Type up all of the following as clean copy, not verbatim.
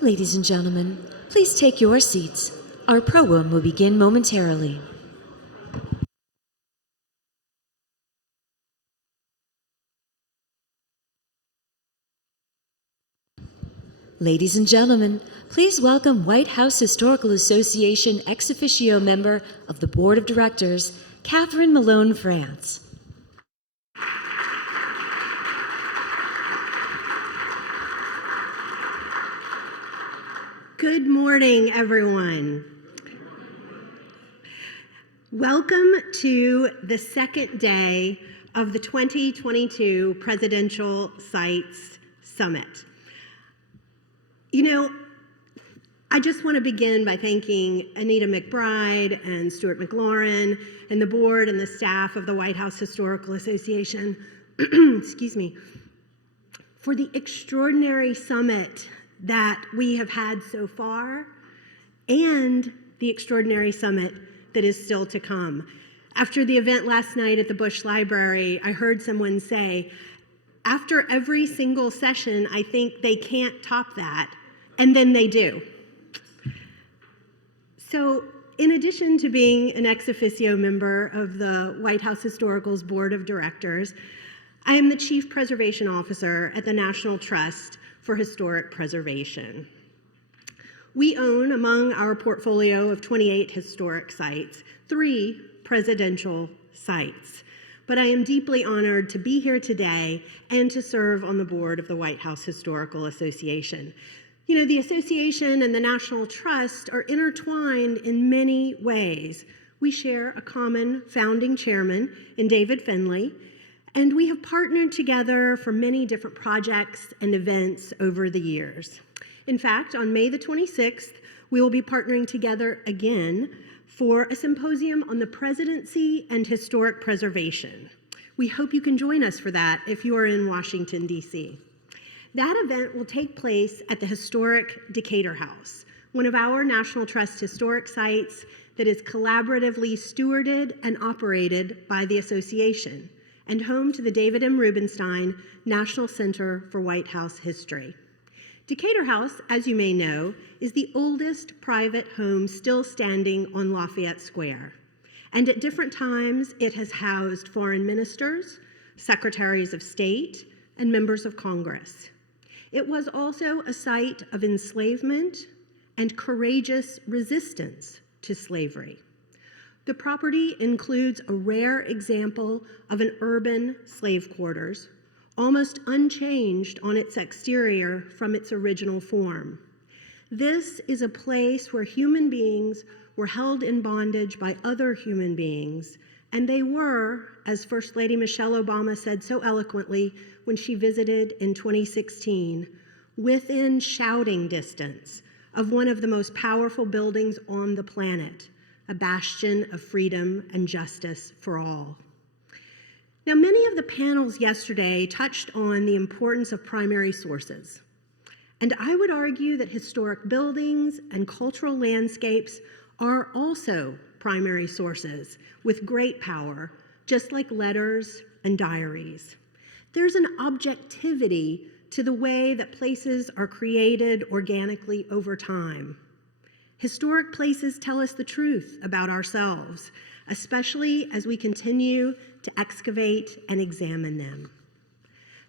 Ladies and gentlemen, please take your seats. Our program will begin momentarily. Ladies and gentlemen, please welcome White House Historical Association ex officio member of the Board of Directors, Catherine Malone France. Good morning, everyone. Welcome to the second day of the 2022 Presidential Sites Summit. I just want to begin by thanking Anita McBride and Stuart McLaurin and the board and the staff of the White House Historical Association, excuse me, for the extraordinary summit that we have had so far and the extraordinary summit that is still to come. After the event last night at the Bush Library, I heard someone say, after every single session, I think they can't top that, and then they do. So, in addition to being an ex officio member of the White House Historical's Board of Directors, I am the Chief Preservation Officer at the National Trust for Historic Preservation. We own, among our portfolio of 28 historic sites, 3 presidential sites. But I am deeply honored to be here today and to serve on the board of the White House Historical Association. The association and the National Trust are intertwined in many ways. We share a common founding chairman in David Finley, and we have partnered together for many different projects and events over the years. In fact, on May the 26th, we will be partnering together again for a symposium on the presidency and historic preservation. We hope you can join us for that if you are in Washington, D.C. That event will take place at the historic Decatur House, one of our National Trust historic sites that is collaboratively stewarded and operated by the association, and home to the David M. Rubenstein National Center for White House History. Decatur House, as you may know, is the oldest private home still standing on Lafayette Square. And at different times, it has housed foreign ministers, secretaries of state, and members of Congress. It was also a site of enslavement and courageous resistance to slavery. The property includes a rare example of an urban slave quarters, almost unchanged on its exterior from its original form. This is a place where human beings were held in bondage by other human beings, and they were, as First Lady Michelle Obama said so eloquently when she visited in 2016, within shouting distance of one of the most powerful buildings on the planet, a bastion of freedom and justice for all. Now, many of the panels yesterday touched on the importance of primary sources. And I would argue that historic buildings and cultural landscapes are also primary sources with great power, just like letters and diaries. There's an objectivity to the way that places are created organically over time. Historic places tell us the truth about ourselves, especially as we continue to excavate and examine them.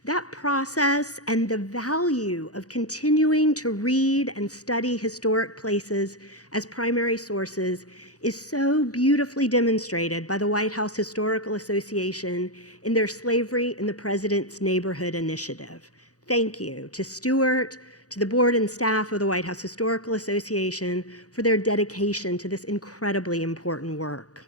That process and the value of continuing to read and study historic places as primary sources is so beautifully demonstrated by the White House Historical Association in their Slavery in the President's Neighborhood initiative. Thank you to Stuart, to the board and staff of the White House Historical Association for their dedication to this incredibly important work.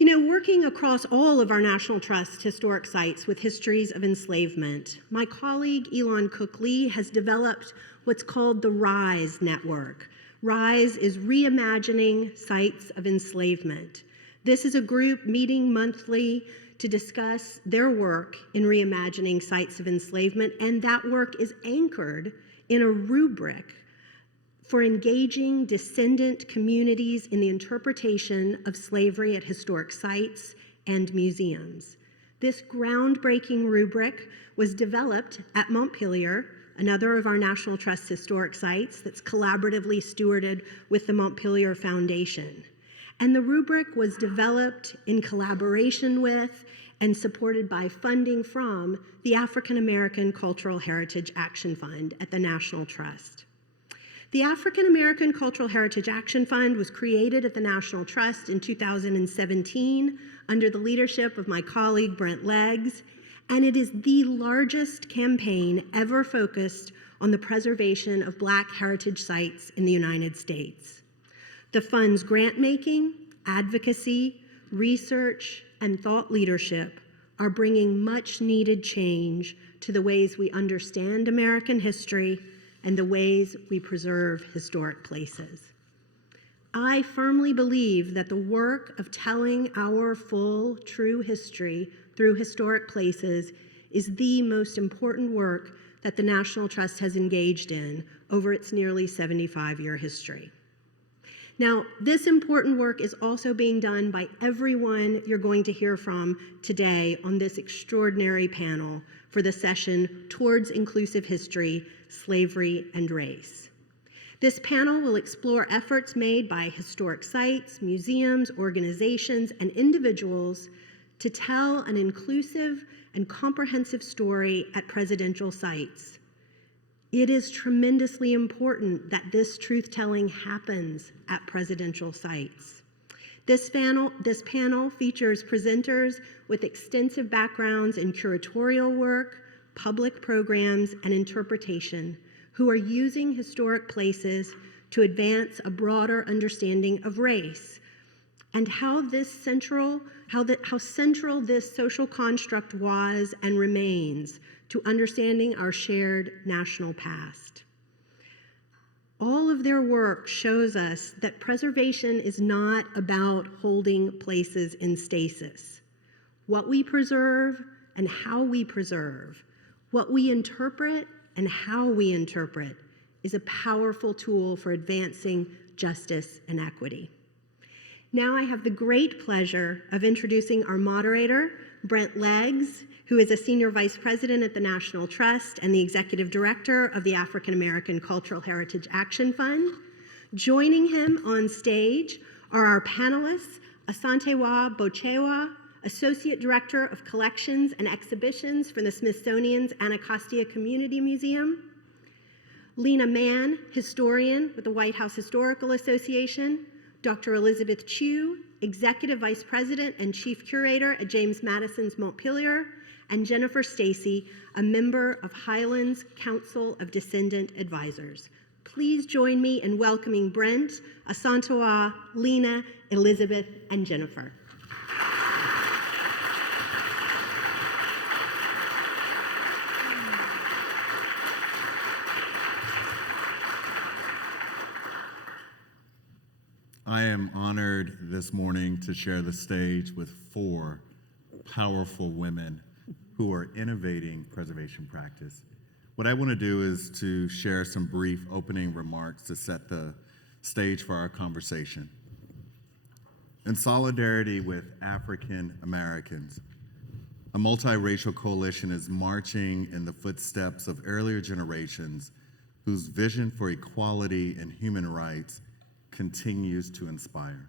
Working across all of our National Trust historic sites with histories of enslavement, my colleague Elon Cook-Lee has developed what's called the RISE Network. RISE is Reimagining Sites of Enslavement. This is a group meeting monthly to discuss their work in reimagining sites of enslavement, and that work is anchored in a rubric for engaging descendant communities in the interpretation of slavery at historic sites and museums. This groundbreaking rubric was developed at Montpelier another of our National Trust historic sites that's collaboratively stewarded with the Montpelier Foundation. And the rubric was developed in collaboration with and supported by funding from the African American Cultural Heritage Action Fund at the National Trust. The African American Cultural Heritage Action Fund was created at the National Trust in 2017 under the leadership of my colleague Brent Leggs, and it is the largest campaign ever focused on the preservation of Black heritage sites in the United States. The fund's grant-making, advocacy, research, and thought leadership are bringing much-needed change to the ways we understand American history and the ways we preserve historic places. I firmly believe that the work of telling our full, true history through historic places is the most important work that the National Trust has engaged in over its nearly 75-year history. Now, this important work is also being done by everyone you're going to hear from today on this extraordinary panel for the session Towards Inclusive History, Slavery and Race. This panel will explore efforts made by historic sites, museums, organizations, and individuals to tell an inclusive and comprehensive story at presidential sites. It is tremendously important that this truth-telling happens at presidential sites. This panel features presenters with extensive backgrounds in curatorial work, public programs, and interpretation who are using historic places to advance a broader understanding of race and how central this social construct was and remains to understanding our shared national past. All of their work shows us that preservation is not about holding places in stasis. What we preserve and how we preserve, what we interpret and how we interpret, is a powerful tool for advancing justice and equity. Now I have the great pleasure of introducing our moderator, Brent Leggs, who is a Senior Vice President at the National Trust and the Executive Director of the African American Cultural Heritage Action Fund. Joining him on stage are our panelists, Asantewa Bochewa, Associate Director of Collections and Exhibitions for the Smithsonian's Anacostia Community Museum, Lena Mann, historian with the White House Historical Association, Dr. Elizabeth Chu, Executive Vice President and Chief Curator at James Madison's Montpelier, and Jennifer Stacy, a member of Highlands Council of Descendant Advisors. Please join me in welcoming Brent, Asantewa, Lena, Elizabeth, and Jennifer. I am honored this morning to share the stage with 4 powerful women who are innovating preservation practice. What I want to do is to share some brief opening remarks to set the stage for our conversation. In solidarity with African Americans, a multiracial coalition is marching in the footsteps of earlier generations whose vision for equality and human rights continues to inspire.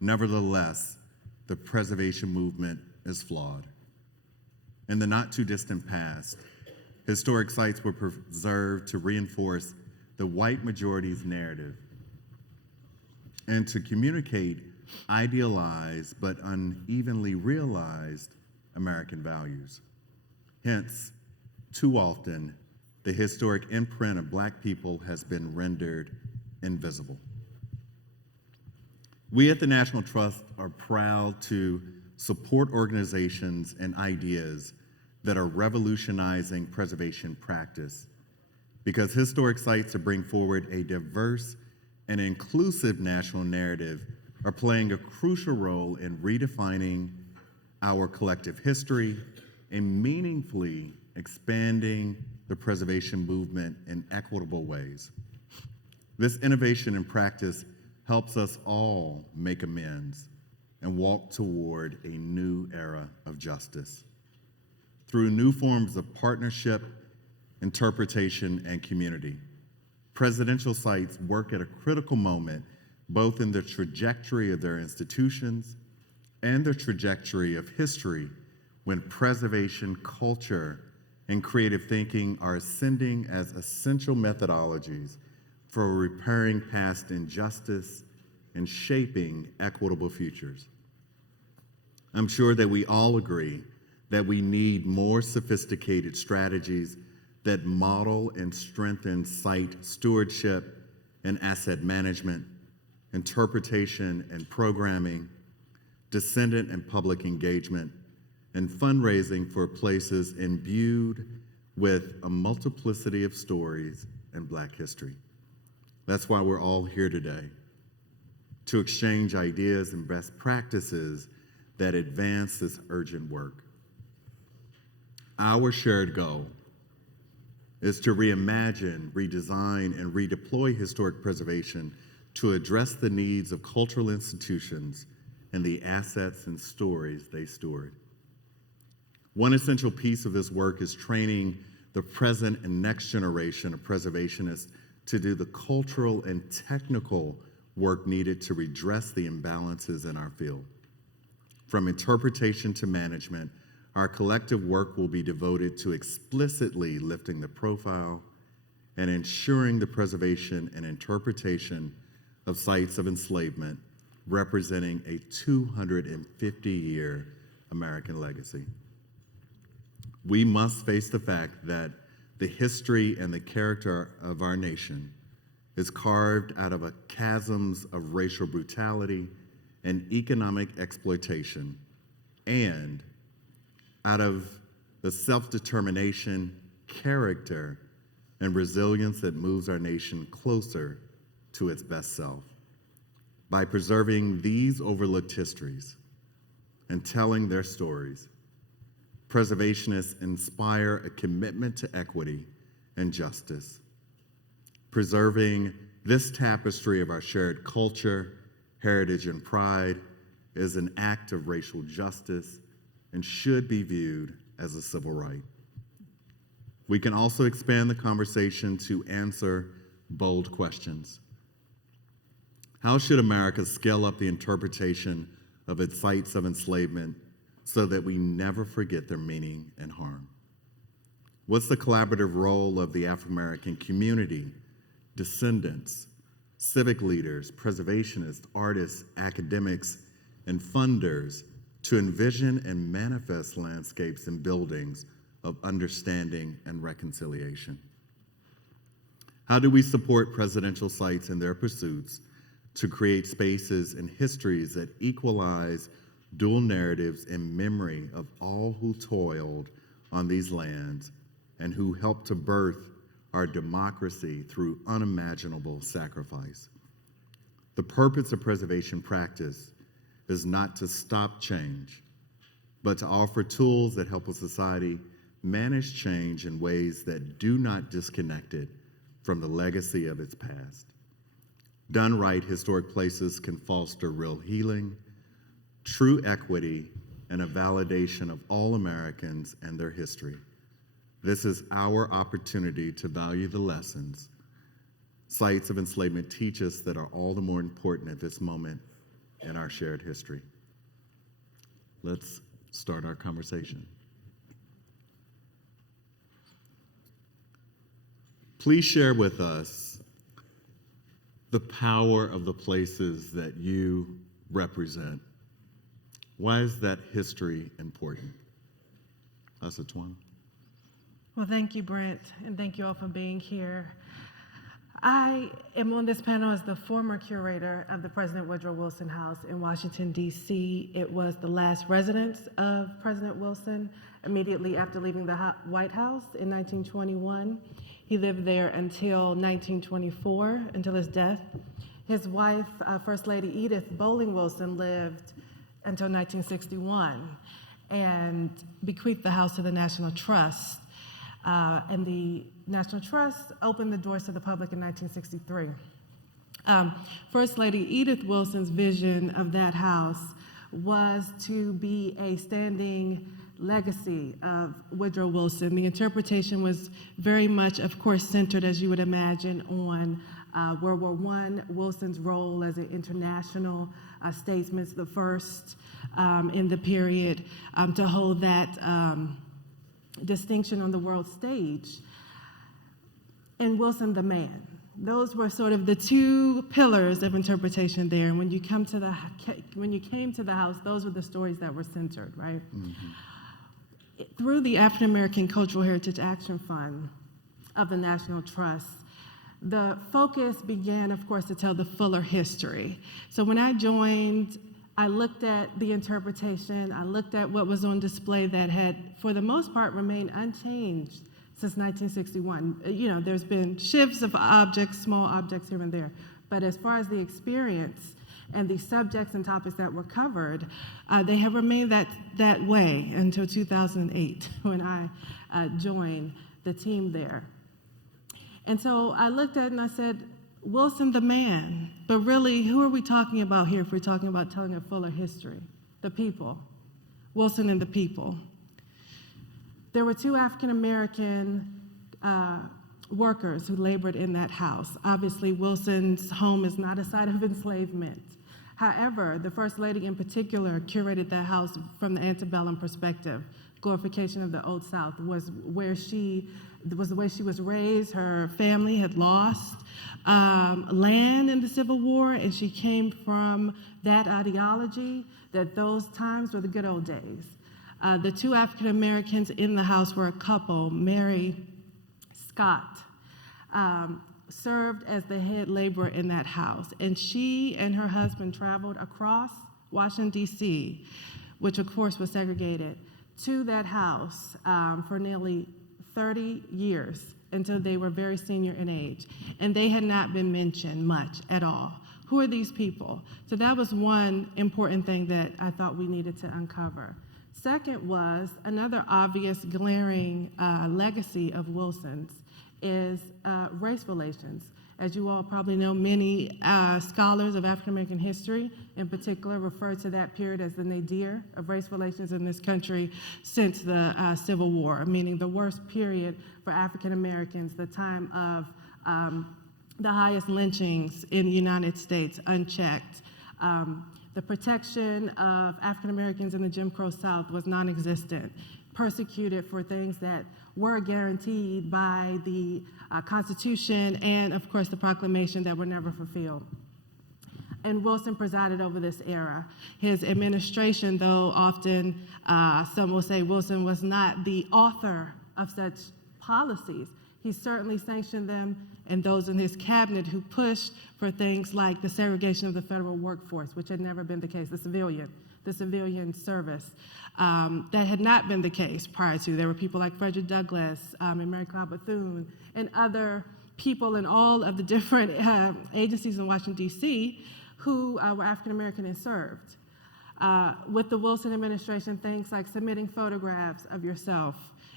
Nevertheless, the preservation movement is flawed. In the not too distant past, historic sites were preserved to reinforce the white majority's narrative and to communicate idealized but unevenly realized American values. Hence, too often, the historic imprint of Black people has been rendered invisible. We at the National Trust are proud to support organizations and ideas that are revolutionizing preservation practice because historic sites that bring forward a diverse and inclusive national narrative are playing a crucial role in redefining our collective history and meaningfully expanding the preservation movement in equitable ways. This innovation in practice helps us all make amends and walk toward a new era of justice. Through new forms of partnership interpretation, and community. Presidential sites work at a critical moment, both in the trajectory of their institutions and the trajectory of history, when preservation, culture, and creative thinking are ascending as essential methodologies for repairing past injustice and shaping equitable futures. I'm sure that we all agree that we need more sophisticated strategies that model and strengthen site stewardship and asset management, interpretation and programming, descendant and public engagement, and fundraising for places imbued with a multiplicity of stories and Black history. That's why we're all here today, to exchange ideas and best practices that advance this urgent work. Our shared goal is to reimagine, redesign, and redeploy historic preservation to address the needs of cultural institutions and the assets and stories they steward. One essential piece of this work is training the present and next generation of preservationists to do the cultural and technical work needed to redress the imbalances in our field. From interpretation to management, our collective work will be devoted to explicitly lifting the profile and ensuring the preservation and interpretation of sites of enslavement representing a 250-year American legacy. We must face the fact that the history and the character of our nation is carved out of chasms of racial brutality and economic exploitation, and out of the self-determination, character, and resilience that moves our nation closer to its best self. By preserving these overlooked histories and telling their stories, preservationists inspire a commitment to equity and justice. Preserving this tapestry of our shared culture, heritage, and pride is an act of racial justice and should be viewed as a civil right. We can also expand the conversation to answer bold questions. How should America scale up the interpretation of its sites of enslavement so that we never forget their meaning and harm? What's the collaborative role of the Afro-American community, descendants, civic leaders, preservationists, artists, academics, and funders to envision and manifest landscapes and buildings of understanding and reconciliation? How do we support presidential sites in their pursuits to create spaces and histories that equalize dual narratives in memory of all who toiled on these lands and who helped to birth our democracy through unimaginable sacrifice? The purpose of preservation practice is not to stop change, but to offer tools that help a society manage change in ways that do not disconnect it from the legacy of its past. Done right, historic places can foster real healing, true equity, and a validation of all Americans and their history. This is our opportunity to value the lessons sites of enslavement teach us that are all the more important at this moment in our shared history. Let's start our conversation. Please share with us the power of the places that you represent. Why is that history important? Asatwan. Well, thank you, Brent, and thank you all for being here. I am on this panel as the former curator of the President Woodrow Wilson House in Washington, D.C. It was the last residence of President Wilson immediately after leaving the White House in 1921. He lived there until 1924, until his death. His wife, First Lady Edith Bowling Wilson, lived until 1961 and bequeathed the house to the National Trust. And the National Trust opened the doors to the public in 1963. First Lady Edith Wilson's vision of that house was to be a standing legacy of Woodrow Wilson. The interpretation was very much, of course, centered, as you would imagine, on World War I, Wilson's role as an international statesman, the first in the period to hold that distinction on the world stage, and Wilson the man. Those were sort of the two pillars of interpretation there. And when you came to the house, those were the stories that were centered, right? Mm-hmm. Through the African American Cultural Heritage Action Fund of the National Trust, the focus began, of course, to tell the fuller history. So when I joined, I looked at the interpretation, I looked at what was on display that had, for the most part, remained unchanged since 1961. You know, there's been shifts of objects, small objects here and there, but as far as the experience and the subjects and topics that were covered, they have remained that way until 2008 when I joined the team there. And so I looked at it and I said, Wilson the man, but really, who are we talking about here if we're talking about telling a fuller history? The people, Wilson and the people. There were two African-American workers who labored in that house. Obviously, Wilson's home is not a site of enslavement. However, the First Lady in particular curated that house from the antebellum perspective. Glorification of the Old South was the way she was raised. Her family had lost land in the Civil War, and she came from that ideology that those times were the good old days. The two African Americans in the house were a couple. Mary Scott served as the head laborer in that house, and she and her husband traveled across Washington, D.C., which of course was segregated, to that house for nearly 30 years until they were very senior in age, and they had not been mentioned much at all. Who are these people? So that was one important thing that I thought we needed to uncover. Second was another obvious glaring legacy of Wilson's is race relations. As you all probably know, many scholars of African American history in particular refer to that period as the nadir of race relations in this country since the Civil War, meaning the worst period for African Americans, the time of the highest lynchings in the United States, unchecked. The protection of African Americans in the Jim Crow South was non-existent, persecuted for things that were guaranteed by the Constitution and, of course, the proclamation that were never fulfilled. And Wilson presided over this era. His administration, though often some will say Wilson was not the author of such policies, he certainly sanctioned them, and those in his cabinet who pushed for things like the segregation of the federal workforce, which had never been the case, the civilian service. That had not been the case prior to. There were people like Frederick Douglass and Mary Cloud Bethune and other people in all of the different agencies in Washington, D.C. who were African American and served. With the Wilson administration, things like submitting photographs of yourself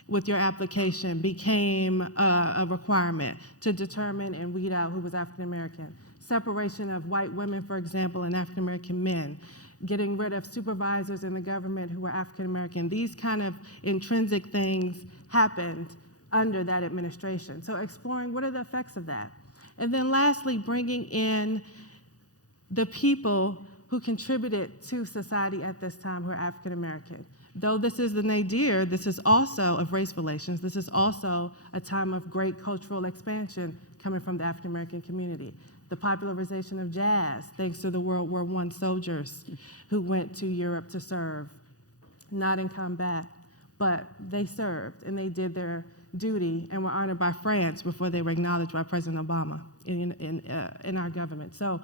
with your application became a requirement to determine and weed out who was African American. Separation of white women, for example, and African American men. Getting rid of supervisors in the government who were African American. These kind of intrinsic things happened under that administration. So exploring what are the effects of that. And then lastly, bringing in the people who contributed to society at this time who are African American. Though this is the nadir, this is also of race relations. This is also a time of great cultural expansion coming from the African American community. The popularization of jazz, thanks to the World War I soldiers who went to Europe to serve, not in combat, but they served and they did their duty and were honored by France before they were acknowledged by President Obama in our government. So,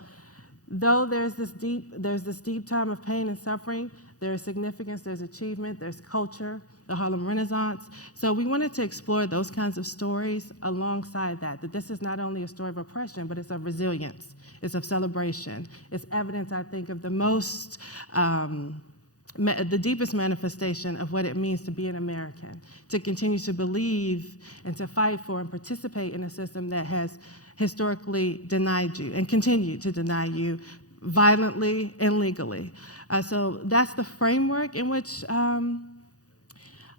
though there's this deep time of pain and suffering, there's significance, there's achievement, there's culture, the Harlem Renaissance. So we wanted to explore those kinds of stories alongside that this is not only a story of oppression, but it's of resilience, it's of celebration. It's evidence, I think, of the most, the deepest manifestation of what it means to be an American, to continue to believe and to fight for and participate in a system that has historically denied you and continue to deny you violently and legally. So that's the framework in which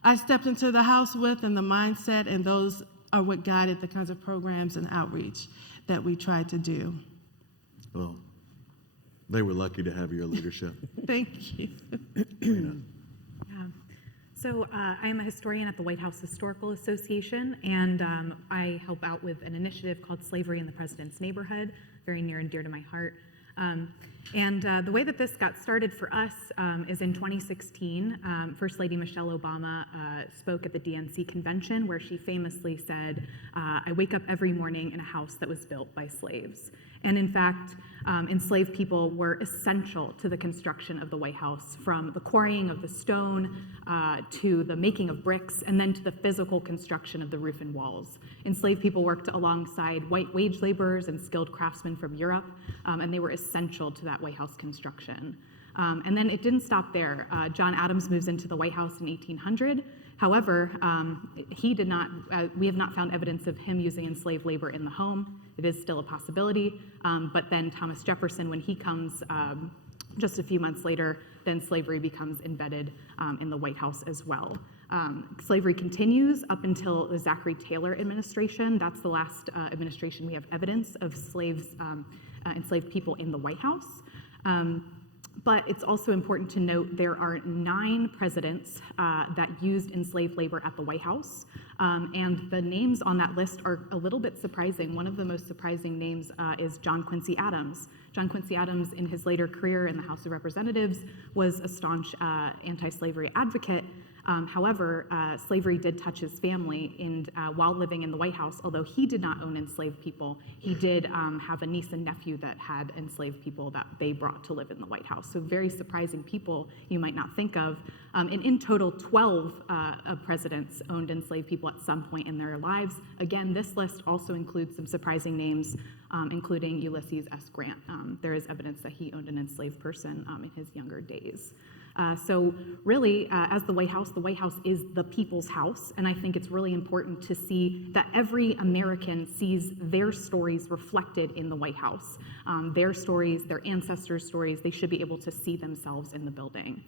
I stepped into the House with and the mindset, and those are what guided the kinds of programs and outreach that we tried to do. Well, they were lucky to have your leadership. Thank you. Yeah. So I am a historian at the White House Historical Association, and I help out with an initiative called Slavery in the President's Neighborhood, very near and dear to my heart. The way that this got started for us is in 2016. First Lady Michelle Obama spoke at the DNC convention, where she famously said, "I wake up every morning in a house that was built by slaves." And in fact, enslaved people were essential to the construction of the White House, from the quarrying of the stone to the making of bricks, and then to the physical construction of the roof and walls. Enslaved people worked alongside white wage laborers and skilled craftsmen from Europe, and they were essential to that White House construction. And then it didn't stop there. John Adams moves into the White House in 1800. However, we have not found evidence of him using enslaved labor in the home. It is still a possibility. But then Thomas Jefferson, when he comes just a few months later, then slavery becomes embedded in the White House as well. Slavery continues up until the Zachary Taylor administration. That's the last administration we have evidence of enslaved people in the White House. But it's also important to note there are 9 presidents that used enslaved labor at the White House. And the names on that list are a little bit surprising. One of the most surprising names is John Quincy Adams. John Quincy Adams, in his later career in the House of Representatives, was a staunch anti-slavery advocate. However, slavery did touch his family, and while living in the White House, although he did not own enslaved people, he did have a niece and nephew that had enslaved people that they brought to live in the White House. So very surprising people you might not think of. And in total, 12 presidents owned enslaved people at some point in their lives. Again, this list also includes some surprising names, including Ulysses S. Grant. There is evidence that he owned an enslaved person in his younger days. So really, as the White House is the people's house, and I think it's really important to see that every American sees their stories reflected in the White House. Their stories, their ancestors' stories, they should be able to see themselves in the building.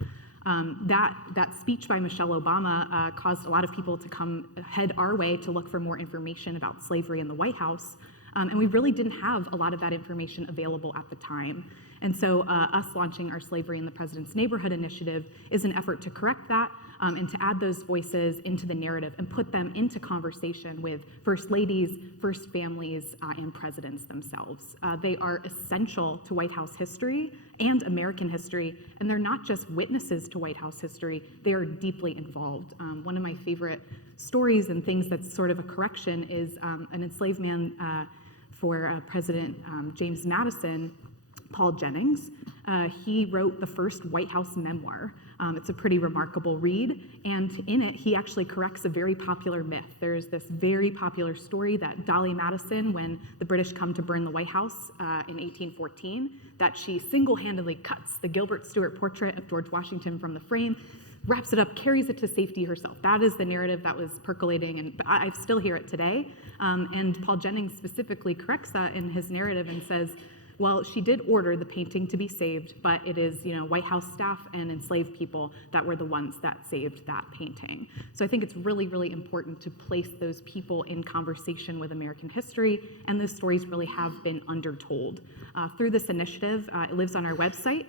That speech by Michelle Obama caused a lot of people to head our way to look for more information about slavery in the White House. And we really didn't have a lot of that information available at the time. And so us launching our Slavery in the President's Neighborhood initiative is an effort to correct that and to add those voices into the narrative and put them into conversation with first ladies, first families, and presidents themselves. They are essential to White House history and American history, and they're not just witnesses to White House history, they are deeply involved. One of my favorite stories and things that's sort of a correction is an enslaved man for President James Madison, Paul Jennings. He wrote the first White House memoir. It's a pretty remarkable read, and in it, he actually corrects a very popular myth. There's this very popular story that Dolly Madison, when the British come to burn the White House in 1814, that she single-handedly cuts the Gilbert Stuart portrait of George Washington from the frame, wraps it up, carries it to safety herself. That is the narrative that was percolating, and I still hear it today. And Paul Jennings specifically corrects that in his narrative and says, well, she did order the painting to be saved, but it is, White House staff and enslaved people that were the ones that saved that painting. So I think it's really, really important to place those people in conversation with American history, and those stories really have been undertold. Through this initiative, it lives on our website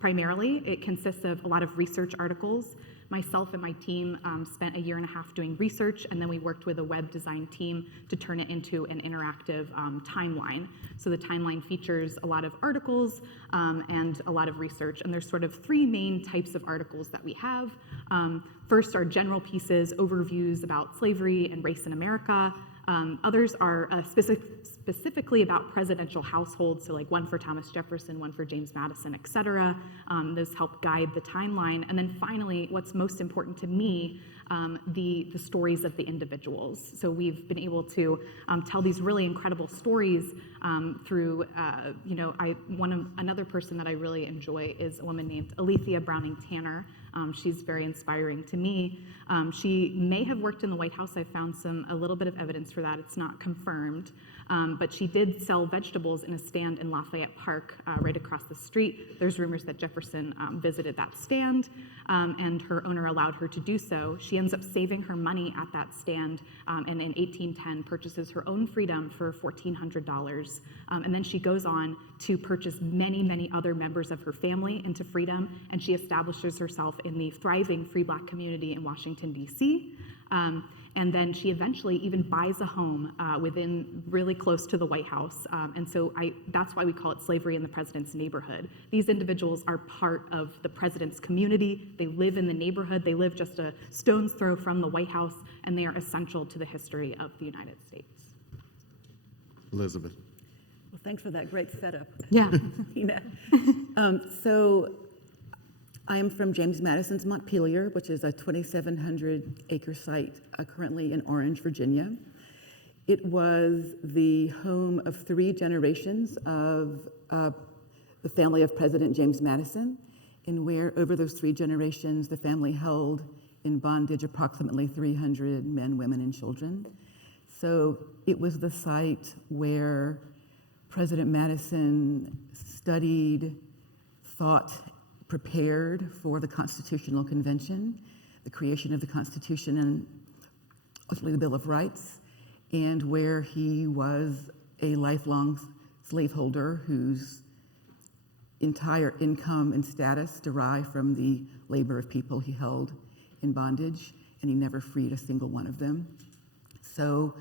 primarily. It consists of a lot of research articles. Myself and my team spent a year and a half doing research, and then we worked with a web design team to turn it into an interactive timeline. So the timeline features a lot of articles and a lot of research, and there's sort of 3 main types of articles that we have. First are general pieces, overviews about slavery and race in America. Others are specifically about presidential households, so like one for Thomas Jefferson, one for James Madison, et cetera. Those help guide the timeline. And then finally, what's most important to me, the stories of the individuals. So we've been able to tell these really incredible stories through, another person that I really enjoy is a woman named Alethea Browning Tanner. She's very inspiring to me. She may have worked in the White House. I found a little bit of evidence for that. It's not confirmed. But she did sell vegetables in a stand in Lafayette Park right across the street. There's rumors that Jefferson visited that stand, and her owner allowed her to do so. She ends up saving her money at that stand, and in 1810 purchases her own freedom for $1,400. And then she goes on to purchase many, many other members of her family into freedom, and she establishes herself in the thriving free Black community in Washington, D.C. And then she eventually even buys a home within really close to the White House. And so that's why we call it slavery in the president's neighborhood. These individuals are part of the president's community. They live in the neighborhood. They live just a stone's throw from the White House, and they are essential to the history of the United States. Elizabeth. Well, thanks for that great setup. Yeah. Tina. So I am from James Madison's Montpelier, which is a 2,700-acre site currently in Orange, Virginia. It was the home of 3 generations of the family of President James Madison, and where over those 3 generations, the family held in bondage approximately 300 men, women, and children. So it was the site where President Madison studied, thought, prepared for the Constitutional Convention, the creation of the Constitution, and ultimately the Bill of Rights, and where he was a lifelong slaveholder whose entire income and status derived from the labor of people he held in bondage, and he never freed a single one of them. So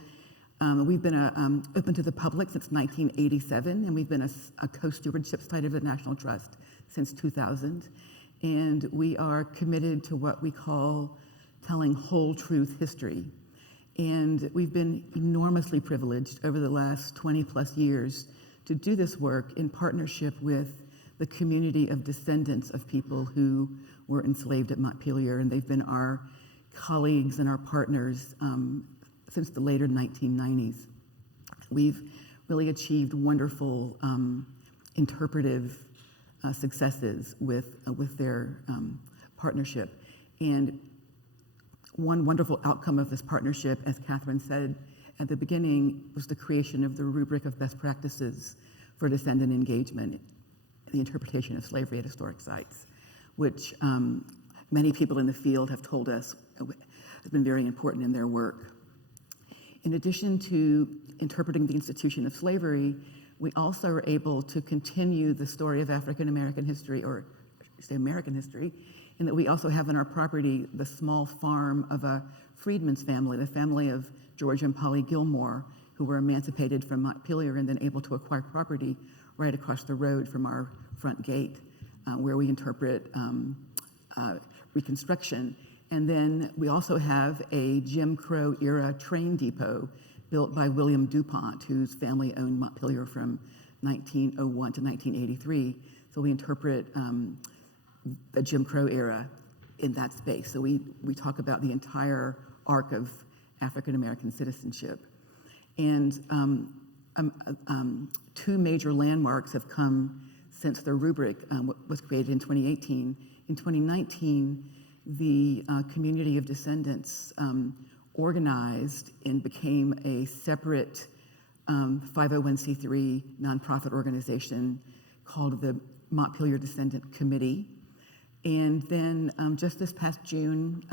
we've been open to the public since 1987, and we've been a co-stewardship site of the National Trust since 2000. And we are committed to what we call telling whole truth history. And we've been enormously privileged over the last 20 plus years to do this work in partnership with the community of descendants of people who were enslaved at Montpelier, and they've been our colleagues and our partners since the later 1990s. We've really achieved wonderful interpretive successes with their partnership. And one wonderful outcome of this partnership, as Catherine said at the beginning, was the creation of the rubric of best practices for descendant engagement, the interpretation of slavery at historic sites, which many people in the field have told us has been very important in their work. In addition to interpreting the institution of slavery, we also are able to continue the story of African American history, or say American history, in that we also have on our property the small farm of a freedman's family, the family of George and Polly Gilmore, who were emancipated from Montpelier and then able to acquire property right across the road from our front gate, where we interpret Reconstruction. And then we also have a Jim Crow era train depot built by William DuPont, whose family owned Montpelier from 1901 to 1983. So we interpret the Jim Crow era in that space. So we talk about the entire arc of African American citizenship. And 2 major landmarks have come since the rubric was created in 2018. In 2019, the community of descendants organized and became a separate 501c3 nonprofit organization called the Montpelier Descendant Committee. And then just this past June,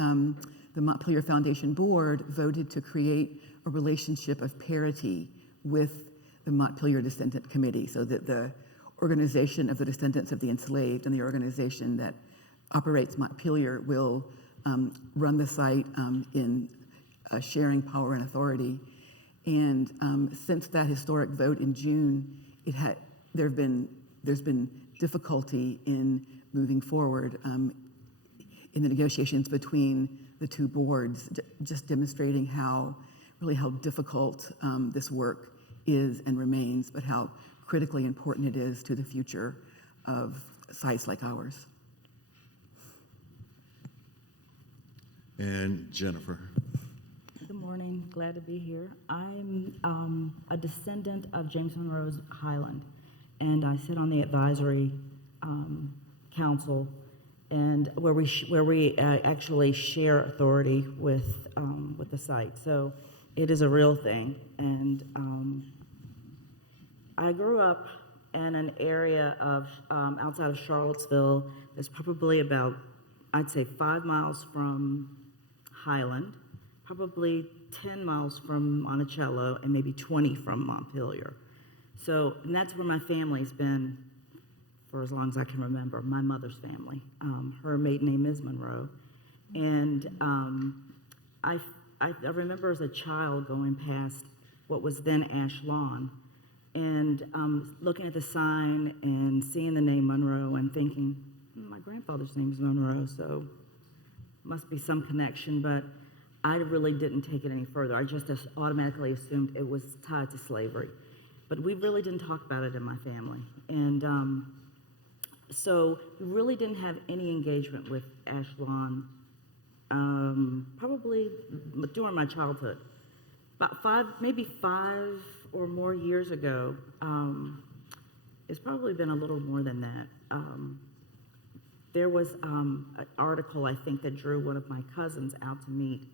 the Montpelier Foundation Board voted to create a relationship of parity with the Montpelier Descendant Committee, so that the organization of the descendants of the enslaved and the organization that operates Montpelier will run the site in sharing power and authority. And since that historic vote in June, there's been difficulty in moving forward in the negotiations between the 2 boards, just demonstrating how difficult this work is and remains, but how critically important it is to the future of sites like ours. And Jennifer. Good morning, glad to be here. I'm a descendant of James Monroe's Highland, and I sit on the advisory council, and where we actually share authority with the site. So it is a real thing, and I grew up in an area of outside of Charlottesville. That's probably about, I'd say, 5 miles from Highland, probably 10 miles from Monticello, and maybe 20 from Montpelier. So, and that's where my family's been for as long as I can remember, my mother's family. Her maiden name is Monroe. And I remember as a child going past what was then Ash Lawn and looking at the sign and seeing the name Monroe and thinking, my grandfather's name is Monroe, so must be some connection, but I really didn't take it any further. I just automatically assumed it was tied to slavery. But we really didn't talk about it in my family. And so we really didn't have any engagement with Ash Lawn, probably during my childhood. About maybe 5 or more years ago, it's probably been a little more than that. There was an article, I think, that drew one of my cousins out to meet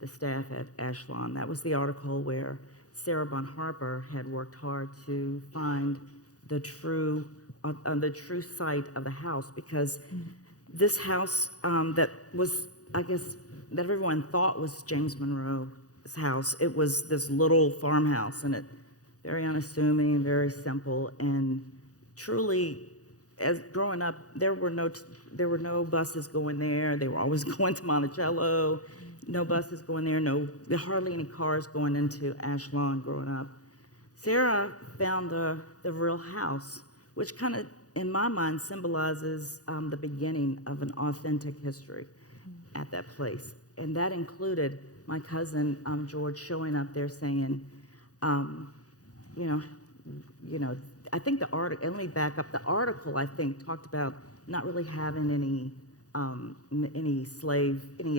the staff at Ash Lawn. That was the article where Sarah Bon Harper had worked hard to find the true site of the house, because this house that was, I guess, that everyone thought was James Monroe's house, it was this little farmhouse, and it very unassuming, very simple, and truly, as growing up, there were no buses going there. They were always going to Monticello. No buses going there. There hardly any cars going into Ash Lawn growing up. Sarah found the real house, which kind of, in my mind, symbolizes the beginning of an authentic history at that place, and that included my cousin George showing up there saying, I think the article, and let me back up, the article, I think, talked about not really having any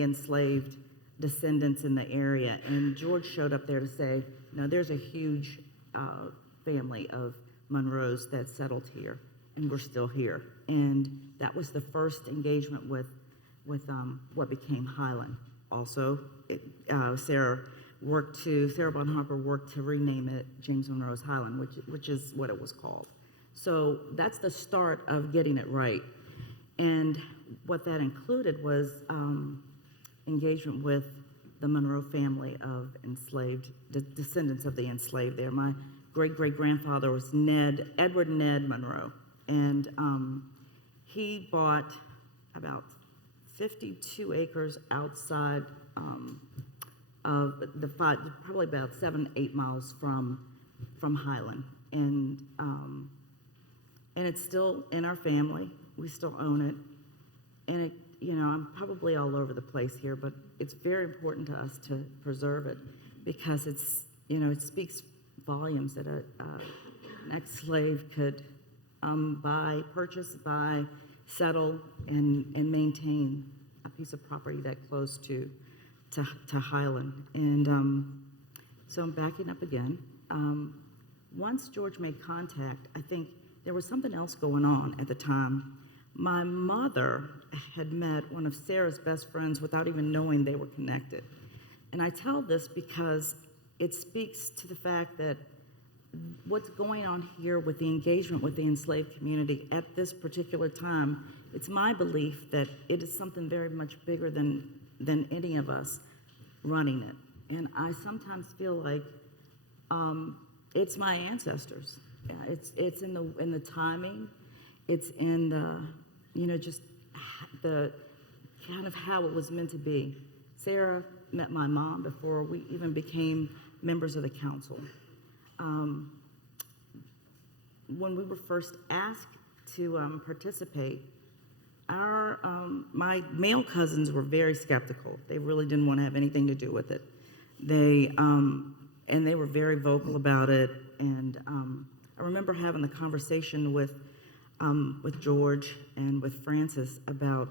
enslaved descendants in the area. And George showed up there to say, no, there's a huge family of Monroes that settled here, and we're still here. And that was the first engagement with what became Highland. Also, Sarah Bon Harper worked to rename it James Monroe's Highland, which is what it was called. So that's the start of getting it right. And what that included was engagement with the Monroe family of enslaved, descendants of the enslaved there. My great-great-grandfather was Edward Ned Monroe, and he bought about 52 acres outside of probably about 7-8 miles from Highland, and it's still in our family. We still own it, and I'm probably all over the place here, but it's very important to us to preserve it because it speaks volumes that an ex-slave could purchase, settle, and maintain a piece of property that close to Highland. And so I'm backing up again. Once George made contact, I think there was something else going on at the time. My mother had met one of Sarah's best friends without even knowing they were connected. And I tell this because it speaks to the fact that what's going on here with the engagement with the enslaved community at this particular time, it's my belief that it is something very much bigger than any of us running it. And I sometimes feel like it's my ancestors. It's in the timing. It's in the just the kind of how it was meant to be. Sarah met my mom before we even became members of the council. When we were first asked to participate, my male cousins were very skeptical. They really didn't want to have anything to do with it. They were very vocal about it. And I remember having the conversation with George and with Francis about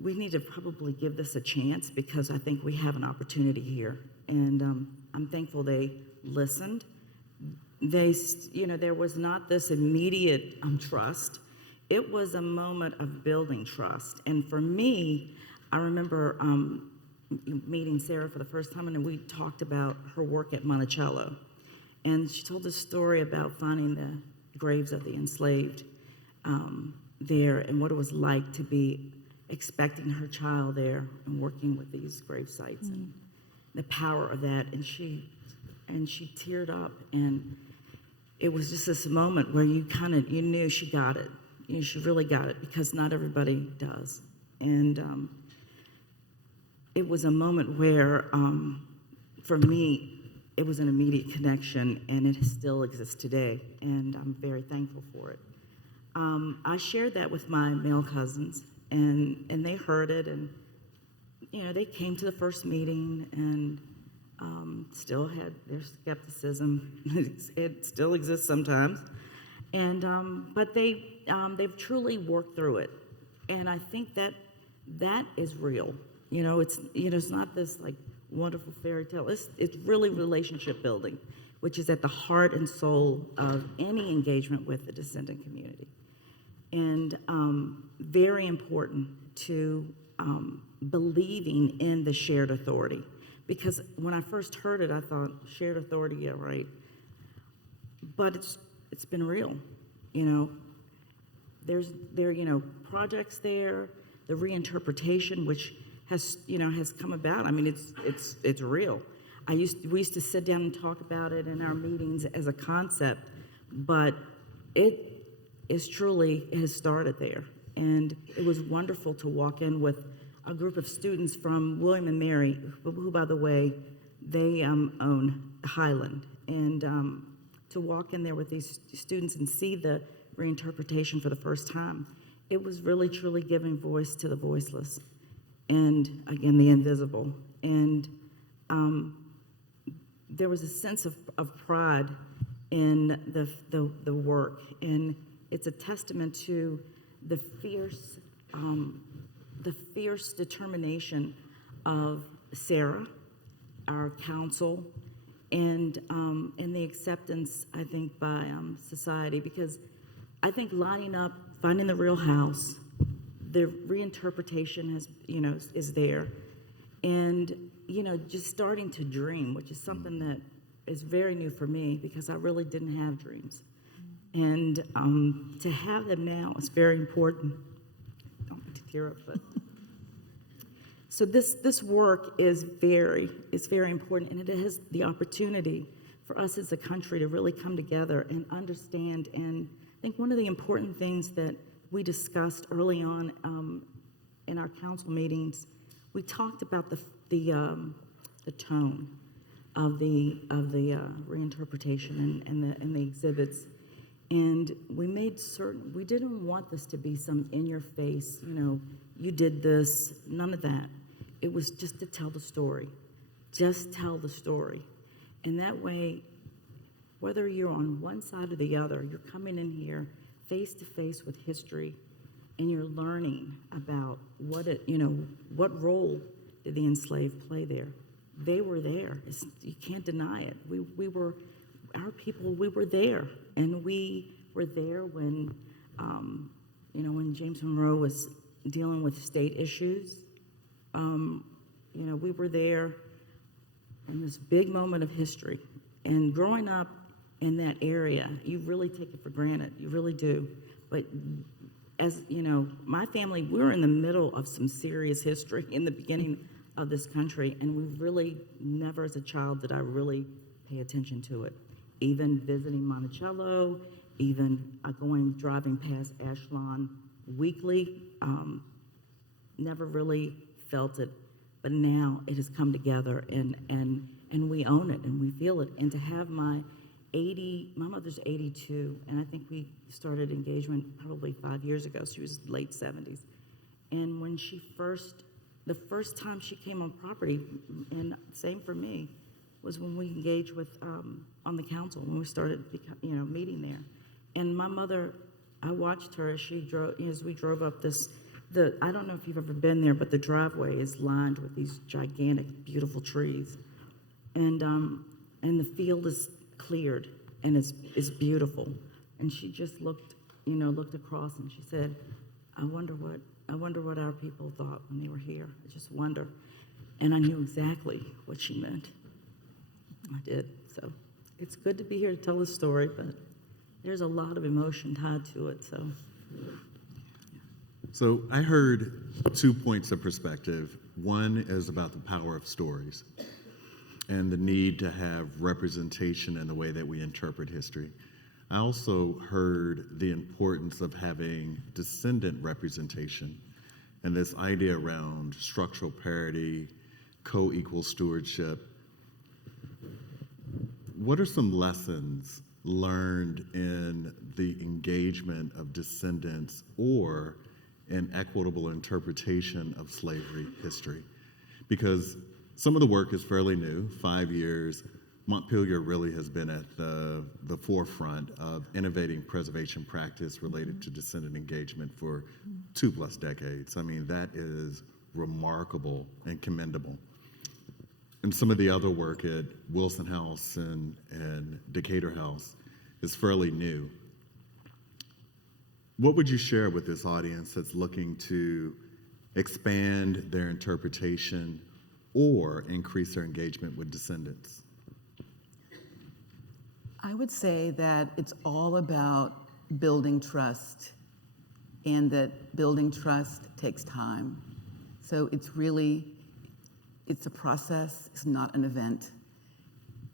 we need to probably give this a chance because I think we have an opportunity here. And I'm thankful they listened. There was not this immediate trust. It was a moment of building trust. And for me, I remember meeting Sarah for the first time, and we talked about her work at Monticello. And she told a story about finding the graves of the enslaved there and what it was like to be expecting her child there and working with these grave sites and the power of that. And she teared up, and it was just this moment where you knew she got it. You know, she really got it, because not everybody does. And it was a moment where, for me, it was an immediate connection, and it still exists today, and I'm very thankful for it. I shared that with my male cousins, and they heard it, and you know, they came to the first meeting and still had their skepticism. It still exists sometimes, and but they've truly worked through it, and I think that is real. You know, it's not this like wonderful fairy tale. It's really relationship building, which is at the heart and soul of any engagement with the descendant community. And very important to believing in the shared authority. Because when I first heard it, I thought, shared authority, yeah, right. But it's been real, you know. There's projects there, the reinterpretation, which has come about. I mean, it's real. We used to sit down and talk about it in our meetings as a concept, but it has started there. And it was wonderful to walk in with a group of students from William and Mary, who by the way, they own Highland. And to walk in there with these students and see the reinterpretation for the first time, it was really truly giving voice to the voiceless, and again, the invisible. And there was a sense of pride in the work, and it's a testament to the fierce determination of Sarah, our council, and the acceptance, I think, by society, because I think lining up, finding the real house, the reinterpretation is there, and just starting to dream, which is something that is very new for me, because I really didn't have dreams, and to have them now is very important. Don't want to tear up, but so this work is very important, and it has the opportunity for us as a country to really come together and understand. And I think one of the important things that we discussed early on in our council meetings, we talked about the tone of the reinterpretation and the exhibits, and we made certain we didn't want this to be some in-your-face, you did this, none of that. It was just to tell the story, just tell the story, and that way, whether you're on one side or the other, you're coming in here face to face with history, and you're learning about what role did the enslaved play there. They were there. You can't deny it. We were, our people, we were there, and we were there when, when James Monroe was dealing with state issues. We were there in this big moment of history, and growing up in that area, you really take it for granted. You really do. But as my family, we were in the middle of some serious history in the beginning of this country, and we really never, as a child, did I really pay attention to it. Even visiting Monticello, even driving past Ashland weekly, never really felt it. But now it has come together, and we own it, and we feel it. And to have my mother's 82, and I think we started engagement probably 5 years ago. She was late 70s. And when the first time she came on property, and same for me, was when we engaged with, on the council, when we started, meeting there. And my mother, I watched her as we drove up I don't know if you've ever been there, but the driveway is lined with these gigantic, beautiful trees. And the field is cleared, and it's beautiful. And she just looked across, and she said, I wonder what our people thought when they were here. I just wonder. And I knew exactly what she meant. I did. So it's good to be here to tell the story, but there's a lot of emotion tied to it, so. So I heard 2 points of perspective. One is about the power of stories and the need to have representation in the way that we interpret history. I also heard the importance of having descendant representation and this idea around structural parity, co-equal stewardship. What are some lessons learned in the engagement of descendants or an equitable interpretation of slavery history? Because some of the work is fairly new, 5 years. Montpelier really has been at the forefront of innovating preservation practice related to descendant engagement for 2+ decades. I mean, that is remarkable and commendable. And some of the other work at Wilson House and Decatur House is fairly new. What would you share with this audience that's looking to expand their interpretation or increase their engagement with descendants? I would say that it's all about building trust, and that building trust takes time. So it's a process, it's not an event.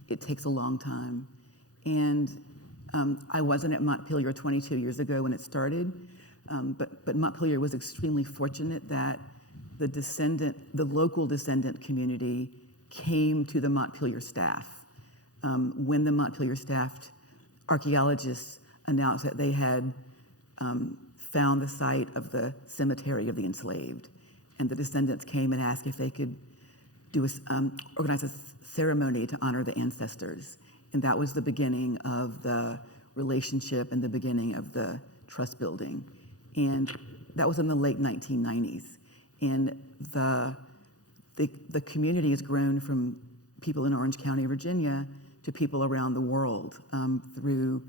It takes a long time. And I wasn't at Montpelier 22 years ago when it started, but Montpelier was extremely fortunate that the local descendant community came to the Montpelier staff. When the Montpelier staff archaeologists announced that they had found the site of the cemetery of the enslaved, and the descendants came and asked if they could organize a ceremony to honor the ancestors. And that was the beginning of the relationship and the beginning of the trust building. And that was in the late 1990s. And the community has grown from people in Orange County, Virginia, to people around the world through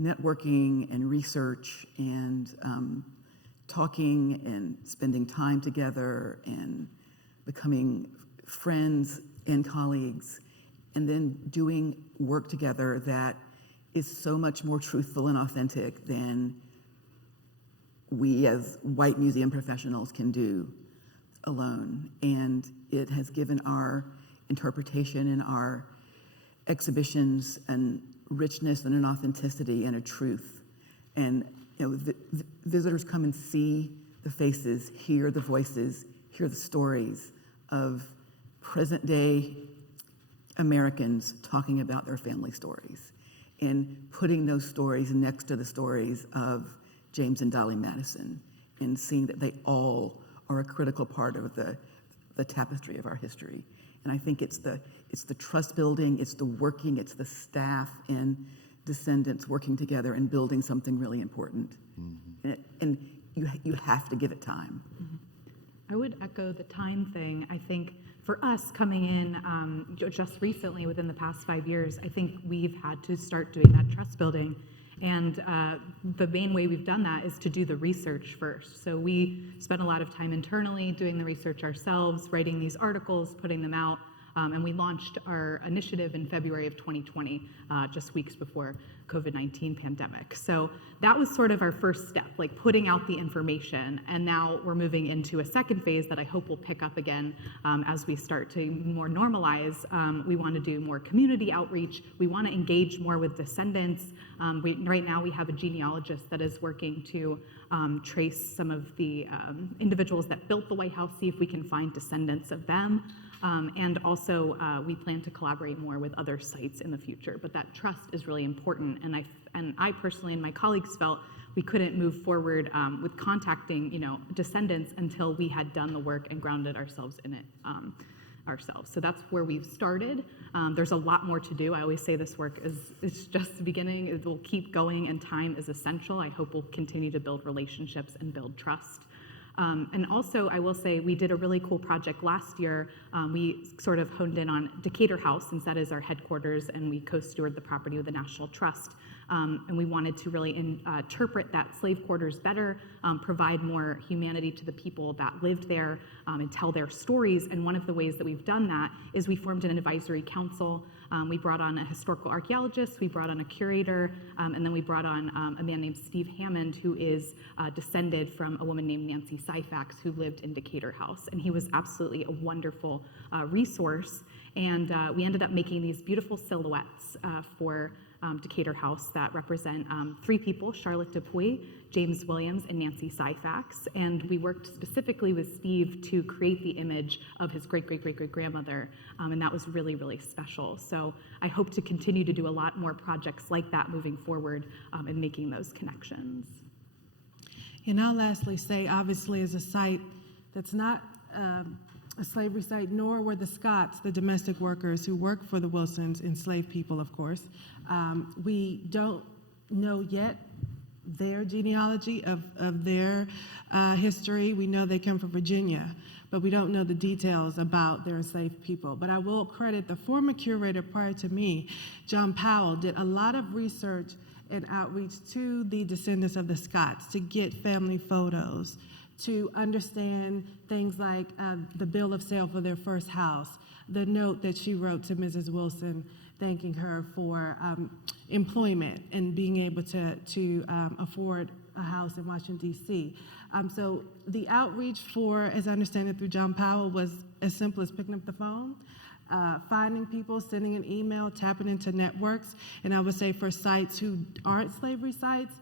networking and research and talking and spending time together and becoming friends and colleagues, and then doing work together that is so much more truthful and authentic than we as white museum professionals can do alone. And it has given our interpretation and our exhibitions and richness and an authenticity and a truth. And visitors come and see the faces, hear the voices, hear the stories of present day Americans talking about their family stories and putting those stories next to the stories of James and Dolly Madison and seeing that they all are a critical part of the tapestry of our history. And I think it's the trust building, it's the working, it's the staff and descendants working together and building something really important. Mm-hmm. And you have to give it time. Mm-hmm. I would echo the time thing. I think for us coming in just recently within the past 5 years, I think we've had to start doing that trust building. And the main way we've done that is to do the research first. So we spent a lot of time internally doing the research ourselves, writing these articles, putting them out, and we launched our initiative in February of 2020, just weeks before COVID-19 pandemic. So that was sort of our first step, like putting out the information. And now we're moving into a second phase that I hope will pick up again as we start to more normalize. We want to do more community outreach. We want to engage more with descendants. Right now we have a genealogist that is working to trace some of the individuals that built the White House, see if we can find descendants of them. And also, we plan to collaborate more with other sites in the future. But that trust is really important. And I personally and my colleagues felt we couldn't move forward with contacting, descendants until we had done the work and grounded ourselves in it ourselves. So that's where we've started. There's a lot more to do. I always say this work is just the beginning. It will keep going, and time is essential. I hope we'll continue to build relationships and build trust. And also, I will say we did a really cool project last year. We sort of honed in on Decatur House, since that is our headquarters, and we co-steward the property with the National Trust. And we wanted to really interpret that slave quarters better, provide more humanity to the people that lived there, and tell their stories. And one of the ways that we've done that is we formed an advisory council We brought on a historical archaeologist, we brought on a curator, and then we brought on a man named Steve Hammond, who is descended from a woman named Nancy Syphax, who lived in Decatur House. And he was absolutely a wonderful resource. And we ended up making these beautiful silhouettes for Decatur House that represent 3 people: Charlotte Dupuy, James Williams, and Nancy Syphax. And we worked specifically with Steve to create the image of his great-great-great-great-grandmother, and that was really, really special. So I hope to continue to do a lot more projects like that moving forward and making those connections. And I'll lastly say, obviously, as a site that's not a slavery site, nor were the Scotts, the domestic workers who worked for the Wilsons, enslaved people, of course. We don't know yet their genealogy of their history. We know they come from Virginia, but we don't know the details about their enslaved people. But I will credit the former curator prior to me, John Powell, did a lot of research and outreach to the descendants of the Scotts to get family photos, to understand things like the bill of sale for their first house, the note that she wrote to Mrs. Wilson thanking her for employment and being able to afford a house in Washington, D.C. So the outreach for, as I understand it through John Powell, was as simple as picking up the phone, finding people, sending an email, tapping into networks. And I would say for sites who aren't slavery sites,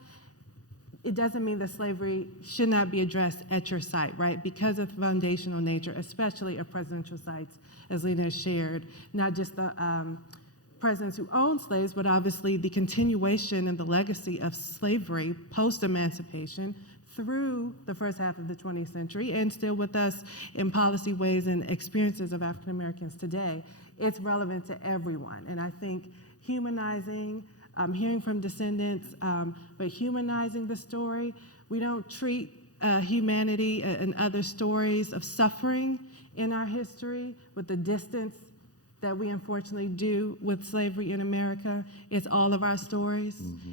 it doesn't mean that slavery should not be addressed at your site, right? Because of the foundational nature, especially of presidential sites, as Lena has shared, not just the presidents who owned slaves, but obviously the continuation and the legacy of slavery post-emancipation through the first half of the 20th century and still with us in policy ways and experiences of African Americans today. It's relevant to everyone. And I think humanizing, hearing from descendants, but humanizing the story. We don't treat humanity and other stories of suffering in our history with the distance that we unfortunately do with slavery in America. It's all of our stories. Mm-hmm.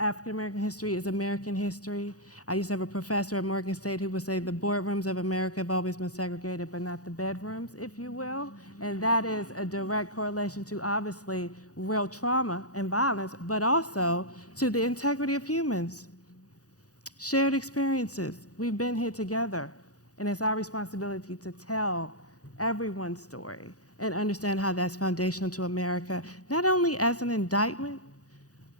African American history is American history. I used to have a professor at Morgan State who would say the boardrooms of America have always been segregated, but not the bedrooms, if you will. And that is a direct correlation to obviously real trauma and violence, but also to the integrity of humans. Shared experiences. We've been here together, and it's our responsibility to tell everyone's story and understand how that's foundational to America, not only as an indictment,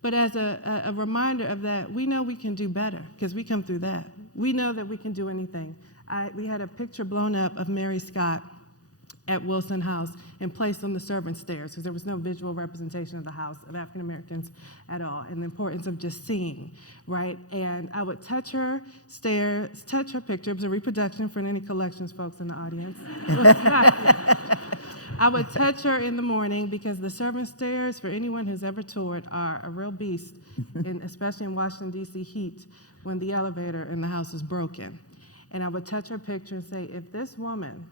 but as a reminder of that, we know we can do better because we come through that. We know that we can do anything. We had a picture blown up of Mary Scott at Wilson House and placed on the servant stairs because there was no visual representation of the house of African Americans at all, and the importance of just seeing, right? And I would touch her stairs, touch her picture. It was a reproduction for any collections folks in the audience. I would touch her in the morning because the servant stairs, for anyone who's ever toured, are a real beast, especially in Washington, D.C. heat, when the elevator in the house is broken. And I would touch her picture and say, if this woman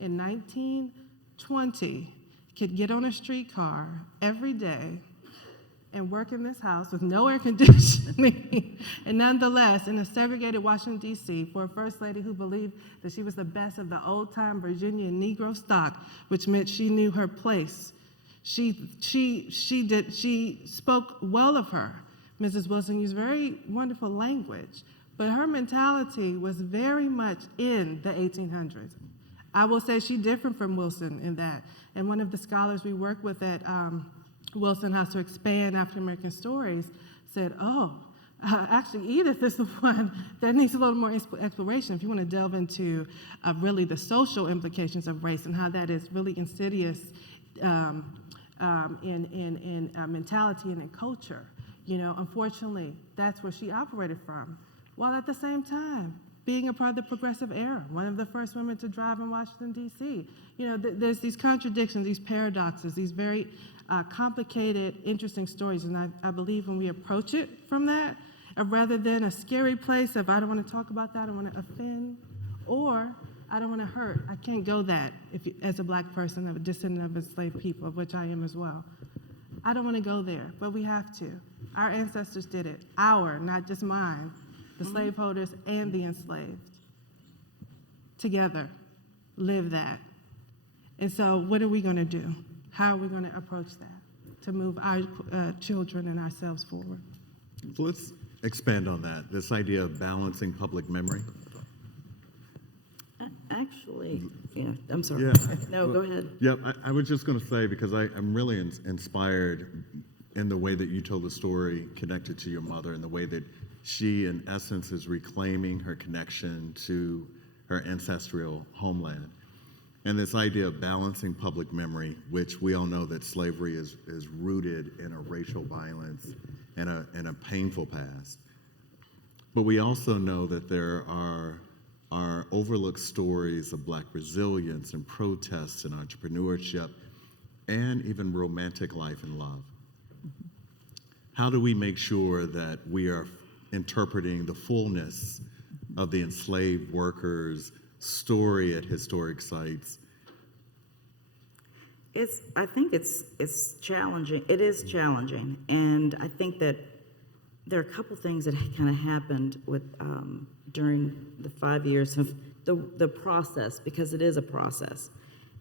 in 1920 could get on a streetcar every day and work in this house with no air conditioning, and nonetheless in a segregated Washington, D.C., for a first lady who believed that she was the best of the old-time Virginia Negro stock, which meant she knew her place. She spoke well of her. Mrs. Wilson used very wonderful language, but her mentality was very much in the 1800s. I will say she differed from Wilson in that. And one of the scholars we work with at Wilson House to expand African American stories said, actually Edith is the one that needs a little more exploration if you want to delve into really the social implications of race and how that is really insidious in mentality and in culture. You know, unfortunately, that's where she operated from, while at the same time being a part of the progressive era, one of the first women to drive in Washington, D.C. You know, there's these contradictions, these paradoxes, these very complicated, interesting stories, and I believe when we approach it from that, rather than a scary place of I don't want to talk about that, I don't want to offend, or I don't want to hurt. I can't go that as a black person, a descendant of enslaved people, of which I am as well. I don't want to go there, but we have to. Our ancestors did it, not just mine, the slaveholders and the enslaved. Together, live that. And so what are we going to do? how are we going to approach that to move our children and ourselves forward? So let's expand on that, this idea of balancing public memory. Actually, yeah, I'm sorry. Yeah. No, go ahead. Yep, I was just going to say, because I'm really inspired in the way that you told the story connected to your mother and the way that she, in essence, is reclaiming her connection to her ancestral homeland. And this idea of balancing public memory, which we all know that slavery is rooted in a racial violence and a painful past. But we also know that there are overlooked stories of Black resilience and protests and entrepreneurship and even romantic life and love. How do we make sure that we are interpreting the fullness of the enslaved workers' story at historic sites? I think it's challenging. It is challenging, and I think that there are a couple things that kind of happened with during the 5 years of the process, because it is a process.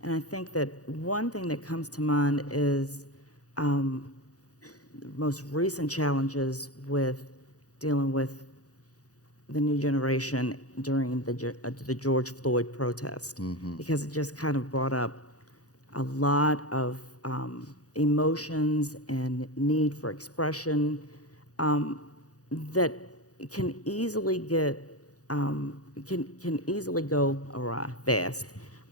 And I think that one thing that comes to mind is the most recent challenges with dealing with the new generation during the George Floyd protest, because it just kind of brought up a lot of emotions and need for expression that can easily go awry fast.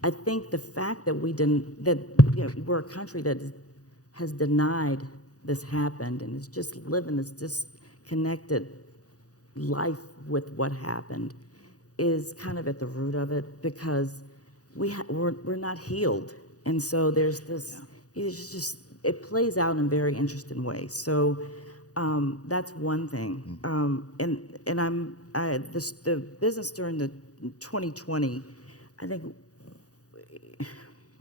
I think the fact that we're a country that has denied this happened and is just living this disconnected life with what happened is kind of at the root of it, because we're not healed, and so there's this. It's just it plays out in very interesting ways. So that's one thing. The business during the 2020, I think,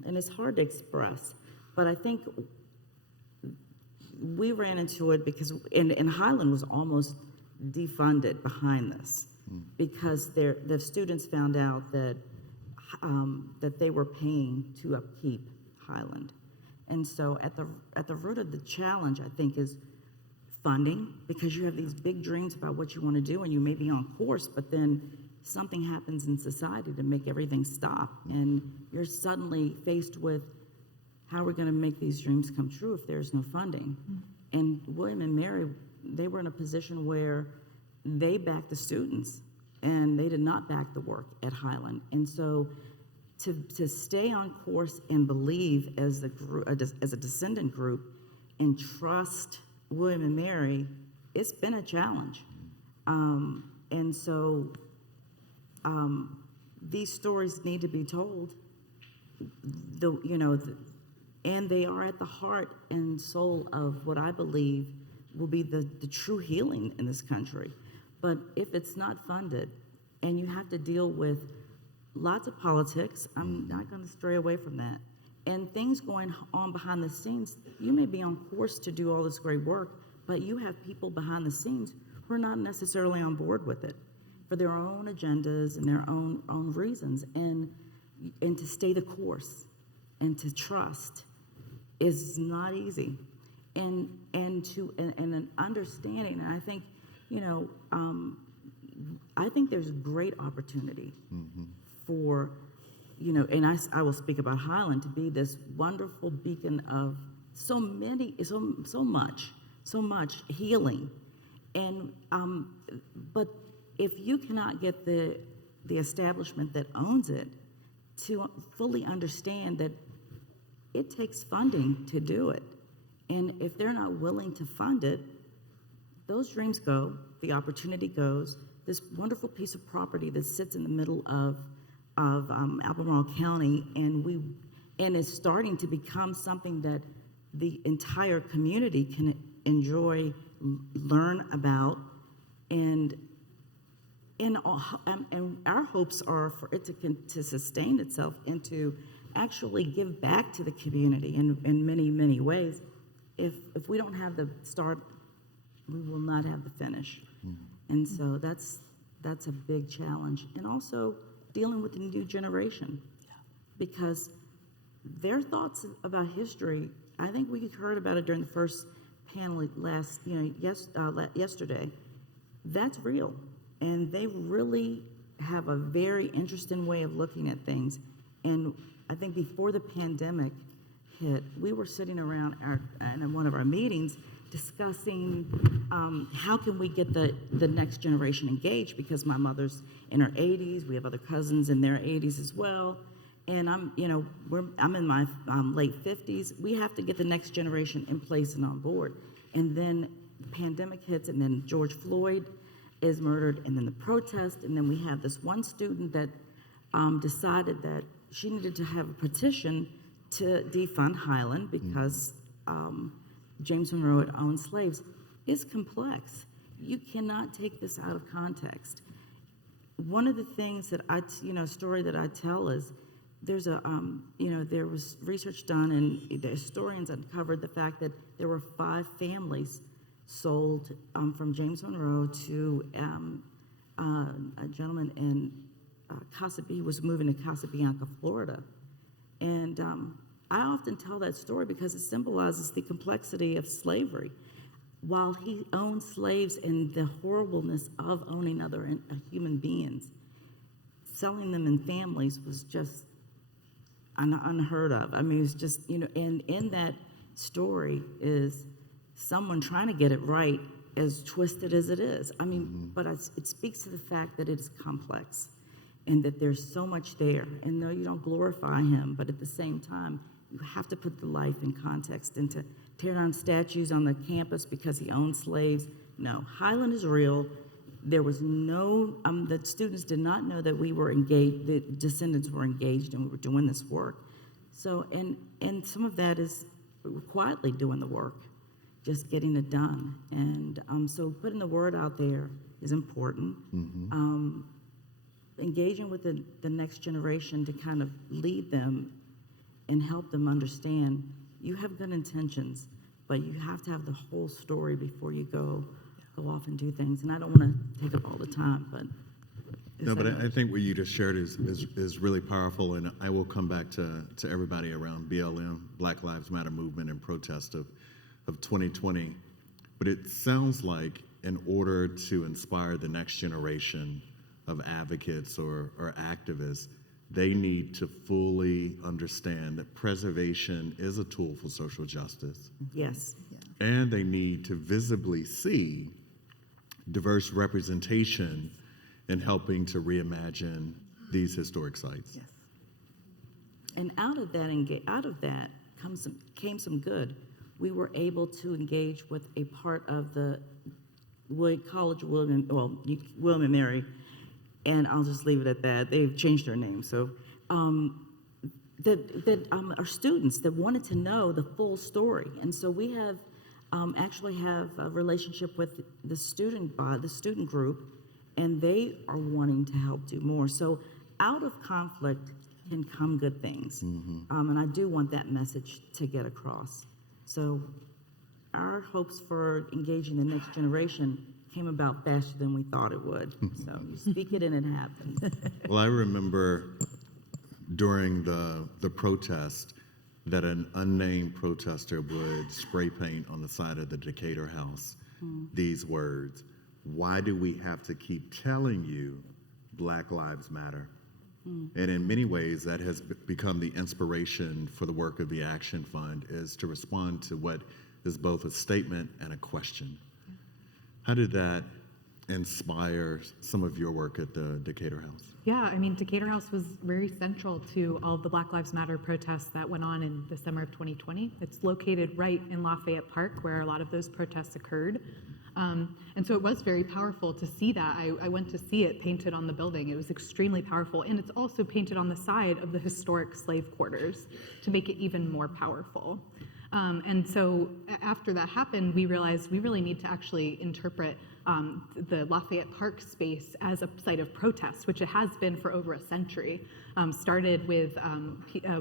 and it's hard to express, but I think we ran into it because, and Highland was almost defunded behind this, because the students found out that that they were paying to upkeep Highland, and so at the root of the challenge, I think, is funding, because you have these big dreams about what you want to do, and you may be on course, but then something happens in society to make everything stop, and you're suddenly faced with, how are we going to make these dreams come true if there's no funding? And William and Mary, they were in a position where they backed the students, and they did not back the work at Highland. And so to stay on course and believe as a descendant group and trust William and Mary, it's been a challenge. And so these stories need to be told. And they are at the heart and soul of what I believe will be the true healing in this country. But if it's not funded, and you have to deal with lots of politics, I'm not going to stray away from that, and things going on behind the scenes, you may be on course to do all this great work, but you have people behind the scenes who are not necessarily on board with it for their own agendas and their own reasons, and to stay the course and to trust is not easy, and an understanding. And I think, I think there's great opportunity for, and I will speak about Highland, to be this wonderful beacon of so much healing, and but if you cannot get the establishment that owns it to fully understand that it takes funding to do it, and if they're not willing to fund it, those dreams go, the opportunity goes. This wonderful piece of property that sits in the middle of Albemarle County, and is starting to become something that the entire community can enjoy, learn about, and our hopes are for it to sustain itself and to actually give back to the community in many, many ways. If we don't have the start, we will not have the finish. And so that's a big challenge. And also dealing with the new generation, because their thoughts about history, I think we heard about it during the first panel yesterday. That's real. And they really have a very interesting way of looking at things. And I think before the pandemic hit, we were sitting around in one of our meetings discussing how can we get the next generation engaged, because my mother's in her 80s, we have other cousins in their 80s as well, and I'm in my late 50s. We have to get the next generation in place and on board. And then the pandemic hits, and then George Floyd is murdered, and then the protest, and then we have this one student that decided that she needed to have a petition to defund Highland because James Monroe had owned slaves. Is complex. You cannot take this out of context. One of the things that story that I tell is there's there was research done, and the historians uncovered the fact that there were 5 families sold from James Monroe to a gentleman in he was moving to Casabianca, Florida. And I often tell that story because it symbolizes the complexity of slavery. While he owned slaves and the horribleness of owning other human beings, selling them in families was just unheard of. I mean, it was just, and in that story is someone trying to get it right, as twisted as it is. I mean, but it speaks to the fact that it is complex and that there's so much there. And no, you don't glorify him, but at the same time, you have to put the life in context. And to tear down statues on the campus because he owned slaves, no. Highland is real. There was no, the students did not know that we were engaged, the descendants were engaged and we were doing this work. So, and some of that is quietly doing the work, just getting it done. And so putting the word out there is important. Engaging with the next generation to kind of lead them and help them understand you have good intentions, but you have to have the whole story before you go off and do things. And I don't want to take up all the time, but No, but I think what you just shared is really powerful, and I will come back to everybody around BLM, Black Lives Matter movement, and protest of 2020. But it sounds like in order to inspire the next generation of advocates or activists, they need to fully understand that preservation is a tool for social justice. yes. And they need to visibly see diverse representation in helping to reimagine these historic sites. Yes. And out of that came some good. We were able to engage with a part of the William and Mary, and I'll just leave it at that. They've changed their name, so that are students that wanted to know the full story, and so we have actually have a relationship with the student group, and they are wanting to help do more. So out of conflict can come good things, and I do want that message to get across. So our hopes for engaging the next generation came about faster than we thought it would. So you speak it and it happens. Well, I remember during the protest that an unnamed protester would spray paint on the side of the Decatur House these words: "Why do we have to keep telling you Black Lives Matter?" And in many ways, that has become the inspiration for the work of the Action Fund, is to respond to what is both a statement and a question. How did that inspire some of your work at the Decatur House? Yeah, I mean, Decatur House was very central to all of the Black Lives Matter protests that went on in the summer of 2020. It's located right in Lafayette Park, where a lot of those protests occurred. And so it was very powerful to see that. I went to see it painted on the building. It was extremely powerful. And it's also painted on the side of the historic slave quarters to make it even more powerful. And so after that happened, we realized we really need to actually interpret the Lafayette Park space as a site of protest, which it has been for over a century. Started with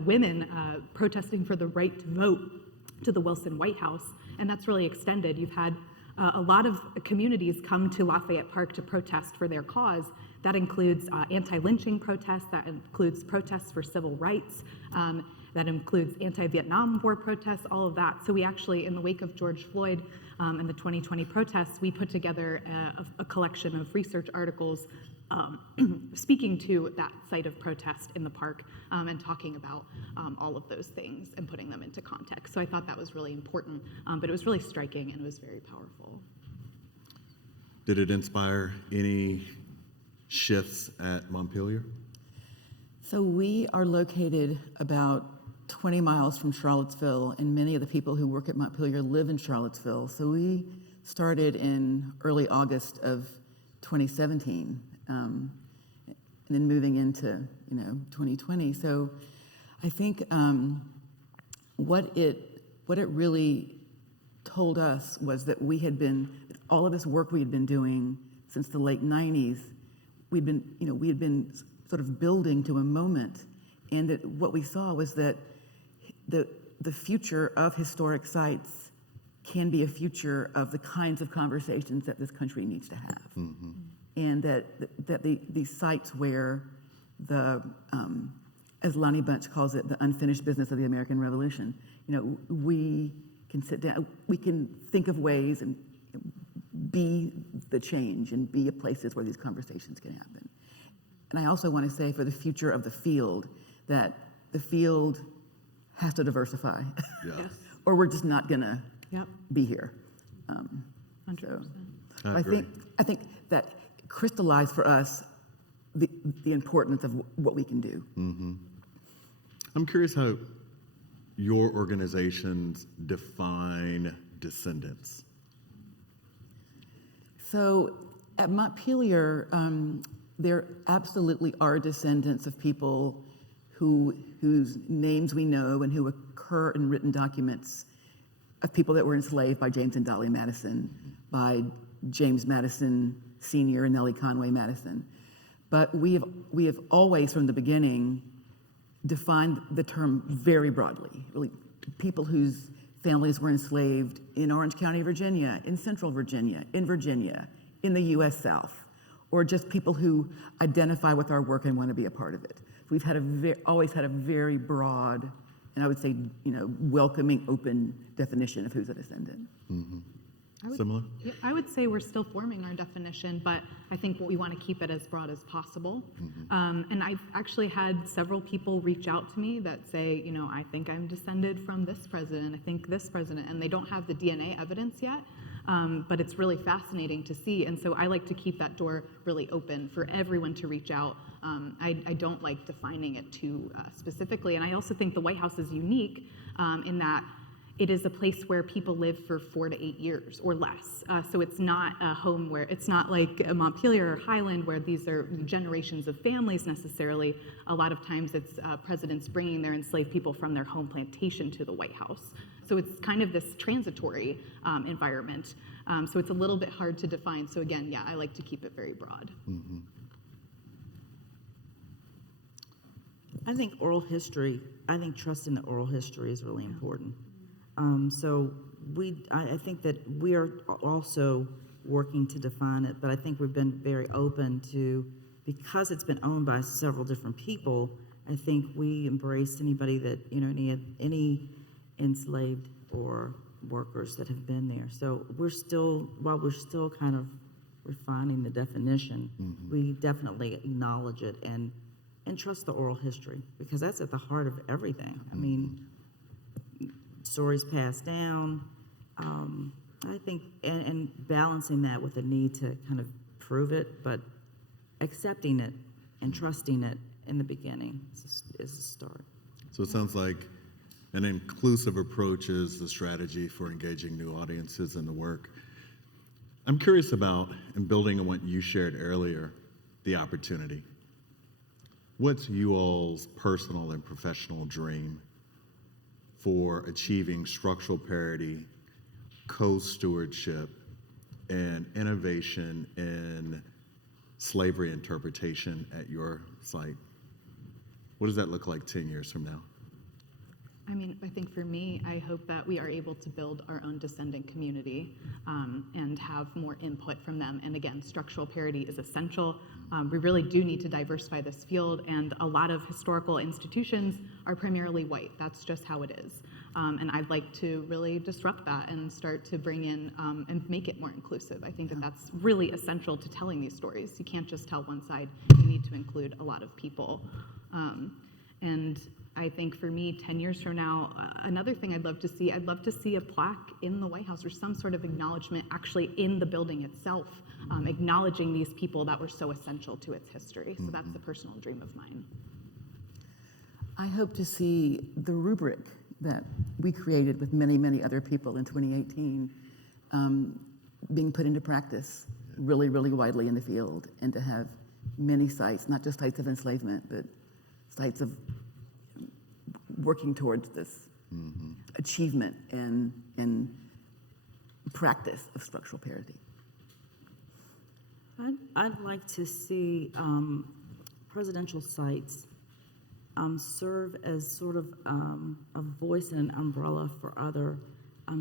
women protesting for the right to vote to the Wilson White House, and that's really extended. You've had a lot of communities come to Lafayette Park to protest for their cause. That includes anti-lynching protests, that includes protests for civil rights. that includes anti-Vietnam War protests, all of that. So we actually, in the wake of George Floyd and the 2020 protests, we put together a collection of research articles speaking to that site of protest in the park and talking about all of those things and putting them into context. So I thought that was really important, but it was really striking and it was very powerful. Did it inspire any shifts at Montpelier? So we are located about 20 miles from Charlottesville, and many of the people who work at Montpelier live in Charlottesville. So we started in early August of 2017, and then moving into 2020. So I think what it really told us was that all of this work we had been doing since the late 90s. We had been sort of building to a moment, and that what we saw was that the future of historic sites can be a future of the kinds of conversations that this country needs to have. Mm-hmm. And that these sites where as Lonnie Bunch calls it, the unfinished business of the American Revolution, we can sit down, we can think of ways and be the change and be places where these conversations can happen. And I also want to say for the future of the field, that the field has to diversify, Yeah. or we're just not gonna Yep. be here. 100%. I I agree. think that crystallized for us the importance of what we can do. I'm curious how your organizations define descendants. So at Montpelier, there absolutely are descendants of people whose names we know and who occur in written documents of people that were enslaved by James and Dolly Madison, by James Madison Sr. and Nellie Conway Madison. But we have always, from the beginning, defined the term very broadly. Really, people whose families were enslaved in Orange County, Virginia, in Central Virginia, in the U.S. South, or just people who identify with our work and want to be a part of it. We've had always had a very broad, and I would say, welcoming, open definition of who's a descendant. Similar? I would say we're still forming our definition, but I think we want to keep it as broad as possible. And I've actually had several people reach out to me that say, I think I'm descended from this president, I think this president, and they don't have the DNA evidence yet, but it's really fascinating to see. And so I like to keep that door really open for everyone to reach out. I don't like defining it too specifically. And I also think the White House is unique in that it is a place where people live for 4 to 8 years or less. So it's not a home where, it's not like a Montpelier or Highland where these are generations of families necessarily. A lot of times it's presidents bringing their enslaved people from their home plantation to the White House. So it's kind of this transitory environment. So it's a little bit hard to define. So again, yeah, I like to keep it very broad. I think trust in the oral history is really important. So I think that we are also working to define it, but I think we've been very open to, because it's been owned by several different people, I think we embrace anybody that, any enslaved or workers that have been there. So while we're still kind of refining the definition, we definitely acknowledge it and trust the oral history, because that's at the heart of everything. I mean, stories passed down, I think, and balancing that with the need to kind of prove it, but accepting it and trusting it in the beginning is a start. So it sounds like an inclusive approach is the strategy for engaging new audiences in the work. I'm curious about, and building on what you shared earlier, the opportunity. What's you all's personal and professional dream for achieving structural parity, co-stewardship, and innovation in slavery interpretation at your site? What does that look like 10 years from now? I mean, I think for me, I hope that we are able to build our own descendant community and have more input from them. And again, structural parity is essential. We really do need to diversify this field, and a lot of historical institutions are primarily white. That's just how it is. And I'd like to really disrupt that and start to bring in and make it more inclusive. I think that that's really essential to telling these stories. You can't just tell one side. You need to include a lot of people. And I think for me, 10 years from now, another thing I'd love to see a plaque in the White House or some sort of acknowledgement actually in the building itself, acknowledging these people that were so essential to its history. So that's a personal dream of mine. I hope to see the rubric that we created with many, many other people in 2018 being put into practice really, really widely in the field, and to have many sites, not just sites of enslavement, but sites of working towards this achievement and practice of structural parity. I'd like to see presidential sites serve as sort of a voice and an umbrella for other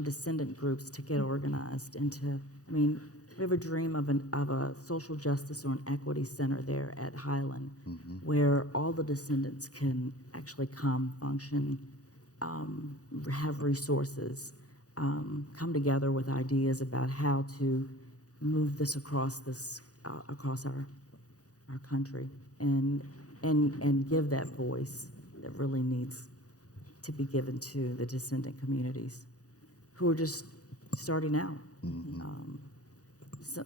descendant groups to get organized into. I mean, we have a dream of a social justice or an equity center there at Highland, where all the descendants can actually come, function, have resources, come together with ideas about how to move this across our country, and give that voice that really needs to be given to the descendant communities who are just starting out. So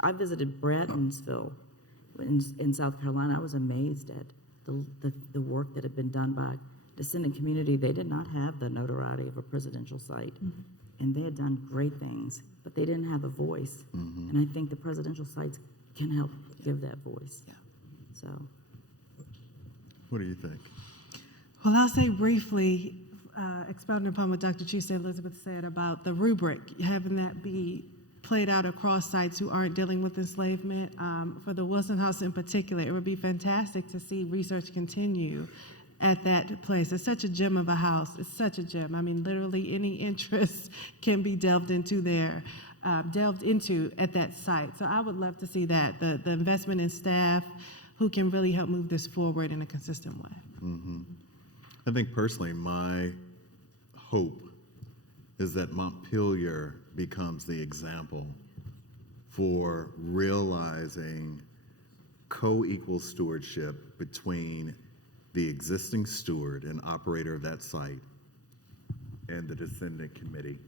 I visited Bratonsville in South Carolina. I was amazed at the work that had been done by descendant community. They did not have the notoriety of a presidential site, and they had done great things, but they didn't have a voice. And I think the presidential sites can help give that voice. Yeah. So, What do you think? Well, I'll say briefly, expounding upon what Dr. Chisa Elizabeth said about the rubric, having that be played out across sites who aren't dealing with enslavement. For the Wilson House in particular, it would be fantastic to see research continue at that place. It's such a gem of a house. It's such a gem. I mean, literally any interest can be delved into there, at that site. So I would love to see that, the investment in staff who can really help move this forward in a consistent way. I think personally, my hope is that Montpelier becomes the example for realizing co-equal stewardship between the existing steward and operator of that site and the descendant committee,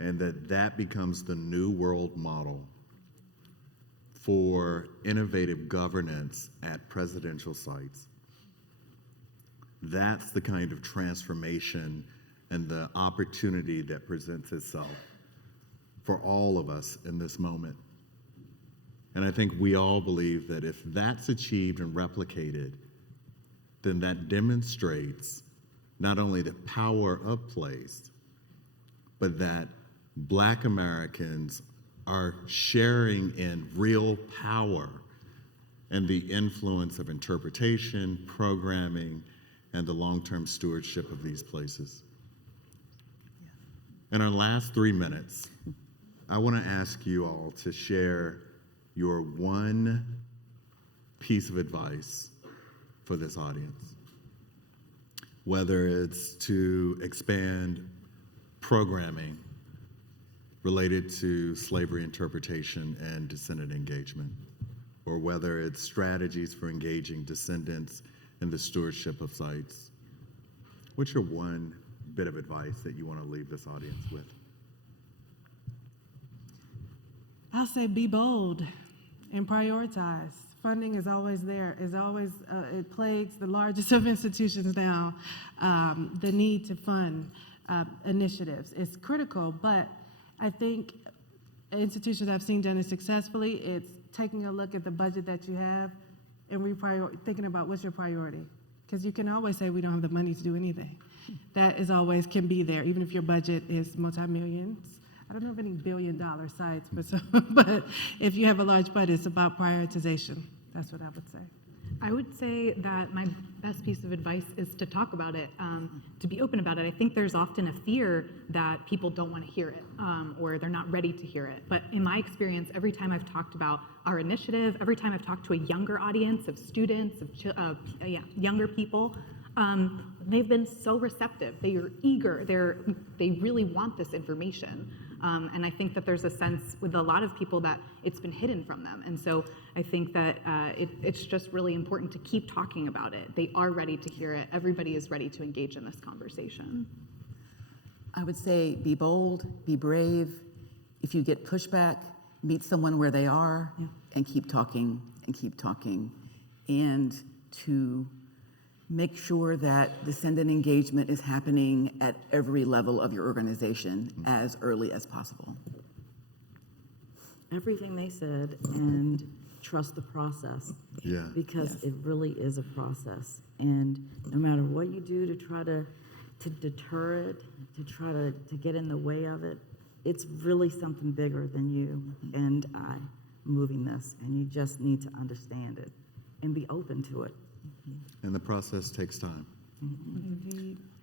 and that becomes the new world model for innovative governance at presidential sites. That's the kind of transformation and the opportunity that presents itself for all of us in this moment. And I think we all believe that if that's achieved and replicated, then that demonstrates not only the power of place, but that Black Americans are sharing in real power and the influence of interpretation, programming, and the long-term stewardship of these places. In our last 3 minutes, I want to ask you all to share your one piece of advice for this audience, whether it's to expand programming related to slavery interpretation and descendant engagement, or whether it's strategies for engaging descendants in the stewardship of sites. What's your one bit of advice that you want to leave this audience with? I'll say be bold and prioritize. Funding is always there. It plagues the largest of institutions now. The need to fund initiatives is critical, but I think institutions I've seen done it successfully. It's taking a look at the budget that you have and thinking about what's your priority. Because you can always say we don't have the money to do anything. That is always can be there, even if your budget is multi-millions. I don't know of any billion-dollar sites, but if you have a large budget, it's about prioritization. That's what I would say. I would say that my best piece of advice is to talk about it, to be open about it. I think there's often a fear that people don't want to hear it, or they're not ready to hear it. But in my experience, every time I've talked about our initiative, every time I've talked to a younger audience of students, of younger people, they've been so receptive. They are eager. They really want this information. And I think that there's a sense with a lot of people that it's been hidden from them. And so I think that it's just really important to keep talking about it. They are ready to hear it. Everybody is ready to engage in this conversation. I would say be bold, be brave. If you get pushback, meet someone where they are and keep talking and keep talking. And to make sure that descendant engagement is happening at every level of your organization as early as possible. Everything they said, and trust the process. Yeah. Because Yes. it really is a process. And no matter what you do to try to deter it, to try to get in the way of it, it's really something bigger than you and I moving this. And you just need to understand it and be open to it. And the process takes time.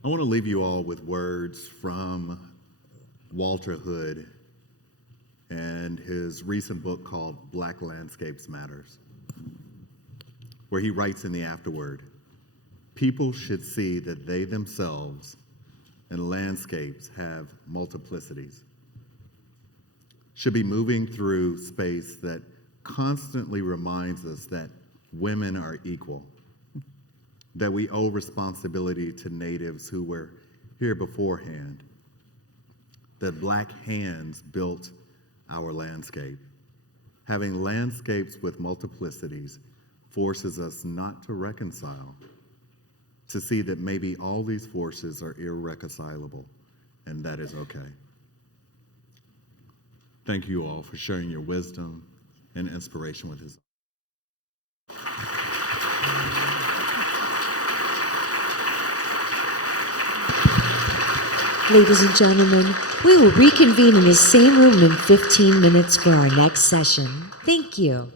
I want to leave you all with words from Walter Hood and his recent book called Black Landscapes Matters, where he writes in the afterword, people should see that they themselves and landscapes have multiplicities, should be moving through space that constantly reminds us that women are equal, that we owe responsibility to natives who were here beforehand, that Black hands built our landscape. Having landscapes with multiplicities forces us not to reconcile, to see that maybe all these forces are irreconcilable, and that is okay. Thank you all for sharing your wisdom and inspiration with us. Ladies and gentlemen, we will reconvene in the same room in 15 minutes for our next session. Thank you.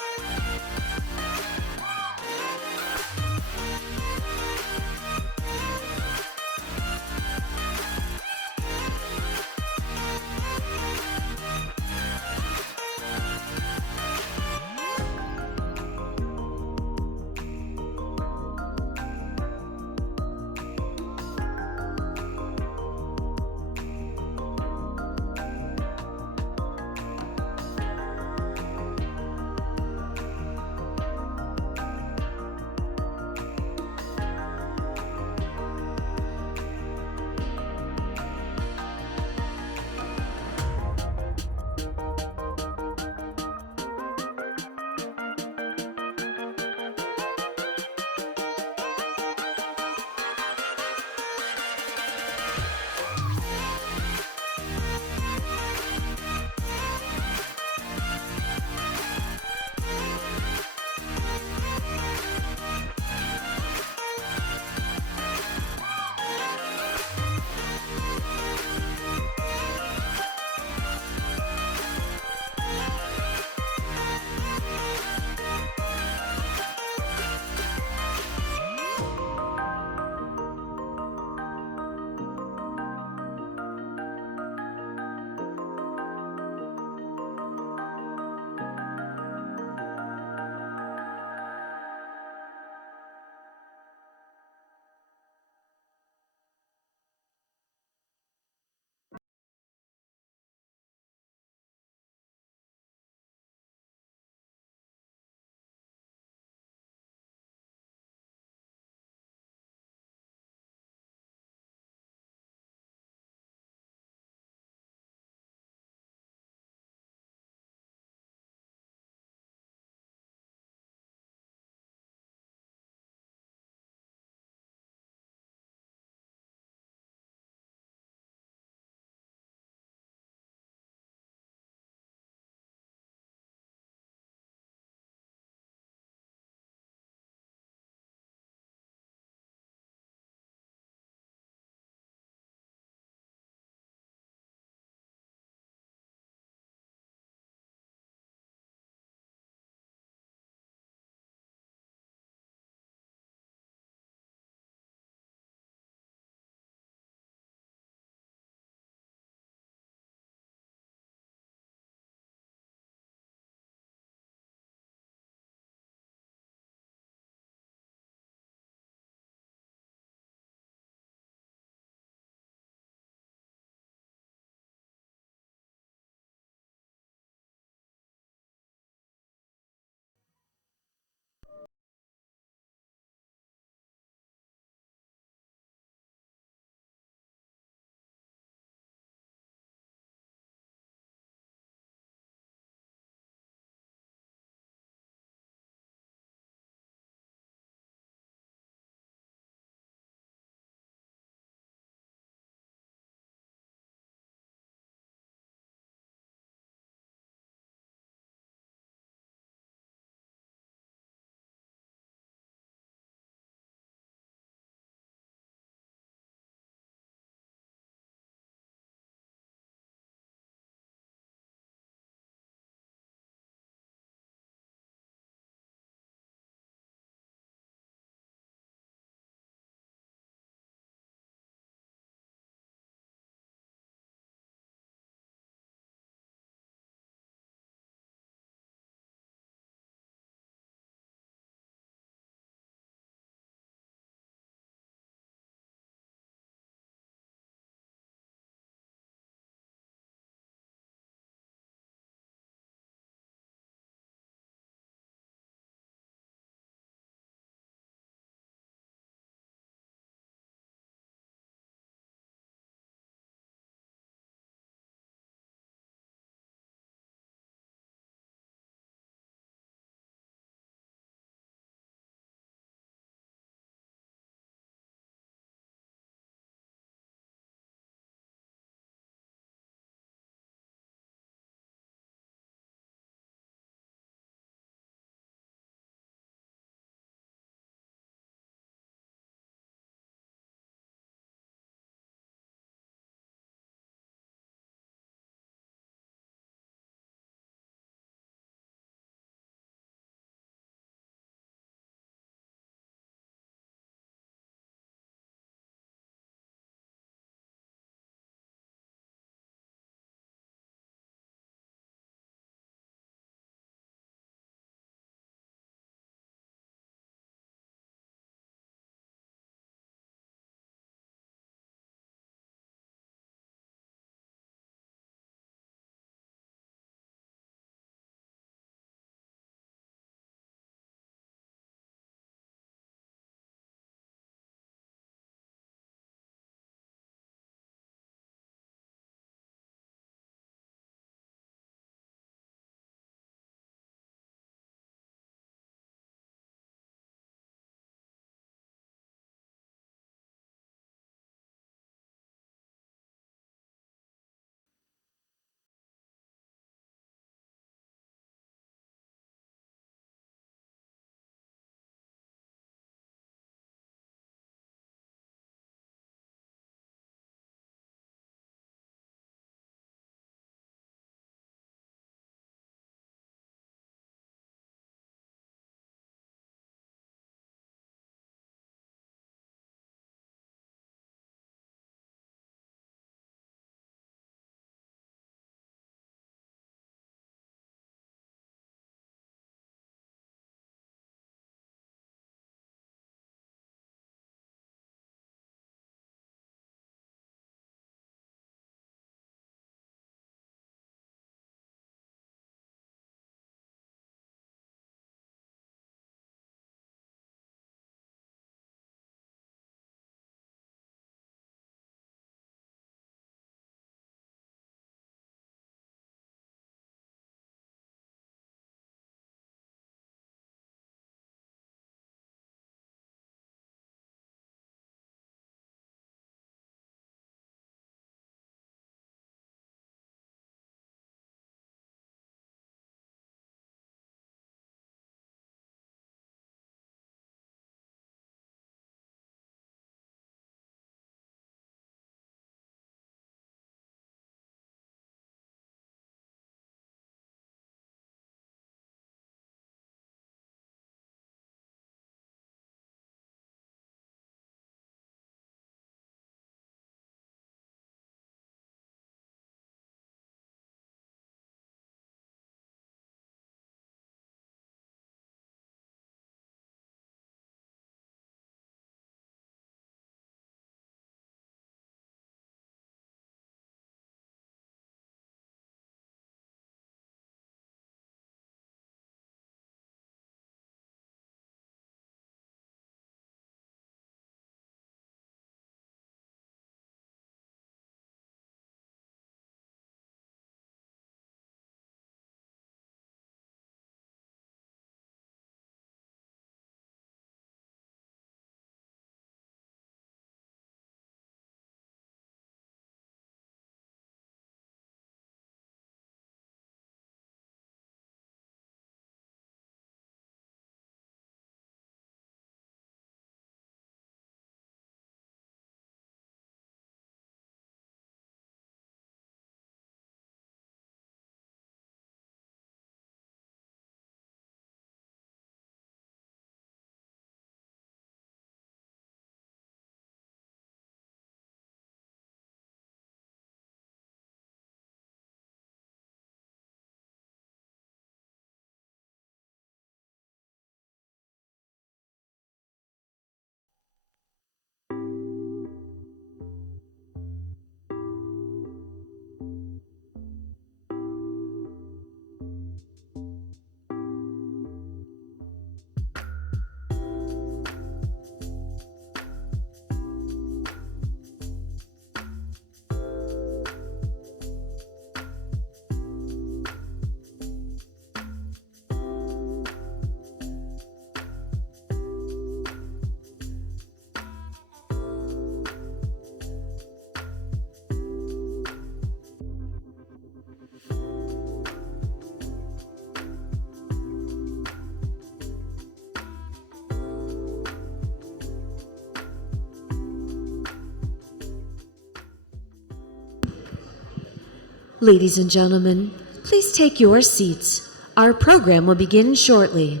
Ladies and gentlemen, please take your seats. Our program will begin shortly.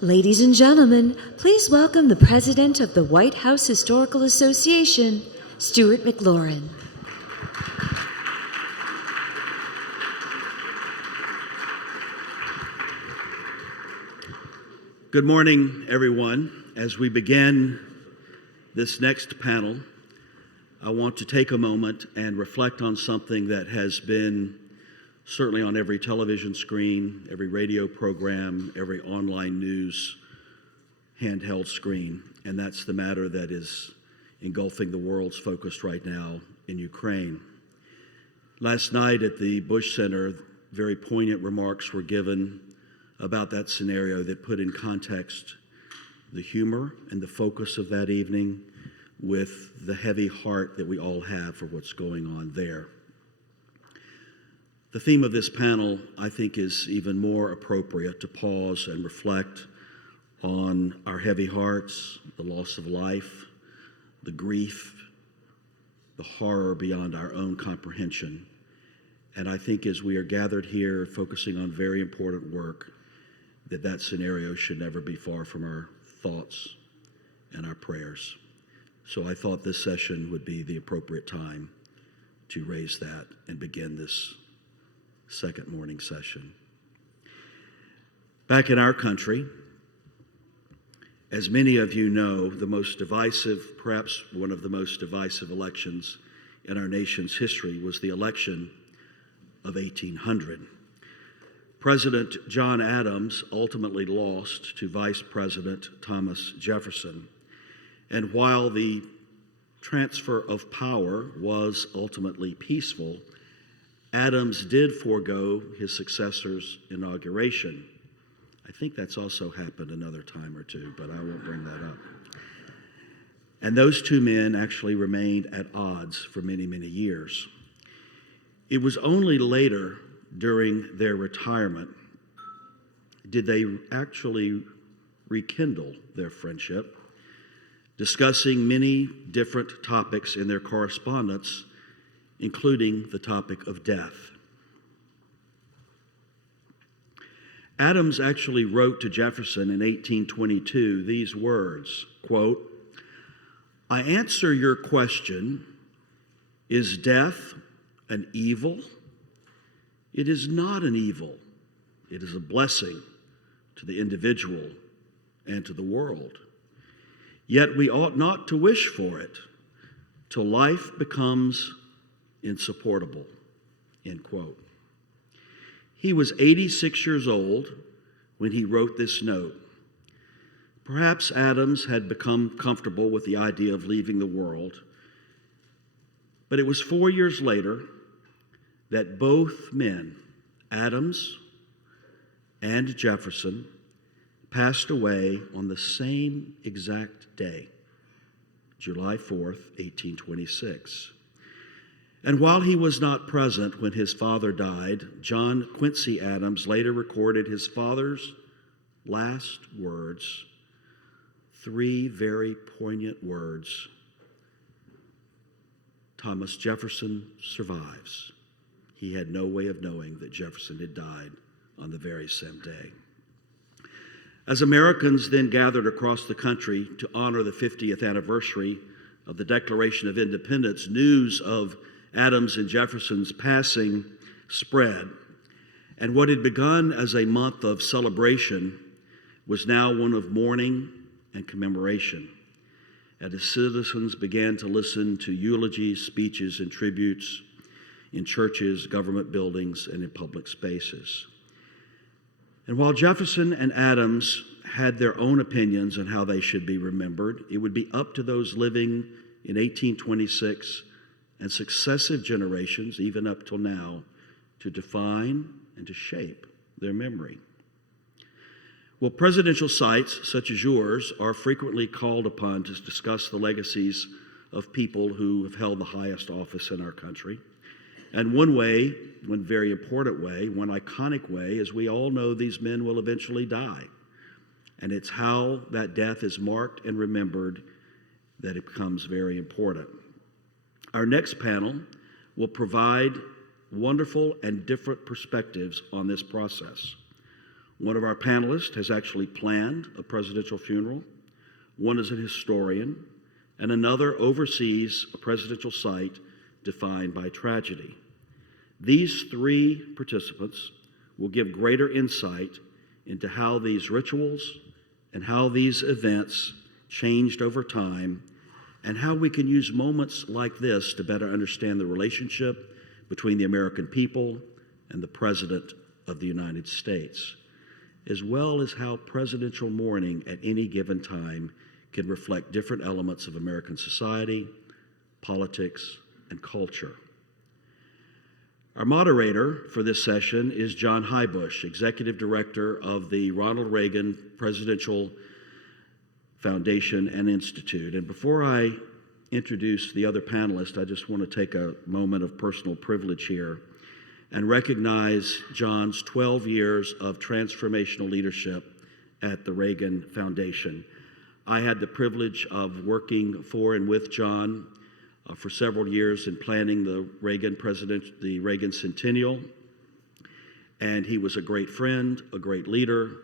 Ladies and gentlemen, please welcome the President of the White House Historical Association, Stuart McLaurin. Good morning, everyone. As we begin this next panel, I want to take a moment and reflect on something that has been certainly on every television screen, every radio program, every online news handheld screen, and that's the matter that is engulfing the world's focus right now in Ukraine. Last night at the Bush Center, very poignant remarks were given about that scenario that put in context the humor and the focus of that evening with the heavy heart that we all have for what's going on there. The theme of this panel, I think, is even more appropriate to pause and reflect on our heavy hearts, the loss of life, the grief, the horror beyond our own comprehension. And I think as we are gathered here focusing on very important work, that scenario should never be far from our thoughts and our prayers. So I thought this session would be the appropriate time to raise that and begin this second morning session. Back in our country, as many of you know, the most divisive, perhaps one of the most divisive elections in our nation's history was the election of 1800. President John Adams ultimately lost to Vice President Thomas Jefferson. And while the transfer of power was ultimately peaceful, Adams did forego his successor's inauguration. I think that's also happened another time or two, but I won't bring that up. And those two men actually remained at odds for many, many years. It was only later, during their retirement, did they actually rekindle their friendship, discussing many different topics in their correspondence, including the topic of death. Adams actually wrote to Jefferson in 1822 these words, quote, "I answer your question, is death an evil? It is not an evil. It is a blessing to the individual and to the world. Yet we ought not to wish for it till life becomes insupportable," end quote. He was 86 years old when he wrote this note. Perhaps Adams had become comfortable with the idea of leaving the world, but it was 4 years later that both men, Adams and Jefferson, passed away on the same exact day, July 4th, 1826. And while he was not present when his father died, John Quincy Adams later recorded his father's last words, 3 very poignant words: "Thomas Jefferson survives." He had no way of knowing that Jefferson had died on the very same day. As Americans then gathered across the country to honor the 50th anniversary of the Declaration of Independence, news of Adams and Jefferson's passing spread, and what had begun as a month of celebration was now one of mourning and commemoration, as citizens began to listen to eulogies, speeches, and tributes in churches, government buildings, and in public spaces. And while Jefferson and Adams had their own opinions on how they should be remembered, it would be up to those living in 1826 and successive generations, even up till now, to define and to shape their memory. Well, presidential sites such as yours are frequently called upon to discuss the legacies of people who have held the highest office in our country. And one way, one very important way, one iconic way, is we all know these men will eventually die. And it's how that death is marked and remembered that it becomes very important. Our next panel will provide wonderful and different perspectives on this process. One of our panelists has actually planned a presidential funeral, one is a historian, and another oversees a presidential site defined by tragedy. These 3 participants will give greater insight into how these rituals and how these events changed over time, and how we can use moments like this to better understand the relationship between the American people and the President of the United States, as well as how presidential mourning at any given time can reflect different elements of American society, politics, and culture. Our moderator for this session is John Heybusch, Executive Director of the Ronald Reagan Presidential Foundation and Institute. And before I introduce the other panelists, I just want to take a moment of personal privilege here and recognize John's 12 years of transformational leadership at the Reagan Foundation. I had the privilege of working for and with John for several years in planning the Reagan Centennial, and he was a great friend, a great leader,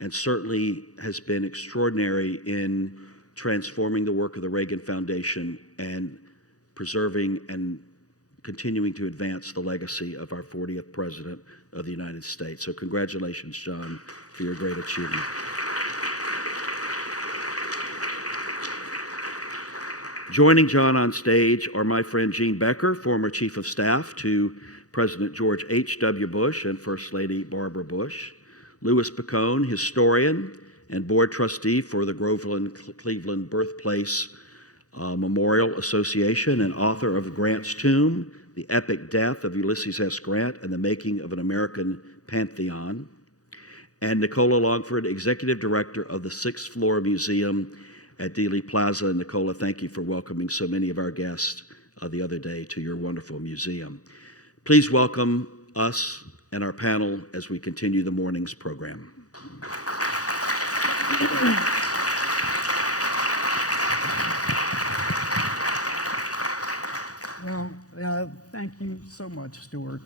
and certainly has been extraordinary in transforming the work of the Reagan Foundation and preserving and continuing to advance the legacy of our 40th President of the United States. So congratulations, John, for your great achievement. Joining John on stage are my friend Gene Becker, former Chief of Staff to President George H.W. Bush and First Lady Barbara Bush; Louis Picone, historian and board trustee for the Groveland-Cleveland Birthplace Memorial Association and author of Grant's Tomb, The Epic Death of Ulysses S. Grant and the Making of an American Pantheon; and Nicola Longford, Executive Director of the 6th Floor Museum at Dealey Plaza. And Nicola, thank you for welcoming so many of our guests the other day to your wonderful museum. Please welcome us and our panel as we continue the morning's program. Well, thank you so much, Stuart.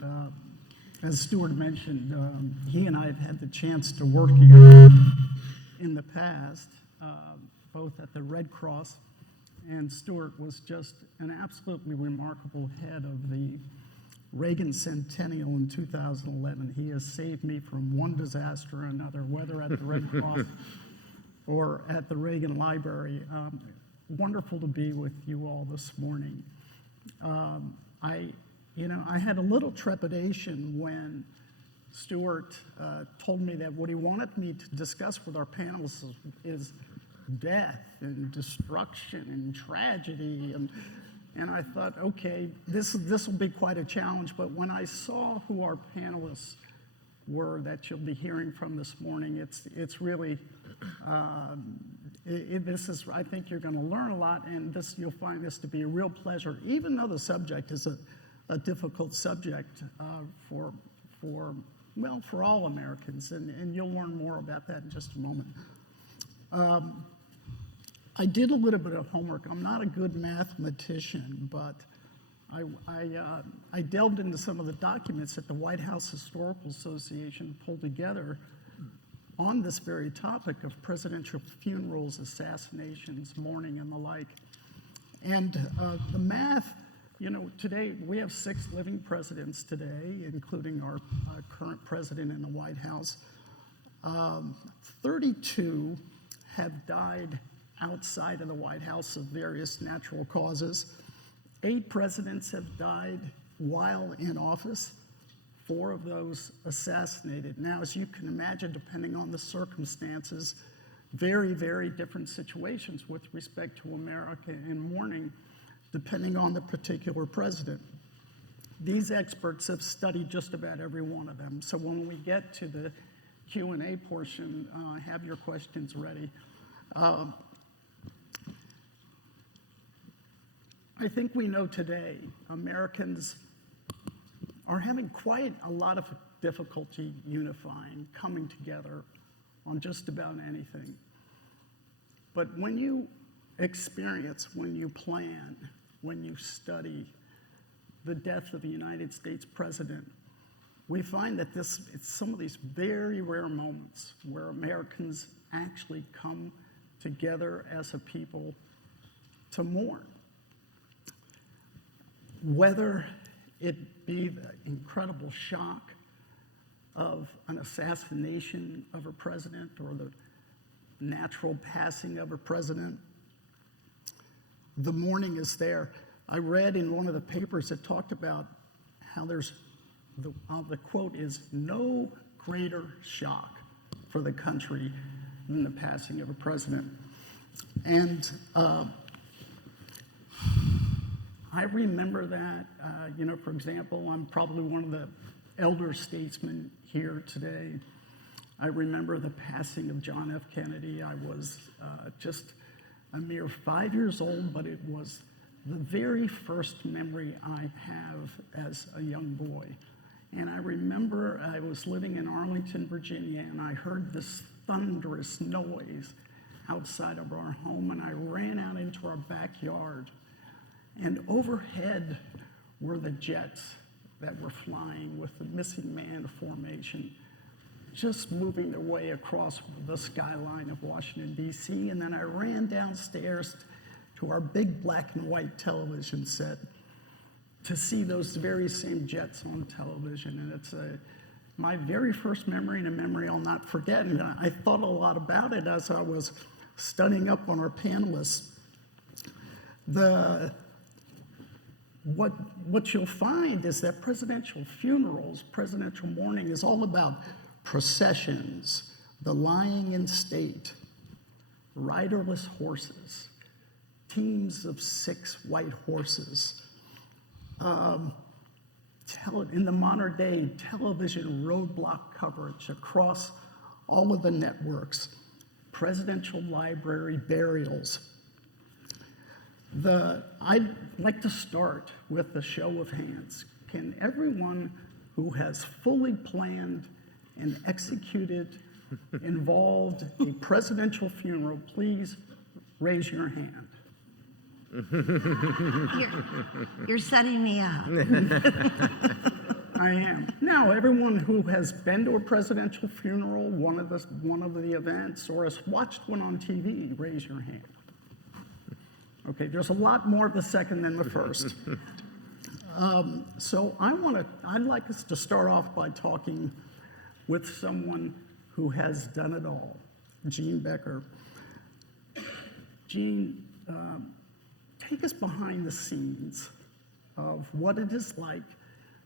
As Stuart mentioned, he and I have had the chance to work here in the past, both at the Red Cross, and Stuart was just an absolutely remarkable head of the Reagan Centennial in 2011. He has saved me from one disaster or another, whether at the Red Cross or at the Reagan Library. Wonderful to be with you all this morning. I had a little trepidation when Stuart told me that what he wanted me to discuss with our panelists is death and destruction and tragedy, and I thought, okay, this will be quite a challenge. But when I saw who our panelists were that you'll be hearing from this morning, it's really I think you're going to learn a lot, and you'll find this to be a real pleasure, even though the subject is a difficult subject for all Americans, and you'll learn more about that in just a moment. I did a little bit of homework. I'm not a good mathematician, but I delved into some of the documents that the White House Historical Association pulled together on this very topic of presidential funerals, assassinations, mourning, and the like. And the math, today we have 6 living presidents today, including our current president in the White House. 32 have died outside of the White House of various natural causes. 8 presidents have died while in office. 4 of those assassinated. Now, as you can imagine, depending on the circumstances, very, very different situations with respect to America in mourning, depending on the particular president. These experts have studied just about every one of them. So when we get to the Q&A portion, have your questions ready. I think we know today Americans are having quite a lot of difficulty unifying, coming together on just about anything. But when you experience, when you plan, when you study the death of a United States president, we find that it's some of these very rare moments where Americans actually come together as a people to mourn. Whether it be the incredible shock of an assassination of a president or the natural passing of a president, the mourning is there. I read in one of the papers that talked about how there's, the quote is, no greater shock for the country than the passing of a president. And I remember that, for example, I'm probably one of the elder statesmen here today. I remember the passing of John F. Kennedy. I was just a mere 5 years old, but it was the very first memory I have as a young boy. And I remember I was living in Arlington, Virginia, and I heard this thunderous noise outside of our home, and I ran out into our backyard. And overhead were the jets that were flying with the missing man formation, just moving their way across the skyline of Washington, D.C. And then I ran downstairs to our big black and white television set to see those very same jets on television. And it's my very first memory, and a memory I'll not forget. And I thought a lot about it as I was studying up on our panelists. What you'll find is that presidential funerals, presidential mourning is all about processions, the lying in state, riderless horses, teams of 6 white horses. In the modern day, television roadblock coverage across all of the networks, presidential library burials. I'd like to start with a show of hands. can everyone who has fully planned and executed, involved a presidential funeral, please raise your hand? You're setting me up. I am. Now, everyone who has been to a presidential funeral, one of the events, or has watched one on TV, raise your hand. Okay, there's a lot more of the second than the first. So I'd like us to start off by talking with someone who has done it all, Jean Becker. Jean, take us behind the scenes of what it is like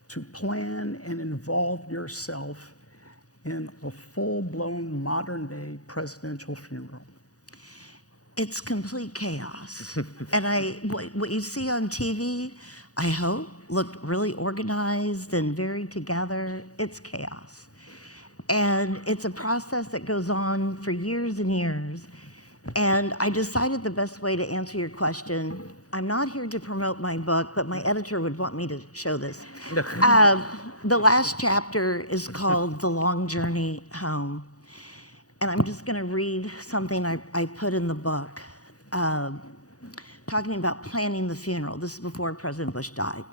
to plan and involve yourself in a full-blown modern-day presidential funeral. It's complete chaos. And what you see on TV, I hope, looked really organized and very together. It's chaos. And it's a process that goes on for years and years. And I decided the best way to answer your question, I'm not here to promote my book, but my editor would want me to show this. The last chapter is called The Long Journey Home. And I'm just going to read something I put in the book, talking about planning the funeral. This is before President Bush died.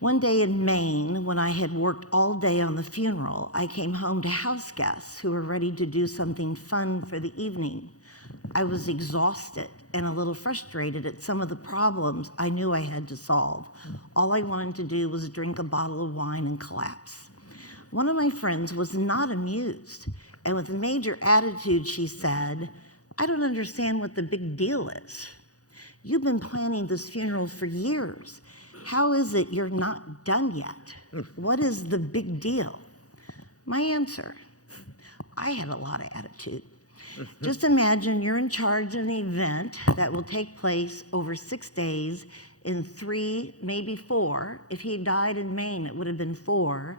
One day in Maine, when I had worked all day on the funeral, I came home to house guests who were ready to do something fun for the evening. I was exhausted and a little frustrated at some of the problems I knew I had to solve. All I wanted to do was drink a bottle of wine and collapse. One of my friends was not amused, and with a major attitude, she said, "I don't understand what the big deal is. You've been planning this funeral for years. How is it you're not done yet? What is the big deal?" My answer, I had a lot of attitude. Just imagine you're in charge of an event that will take place over 6 days in 3, maybe 4. If he died in Maine, it would have been 4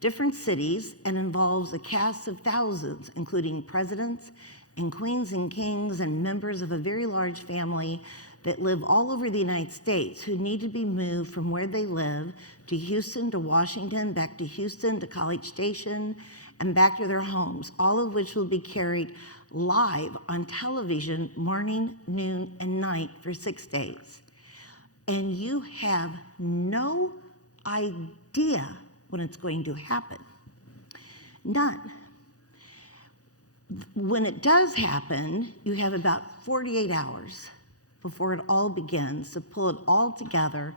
different cities, and involves a cast of thousands, including presidents and queens and kings and members of a very large family that live all over the United States who need to be moved from where they live to Houston, to Washington, back to Houston, to College Station, and back to their homes, all of which will be carried live on television morning, noon, and night for 6 days. And you have no idea when it's going to happen. None. When it does happen, you have about 48 hours before it all begins to pull it all together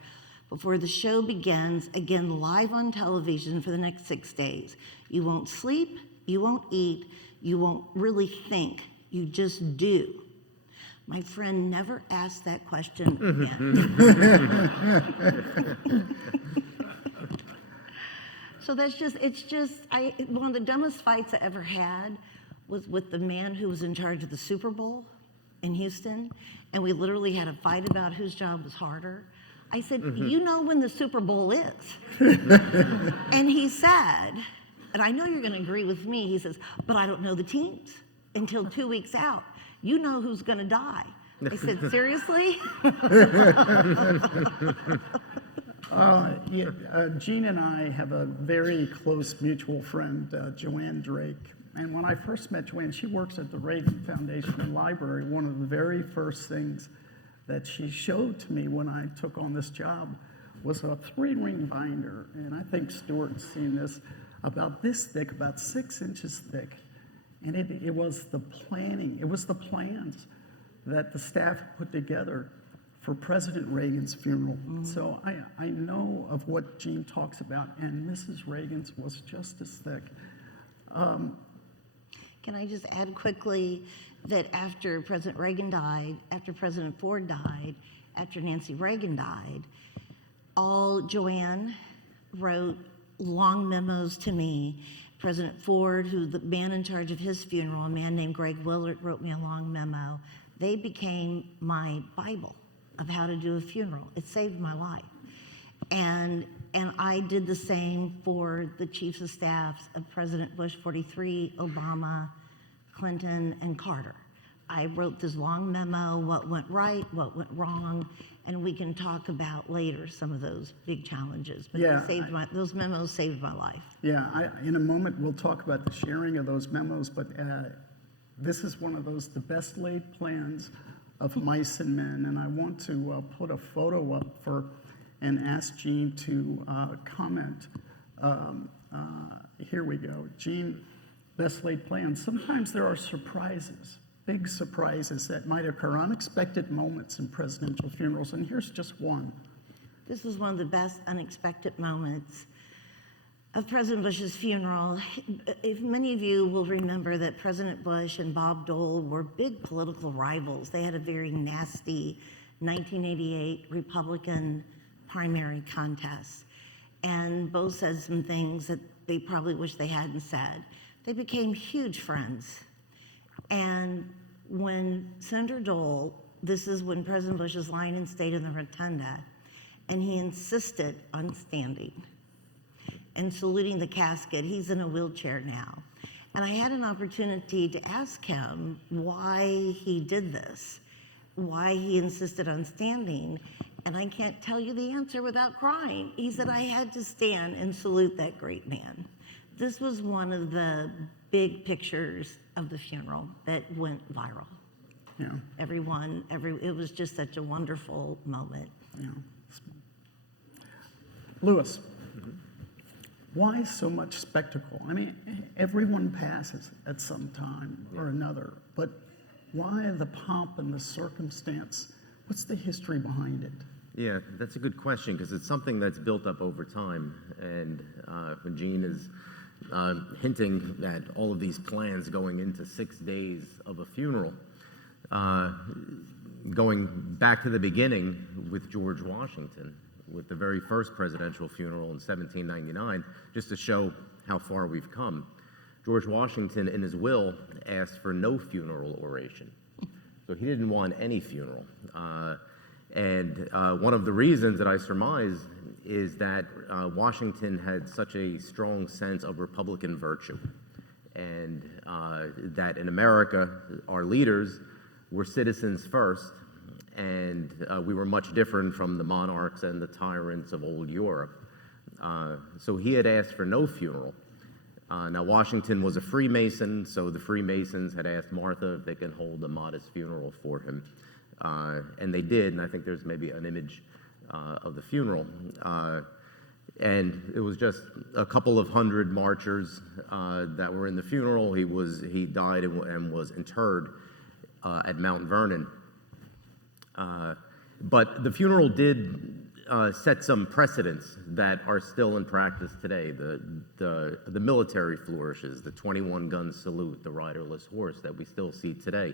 before the show begins, again live on television for the next 6 days. You won't sleep, you won't eat, you won't really think, you just do. My friend never asked that question again. So one of the dumbest fights I ever had was with the man who was in charge of the Super Bowl in Houston, and we literally had a fight about whose job was harder. I said, "You know when the Super Bowl is." And he said, and I know you're going to agree with me, he says, "But I don't know the teams until 2 weeks out. You know who's going to die." I said, "Seriously?" Jean and I have a very close mutual friend, Joanne Drake. And when I first met Joanne, she works at the Reagan Foundation Library. One of the very first things that she showed to me when I took on this job was a 3-ring binder. And I think Stuart's seen this, about this thick, about 6 inches thick. And it was the planning, it was the plans that the staff put together for President Reagan's funeral. So I know of what Jean talks about, and Mrs. Reagan's was just as thick. Can I just add quickly that after President Reagan died, after President Ford died, after Nancy Reagan died, Joanne wrote long memos to me. President Ford, who's the man in charge of his funeral, a man named Greg Willard, wrote me a long memo. They became my Bible of how to do a funeral. It saved my life. And I did the same for the chiefs of staffs of President Bush 43, Obama, Clinton, and Carter. I wrote this long memo, what went right, what went wrong, and we can talk about later some of those big challenges. But Yeah, those memos saved my life. Yeah, in a moment, we'll talk about the sharing of those memos, but this is one of those, the best laid plans of mice and men, and I want to put a photo up and ask Jean to comment. Here we go. Jean, best laid plans. Sometimes there are surprises, big surprises that might occur, unexpected moments in presidential funerals, and here's just one. This was one of the best unexpected moments of President Bush's funeral. If many of you will remember that President Bush and Bob Dole were big political rivals. They had a very nasty 1988 Republican primary contest. And both said some things that they probably wish they hadn't said. They became huge friends. And when Senator Dole, this is when President Bush is lying in state in the rotunda, and he insisted on standing and saluting the casket. He's in a wheelchair now. And I had an opportunity to ask him why he did this, why he insisted on standing. And I can't tell you the answer without crying. He said, I had to stand and salute that great man. This was one of the big pictures of the funeral that went viral. Yeah. It was just such a wonderful moment. Yeah. Lewis, why so much spectacle? I mean, everyone passes at some time or another, but why the pomp and the circumstance? What's the history behind it? Yeah, that's a good question because it's something that's built up over time. And when Jean is hinting at all of these plans going into 6 days of a funeral, going back to the beginning with George Washington, with the very first presidential funeral in 1799, just to show how far we've come. George Washington, in his will, asked for no funeral oration. So he didn't want any funeral. And one of the reasons that I surmise is that Washington had such a strong sense of Republican virtue, and that in America, our leaders were citizens first, and we were much different from the monarchs and the tyrants of old Europe. So he had asked for no funeral. Now, Washington was a Freemason, so the Freemasons had asked Martha if they can hold a modest funeral for him. And they did, and I think there's maybe an image of the funeral. And it was just a couple of hundred marchers that were in the funeral. He died and was interred at Mount Vernon. But the funeral did set some precedents that are still in practice today. The military flourishes, the 21-gun salute, the riderless horse that we still see today.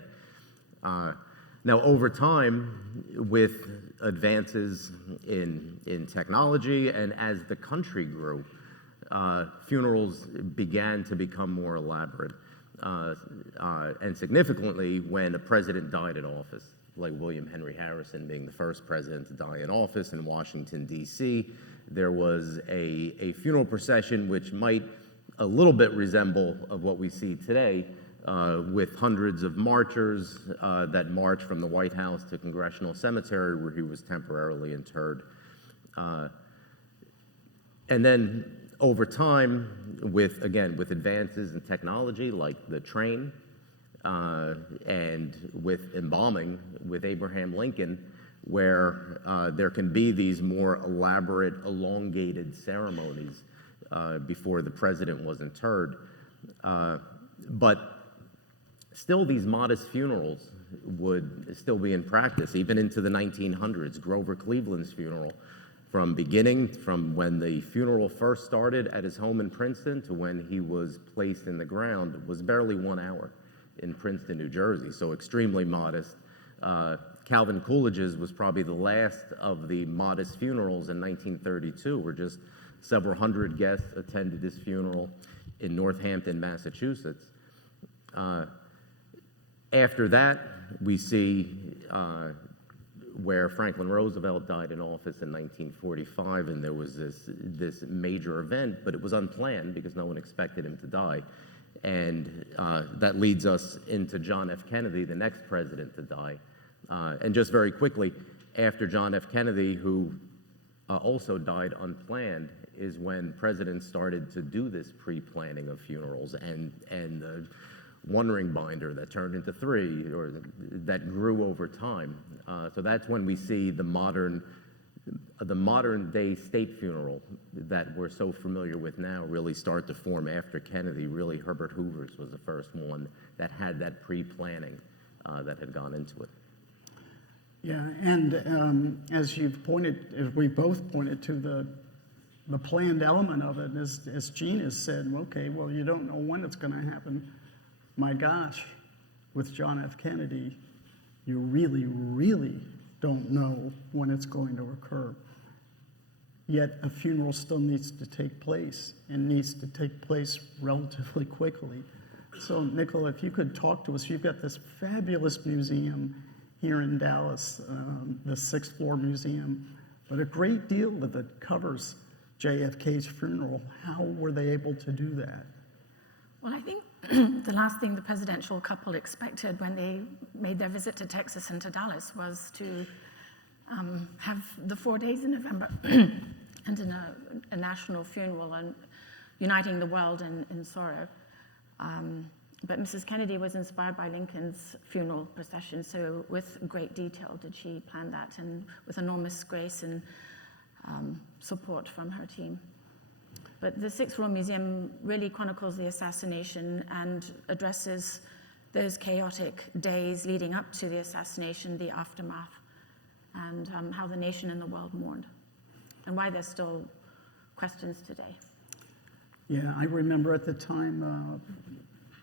Now, over time, with advances in technology and as the country grew, funerals began to become more elaborate. And significantly, when a president died in office, like William Henry Harrison being the first president to die in office in Washington, D.C., there was a funeral procession which might a little bit resemble of what we see today, with hundreds of marchers that marched from the White House to Congressional Cemetery, where he was temporarily interred. And then over time, with advances in technology like the train, and with embalming with Abraham Lincoln, where there can be these more elaborate, elongated ceremonies before the president was interred. But still, these modest funerals would still be in practice, even into the 1900s. Grover Cleveland's funeral, from when the funeral first started at his home in Princeton to when he was placed in the ground, was barely 1 hour in Princeton, New Jersey, so extremely modest. Calvin Coolidge's was probably the last of the modest funerals in 1932, where just several hundred guests attended his funeral in Northampton, Massachusetts. After that, we see where Franklin Roosevelt died in office in 1945, and there was this major event, but it was unplanned because no one expected him to die. And that leads us into John F. Kennedy, the next president to die. And just very quickly, after John F. Kennedy, who also died unplanned, is when presidents started to do this pre-planning of funerals and the one ring binder that turned into 3 or that grew over time. So that's when we see the modern day state funeral that we're so familiar with now really start to form after Kennedy. Really, Herbert Hoover's was the first one that had that pre-planning that had gone into it. Yeah, and as we both pointed to the planned element of it, as Gene has said, okay, well, you don't know when it's going to happen. My gosh, with John F. Kennedy, you really, really don't know when it's going to occur. Yet a funeral still needs to take place and needs to take place relatively quickly. So, Nicola, if you could talk to us, you've got this fabulous museum here in Dallas, the 6th floor museum, but a great deal of it covers JFK's funeral. How were they able to do that? Well, I think the last thing the presidential couple expected when they made their visit to Texas and to Dallas was to have the 4 days in November and in a national funeral and uniting the world in sorrow. But Mrs. Kennedy was inspired by Lincoln's funeral procession, so with great detail did she plan that, and with enormous grace and support from her team. But the 6th Floor Museum really chronicles the assassination and addresses those chaotic days leading up to the assassination, the aftermath, and how the nation and the world mourned, and why there's still questions today. Yeah, I remember at the time,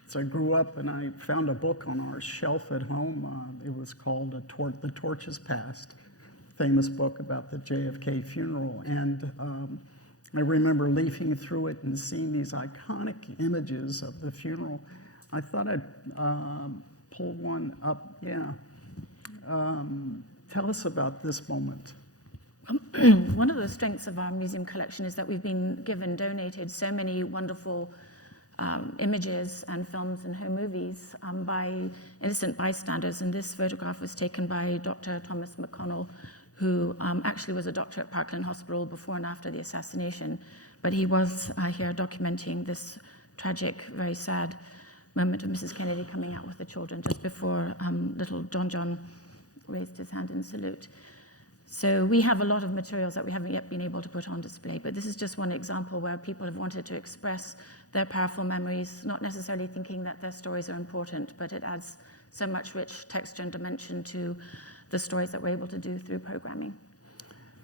as I grew up, and I found a book on our shelf at home. It was called The Torch Has Passed, famous book about the JFK funeral. And I remember leafing through it and seeing these iconic images of the funeral. I thought I'd pull one up. Yeah. Tell us about this moment. One of the strengths of our museum collection is that we've been donated so many wonderful images and films and home movies by innocent bystanders. And this photograph was taken by Dr. Thomas McConnell, who actually was a doctor at Parkland Hospital before and after the assassination. But he was here documenting this tragic, very sad moment of Mrs. Kennedy coming out with the children just before little John raised his hand in salute. So we have a lot of materials that we haven't yet been able to put on display, but this is just one example where people have wanted to express their powerful memories, not necessarily thinking that their stories are important, but it adds so much rich texture and dimension to the stories that we're able to do through programming.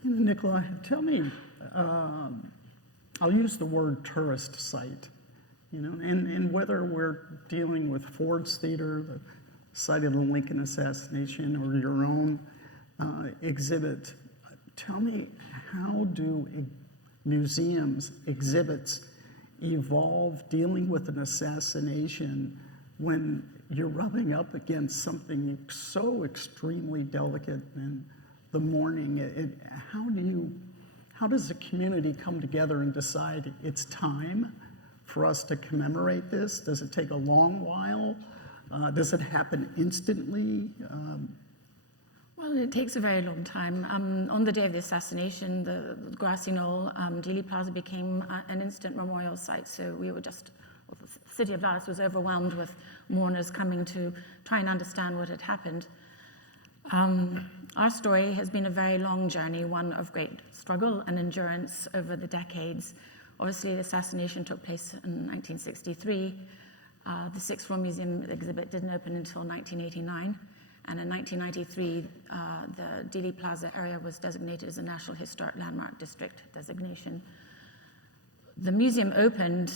Nicola, tell me, I'll use the word tourist site, and whether we're dealing with Ford's Theater, the site of the Lincoln assassination, or your own exhibit, tell me, how do museums, exhibits evolve dealing with an assassination when you're rubbing up against something so extremely delicate in the mourning? How does the community come together and decide it's time for us to commemorate this? Does it take a long while? Does it happen instantly? Well, it takes a very long time. On the day of the assassination, the grassy knoll, Dealey Plaza became an instant memorial site. So the city of Dallas was overwhelmed with mourners coming to try and understand what had happened. Our story has been a very long journey, one of great struggle and endurance over the decades. Obviously, the assassination took place in 1963. The 6th Floor Museum exhibit didn't open until 1989. And in 1993, the Dealey Plaza area was designated as a National Historic Landmark District designation. The museum opened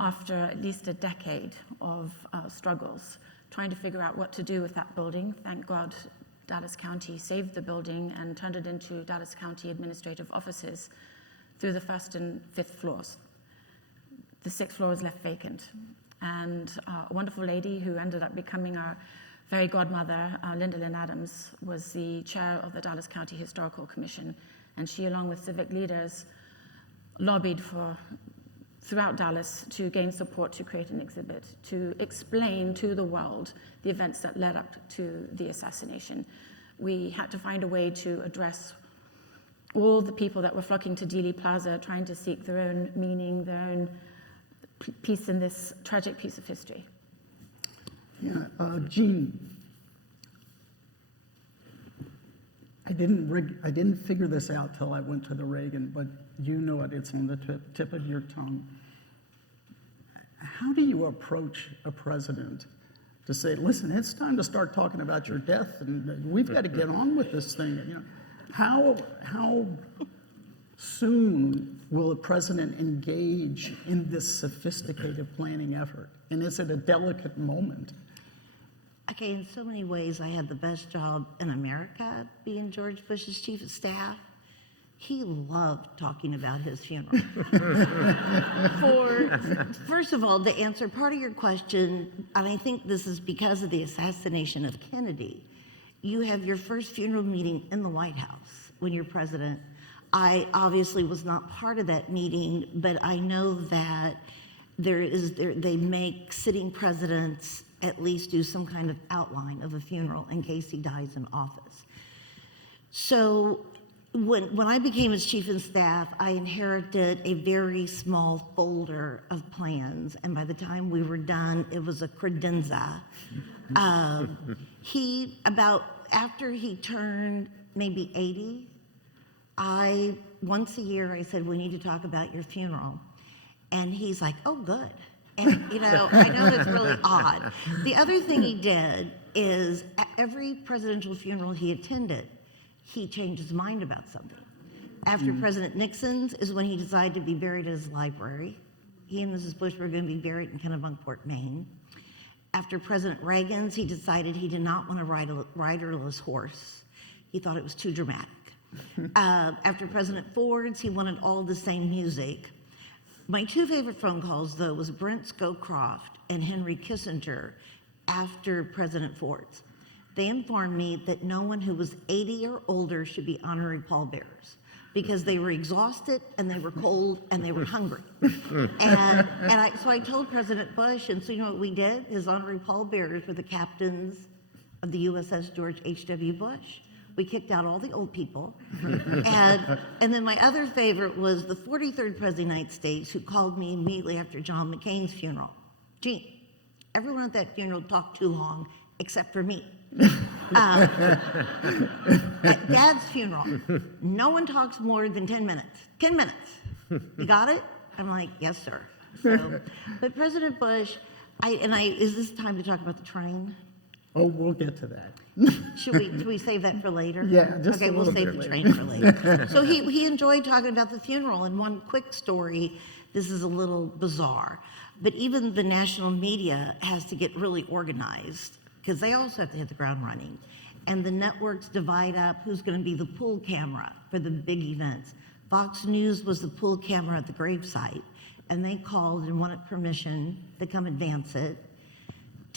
after at least a decade of struggles, trying to figure out what to do with that building. Thank God Dallas County saved the building and turned it into Dallas County Administrative Offices through the 1st and 5th floors. The 6th floor was left vacant. And a wonderful lady who ended up becoming our fairy godmother, Linda Lynn Adams, was the chair of the Dallas County Historical Commission, and she, along with civic leaders, lobbied throughout Dallas to gain support to create an exhibit, to explain to the world the events that led up to the assassination. we had to find a way to address all the people that were flocking to Dealey Plaza, trying to seek their own meaning, their own piece in this tragic piece of history. Yeah, Jean, I didn't figure this out till I went to the Reagan, but you know it, it's on the tip of your tongue. How do you approach a president to say, listen, it's time to start talking about your death, and we've got to get on with this thing? You know, how soon will a president engage in this sophisticated planning effort? And is it a delicate moment? Okay, in so many ways, I had the best job in America being George Bush's chief of staff. He loved talking about his funeral. First of all, to answer part of your question, and I think this is because of the assassination of Kennedy, you have your first funeral meeting in the White House when you're president. I obviously was not part of that meeting, but I know that they make sitting presidents at least do some kind of outline of a funeral in case he dies in office. So when I became his chief of staff, I inherited a very small folder of plans, and by the time we were done, it was a credenza. After he turned maybe 80, once a year, I said, we need to talk about your funeral. And he's like, oh, good. And, you know, I know it's really odd. The other thing he did is at every presidential funeral he attended, he changed his mind about something. After President Nixon's is when he decided to be buried at his library. He and Mrs. Bush were going to be buried in Kennebunkport, Maine. After President Reagan's, he decided he did not want to ride a riderless horse. He thought it was too dramatic. After President Ford's, he wanted all the same music. My two favorite phone calls, though, was Brent Scowcroft and Henry Kissinger after President Ford's. They informed me that no one who was 80 or older should be honorary pallbearers because they were exhausted and they were cold and they were hungry. So I told President Bush, and so you know what we did? His honorary pallbearers were the captains of the USS George H.W. Bush. We kicked out all the old people. And then my other favorite was the 43rd President of the United States, who called me immediately after John McCain's funeral. Jean, everyone at that funeral talked too long, except for me. At Dad's funeral, no one talks more than 10 minutes. 10 minutes. You got it? I'm like, yes, sir. So, but President Bush, is this time to talk about the train? Oh, we'll get to that. Should we save that for later? Yeah, just okay. a We'll little save bit the later. train for later. So he enjoyed talking about the funeral. And one quick story. This is a little bizarre, but even the national media has to get really organized because they also have to hit the ground running, and the networks divide up who's going to be the pull camera for the big events. Fox News was the pull camera at the gravesite, and they called and wanted permission to come advance it.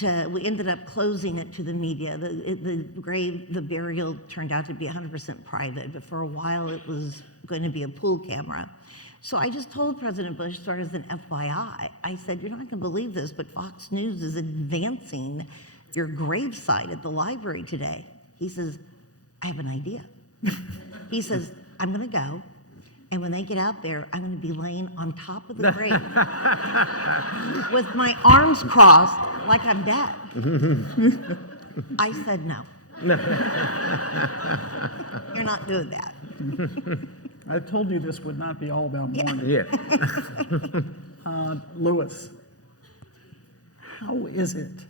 We ended up closing it to the media. The burial turned out to be 100% private, but for a while it was going to be a pool camera. So I just told President Bush, sort of as an FYI, I said, you're not going to believe this, but Fox News is advancing your gravesite at the library today. He says, I have an idea. He says, I'm going to go, and when they get out there, I'm going to be laying on top of the grave with my arms crossed like I'm dead. I said, no. You're not doing that. I told you this would not be all about mourning. Yeah. Louis, how is it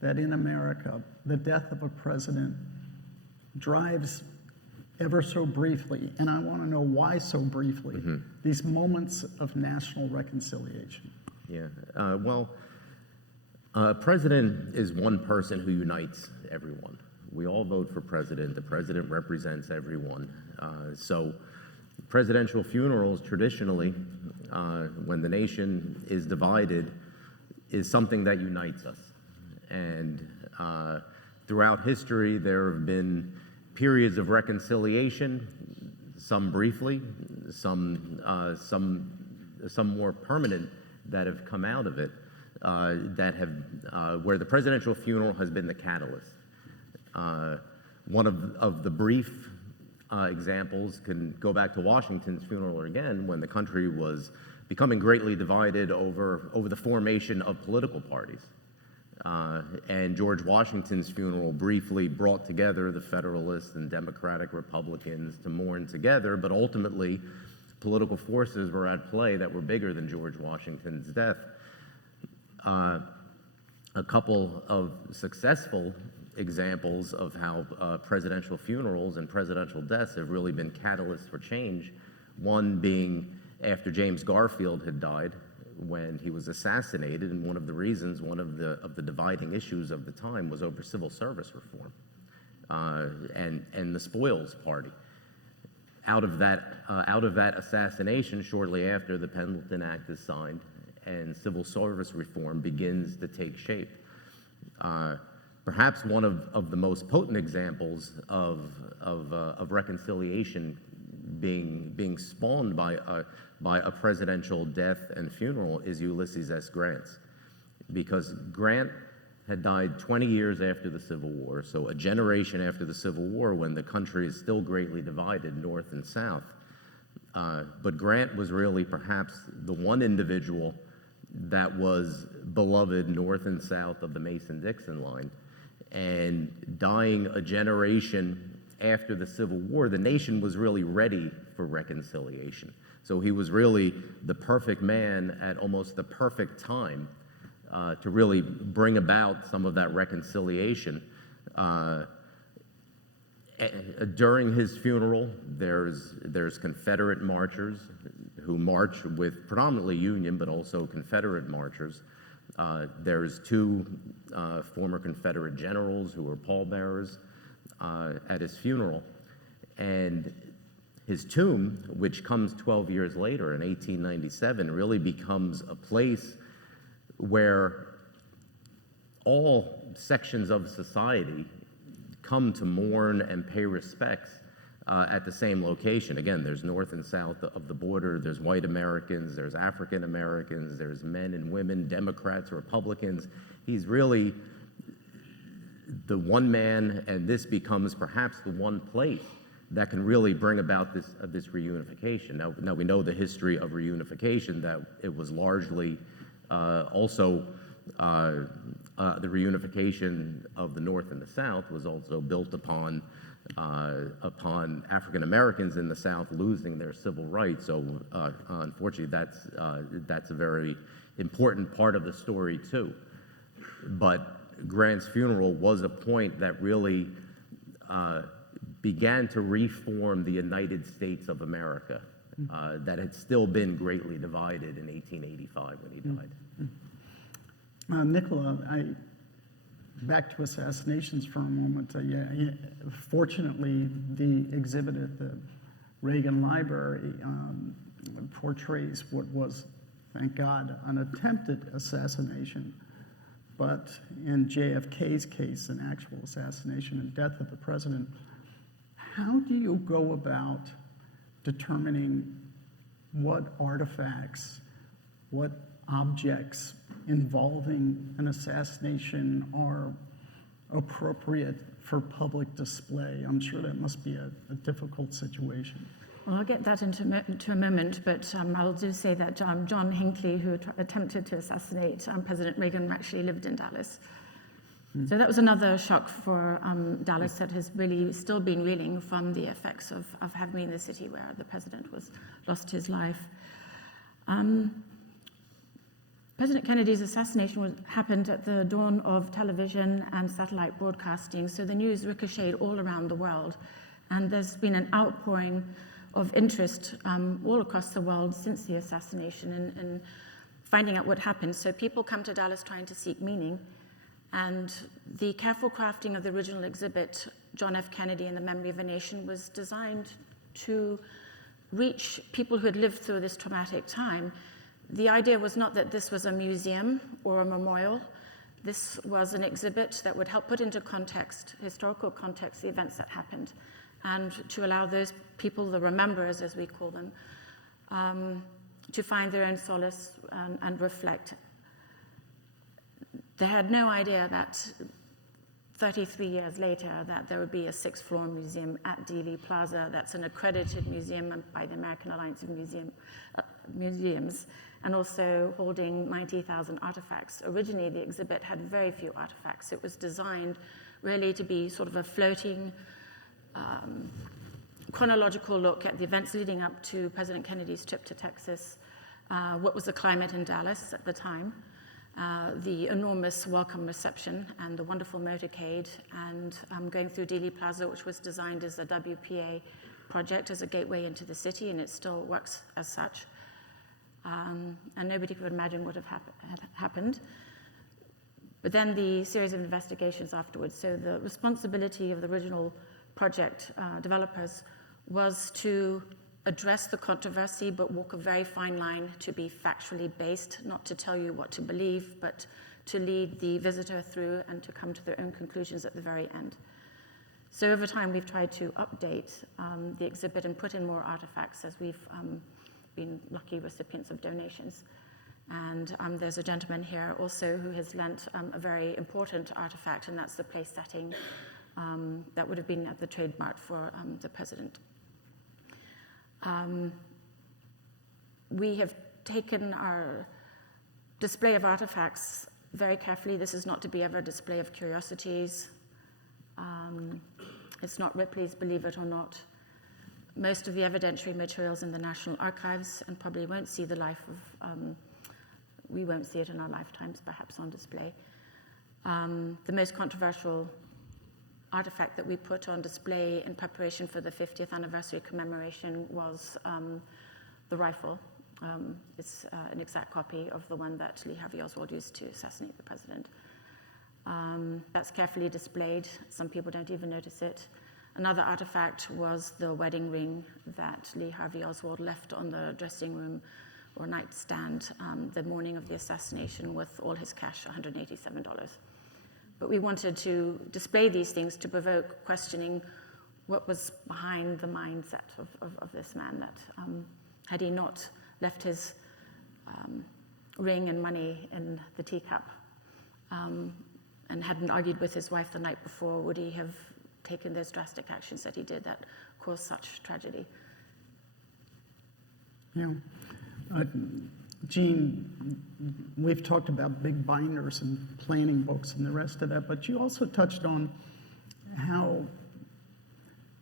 that in America, the death of a president drives ever so briefly, and I want to know why so briefly, these moments of national reconciliation? Yeah. A president is one person who unites everyone. We all vote for president. The president represents everyone. So presidential funerals traditionally, when the nation is divided, is something that unites us. And throughout history, there have been periods of reconciliation, some briefly, some more permanent that have come out of it, where the presidential funeral has been the catalyst. One of the brief examples can go back to Washington's funeral again, when the country was becoming greatly divided over the formation of political parties. And George Washington's funeral briefly brought together the Federalists and Democratic Republicans to mourn together, but ultimately political forces were at play that were bigger than George Washington's death. A couple of successful examples of how presidential funerals and presidential deaths have really been catalysts for change. One being after James Garfield had died, when he was assassinated, and one of the dividing issues of the time was over civil service reform and the Spoils Party. Out of that assassination, shortly after, the Pendleton Act is signed, and civil service reform begins to take shape. Perhaps one of the most potent examples of reconciliation being spawned by a presidential death and funeral is Ulysses S. Grant's, because Grant had died 20 years after the Civil War, so a generation after the Civil War, when the country is still greatly divided north and south. But Grant was really perhaps the one individual that was beloved north and south of the Mason-Dixon line. And dying a generation after the Civil War, the nation was really ready for reconciliation. So he was really the perfect man at almost the perfect time to really bring about some of that reconciliation. During his funeral, there's Confederate marchers who march with predominantly Union, but also Confederate marchers. There's two former Confederate generals who were pallbearers at his funeral. And his tomb, which comes 12 years later in 1897, really becomes a place where all sections of society come to mourn and pay respects at the same location. Again, there's north and south of the border, there's white Americans, there's African Americans, there's men and women, Democrats, Republicans. He's really the one man, and this becomes perhaps the one place that can really bring about this reunification. Now we know the history of reunification, that it was largely also the reunification of the North and the South was also built upon African Americans in the South losing their civil rights. So unfortunately, that's a very important part of the story too. But Grant's funeral was a point that really began to reform the United States of America, that had still been greatly divided in 1885 when he died. Nicola, back to assassinations for a moment. Fortunately, the exhibit at the Reagan Library portrays what was, thank God, an attempted assassination, but in JFK's case, an actual assassination and death of the president. How do you go about determining what artifacts, what objects involving an assassination are appropriate for public display? I'm sure that must be a difficult situation. Well, I'll get that into a moment, but I'll just say that John Hinckley, who attempted to assassinate President Reagan, actually lived in Dallas. So that was another shock for Dallas, that has really still been reeling from the effects of having been in the city where the president lost his life. President Kennedy's assassination happened at the dawn of television and satellite broadcasting, so the news ricocheted all around the world. And there's been an outpouring of interest all across the world since the assassination in finding out what happened. So people come to Dallas trying to seek meaning. And the careful crafting of the original exhibit, John F. Kennedy and the Memory of a Nation, was designed to reach people who had lived through this traumatic time. The idea was not that this was a museum or a memorial. This was an exhibit that would help put into context, historical context, the events that happened, and to allow those people, the rememberers as we call them, to find their own solace and reflect. They had no idea that 33 years later that there would be a 6th-floor museum at Dealey Plaza that's an accredited museum by the American Alliance of Museums, and also holding 90,000 artifacts. Originally, the exhibit had very few artifacts. It was designed really to be sort of a floating chronological look at the events leading up to President Kennedy's trip to Texas, what was the climate in Dallas at the time, the enormous welcome reception and the wonderful motorcade, and going through Dealey Plaza, which was designed as a WPA project, as a gateway into the city, and it still works as such. And nobody could imagine what had happened. But then the series of investigations afterwards. So the responsibility of the original project developers was to address the controversy, but walk a very fine line to be factually based, not to tell you what to believe, but to lead the visitor through and to come to their own conclusions at the very end. So over time, we've tried to update the exhibit and put in more artifacts as we've been lucky recipients of donations. And there's a gentleman here also who has lent a very important artifact, and that's the place setting that would have been at the Trade Mart for the president. We have taken our display of artifacts very carefully. This is not to be ever a display of curiosities. It's not Ripley's, believe it or not. Most of the evidentiary materials in the National Archives, and probably won't see the life of, we won't see it in our lifetimes, perhaps on display. The most controversial artifact that we put on display in preparation for the 50th anniversary commemoration was the rifle. It's an exact copy of the one that Lee Harvey Oswald used to assassinate the president. That's carefully displayed. Some people don't even notice it. Another artifact was the wedding ring that Lee Harvey Oswald left on the dressing room or nightstand the morning of the assassination with all his cash, $187. But we wanted to display these things to provoke questioning what was behind the mindset of this man, that had he not left his ring and money in the teacup and hadn't argued with his wife the night before, would he have taken those drastic actions that he did that caused such tragedy? Yeah. Jean, we've talked about big binders and planning books and the rest of that, but you also touched on how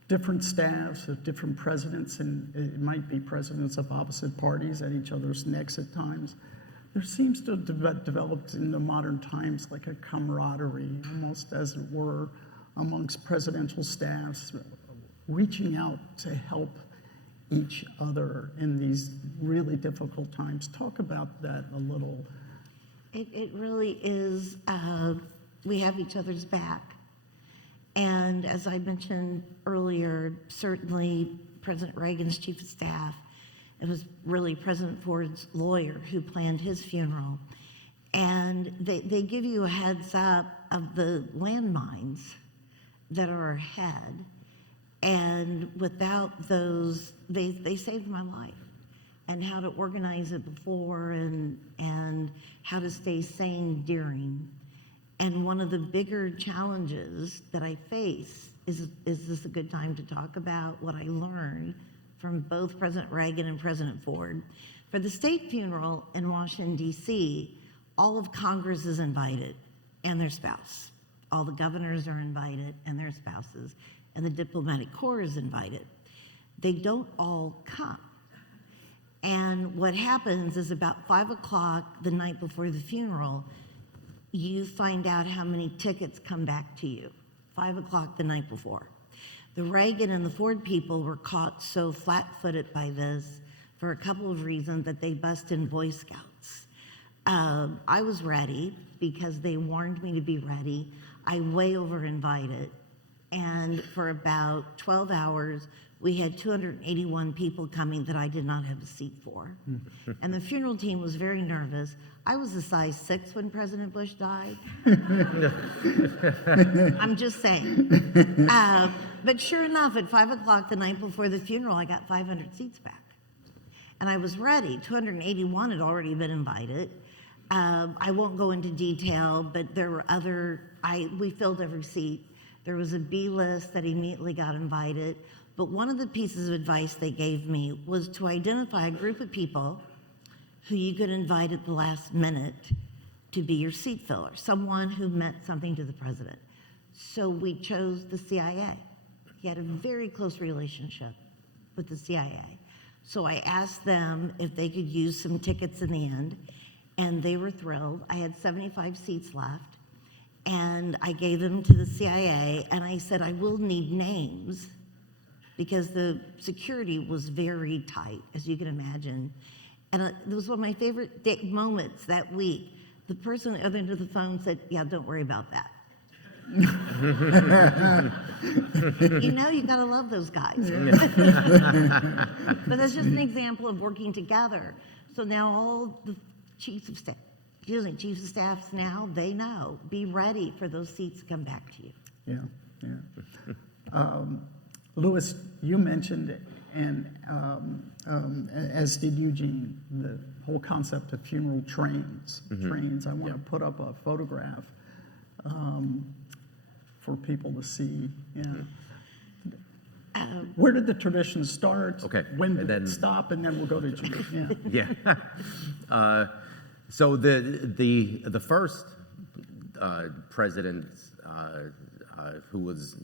different staffs of different presidents, and it might be presidents of opposite parties at each other's necks at times, there seems to have developed in the modern times like a camaraderie, almost as it were, amongst presidential staffs, reaching out to help each other in these really difficult times. Talk about that a little. It really is, we have each other's back. And as I mentioned earlier, certainly President Reagan's chief of staff, it was really President Ford's lawyer who planned his funeral. And they give you a heads up of the landmines that are ahead. And without those, they saved my life, and how to organize it before and how to stay sane during. And one of the bigger challenges that I face is this a good time to talk about what I learned from both President Reagan and President Ford? For the state funeral in Washington, D.C., all of Congress is invited and their spouse. All the governors are invited and their spouses. And the diplomatic corps is invited. They don't all come. And what happens is about 5 o'clock the night before the funeral, you find out how many tickets come back to you. 5 o'clock the night before. The Reagan and the Ford people were caught so flat-footed by this for a couple of reasons that they bussed in Boy Scouts. I was ready because they warned me to be ready. I way over-invited. And for about 12 hours, we had 281 people coming that I did not have a seat for. And the funeral team was very nervous. I was a size 6 when President Bush died. I'm just saying. But sure enough, at 5 o'clock the night before the funeral, I got 500 seats back. And I was ready. 281 had already been invited. I won't go into detail, but there were we filled every seat. There was a B list that immediately got invited. But one of the pieces of advice they gave me was to identify a group of people who you could invite at the last minute to be your seat filler, someone who meant something to the president. So we chose the CIA. He had a very close relationship with the CIA. So I asked them if they could use some tickets in the end, and they were thrilled. I had 75 seats left, and I gave them to the CIA, and I said, I will need names, because the security was very tight, as you can imagine. And it was one of my favorite moments that week. The person at the other end of the phone said, yeah, don't worry about that. You know, you gotta love those guys. But that's just an example of working together. So now all the chiefs of staffs now, they know, be ready for those seats to come back to you. Yeah. Louis, you mentioned it, and as did Eugene, the whole concept of funeral trains. Trains. I want to put up a photograph for people to see. Yeah. Where did the tradition start? Okay. When did it stop? And then we'll go to Judith. Yeah. Yeah. So the first president who was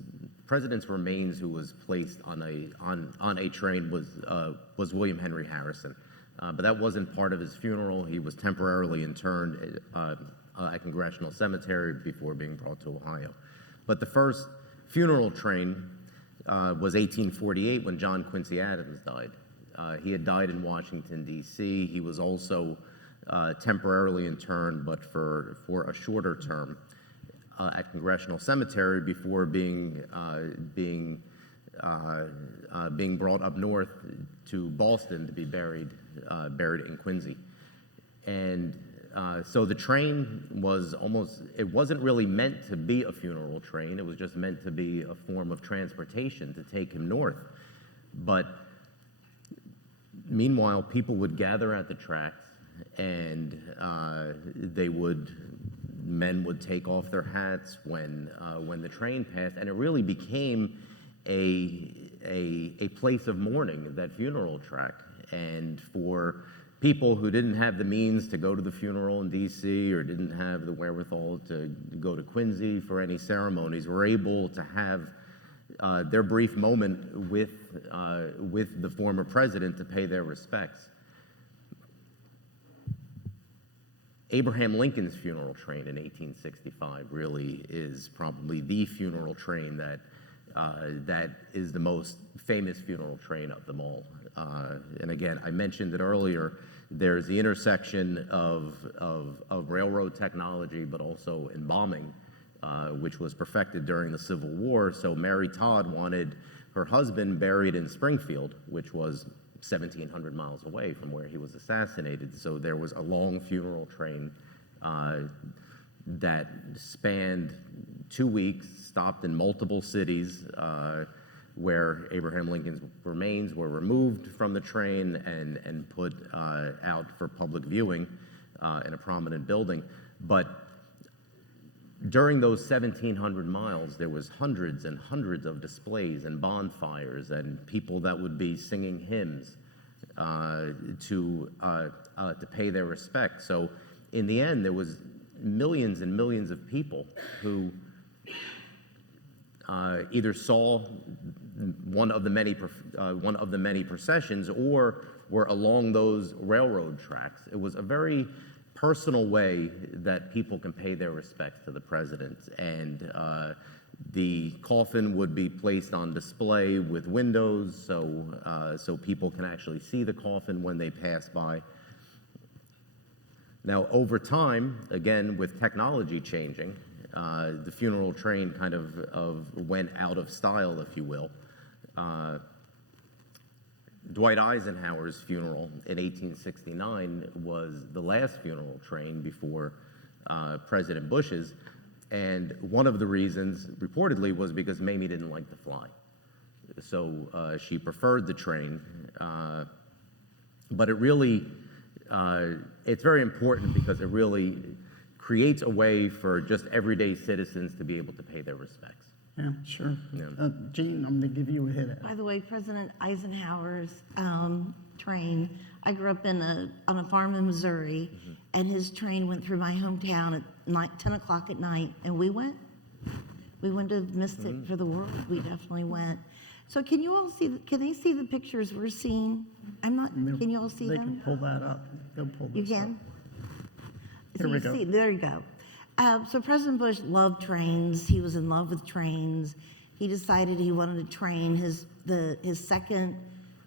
president's remains who was placed on a train was William Henry Harrison, but that wasn't part of his funeral. He was temporarily interned at Congressional Cemetery before being brought to Ohio. But the first funeral train was 1848 when John Quincy Adams died. He had died in Washington, D.C. He was also temporarily interned, but for a shorter term at Congressional Cemetery before being brought up north to Boston to be buried in Quincy. And so the train it wasn't really meant to be a funeral train. It was just meant to be a form of transportation to take him north. But meanwhile, people would gather at the tracks, and men would take off their hats when the train passed, and it really became a place of mourning, that funeral track. And for people who didn't have the means to go to the funeral in D.C. or didn't have the wherewithal to go to Quincy for any ceremonies, were able to have their brief moment with the former president to pay their respects. Abraham Lincoln's funeral train in 1865 really is probably the funeral train that is the most famous funeral train of them all. And again, I mentioned it earlier, there's the intersection of railroad technology, but also embalming, which was perfected during the Civil War. So Mary Todd wanted her husband buried in Springfield, which was 1,700 miles away from where he was assassinated. So there was a long funeral train that spanned 2 weeks, stopped in multiple cities where Abraham Lincoln's remains were removed from the train and put out for public viewing in a prominent building. But during those 1,700 miles, there was hundreds and hundreds of displays and bonfires and people that would be singing hymns to pay their respect. So in the end, there was millions and millions of people who either saw one of the many processions or were along those railroad tracks. It was a very personal way that people can pay their respects to the president. And the coffin would be placed on display with windows so people can actually see the coffin when they pass by. Now, over time, again, with technology changing, the funeral train kind of went out of style, if you will. Dwight Eisenhower's funeral in 1869 was the last funeral train before President Bush's, and one of the reasons, reportedly, was because Mamie didn't like to fly. So she preferred the train, but it really it's very important because it really creates a way for just everyday citizens to be able to pay their respects. Yeah, sure. Yeah. Gene, I'm going to give you a hit at it. By the way, President Eisenhower's train, I grew up on a farm in Missouri, and his train went through my hometown at 10 o'clock at night, and we went. We wouldn't have missed it for the world. We definitely went. So can you all see, can they see the pictures we're seeing? Can you all see They them? can pull that up. They'll pull You this up. can? Here So we you go. see- there you go. So President Bush loved trains. He was in love with trains. He decided he wanted to train. His second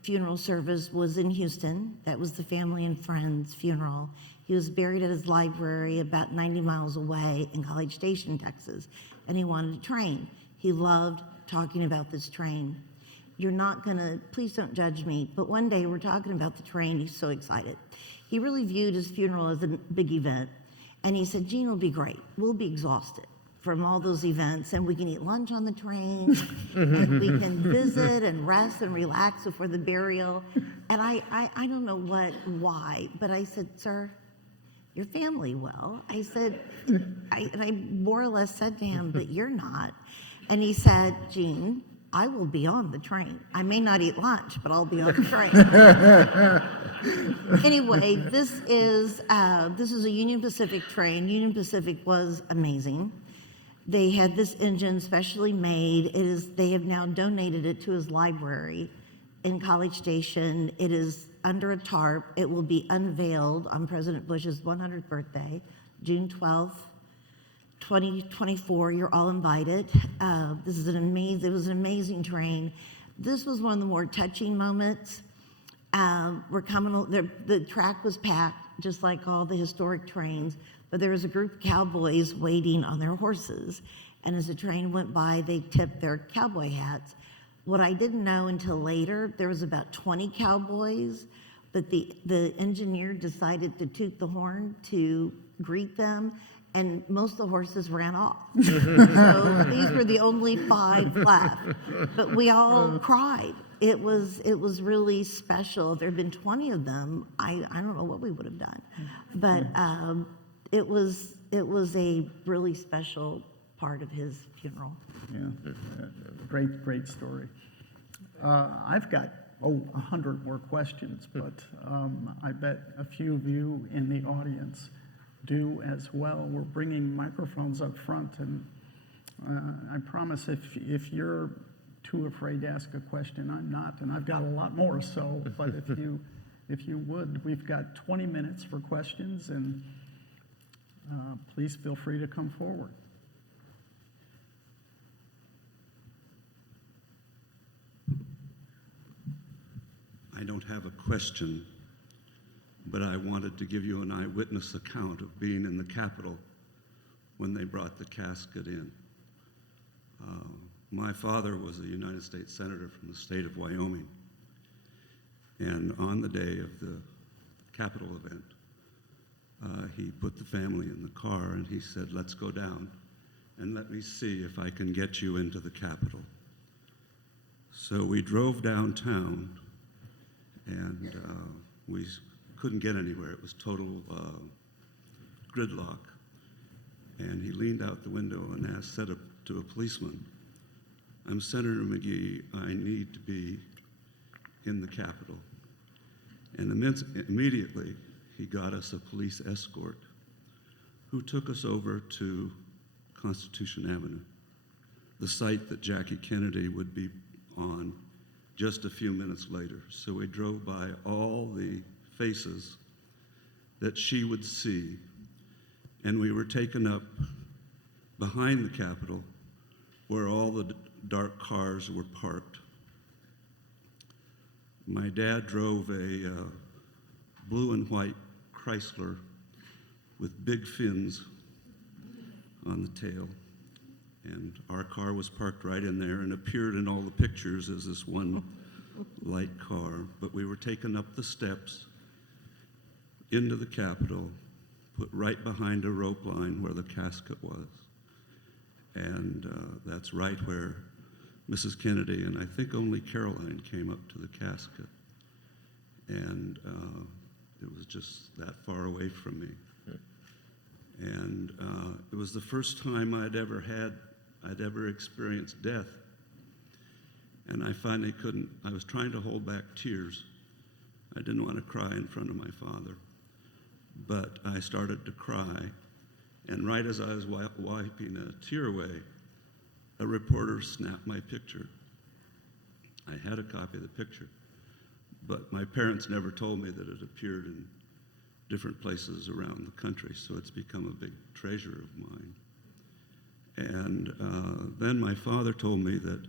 funeral service was in Houston. That was the family and friends funeral. He was buried at his library about 90 miles away in College Station, Texas, and he wanted to train. He loved talking about this train. You're not gonna, please don't judge me, but one day we're talking about the train. He's so excited. He really viewed his funeral as a big event. And he said, Gene will be great. We'll be exhausted from all those events, and we can eat lunch on the train, and we can visit and rest and relax before the burial. And I don't know why, but I said, sir, your family will. I said, and I more or less said to him, but you're not. And he said, Gene, I will be on the train. I may not eat lunch, but I'll be on the train. Anyway, this is a Union Pacific train. Union Pacific was amazing. They had this engine specially made. They have now donated it to his library in College Station. It is under a tarp. It will be unveiled on President Bush's 100th birthday, June 12th. 2024, you're all invited. It was an amazing train. This was one of the more touching moments. The track was packed, just like all the historic trains, but there was a group of cowboys waiting on their horses. And as the train went by, they tipped their cowboy hats. What I didn't know until later, there was about 20 cowboys, but the engineer decided to toot the horn to greet them, and most of the horses ran off. So these were the only 5 left, but we all cried. It was really special. If there had been 20 of them, I don't know what we would have done, but it was a really special part of his funeral. Yeah, great story. I've got 100 more questions, but I bet a few of you in the audience do as well. We're bringing microphones up front, and I promise if you're too afraid to ask a question, I'm not, and I've got a lot more. So, but if you would, we've got 20 minutes for questions, and please feel free to come forward. I don't have a question, but I wanted to give you an eyewitness account of being in the Capitol when they brought the casket in. My father was a United States Senator from the state of Wyoming, and on the day of the Capitol event, he put the family in the car and he said, let's go down and let me see if I can get you into the Capitol. So we drove downtown, and we couldn't get anywhere. It was total gridlock. And he leaned out the window and said to a policeman, I'm Senator McGee, I need to be in the Capitol. And immediately, he got us a police escort who took us over to Constitution Avenue, the site that Jackie Kennedy would be on just a few minutes later. So we drove by all the faces that she would see, and we were taken up behind the Capitol where all the dark cars were parked. My dad drove a blue and white Chrysler with big fins on the tail, and our car was parked right in there and appeared in all the pictures as this one light car. But we were taken up the steps into the Capitol, put right behind a rope line where the casket was. And that's right where Mrs. Kennedy and I think only Caroline came up to the casket. And It was just that far away from me. And it was the first time I'd ever experienced death. And I finally couldn't, I was trying to hold back tears. I didn't want to cry in front of my father. But I started to cry. And right as I was wiping a tear away, a reporter snapped my picture. I had a copy of the picture, but my parents never told me that it appeared in different places around the country, so it's become a big treasure of mine. And then my father told me that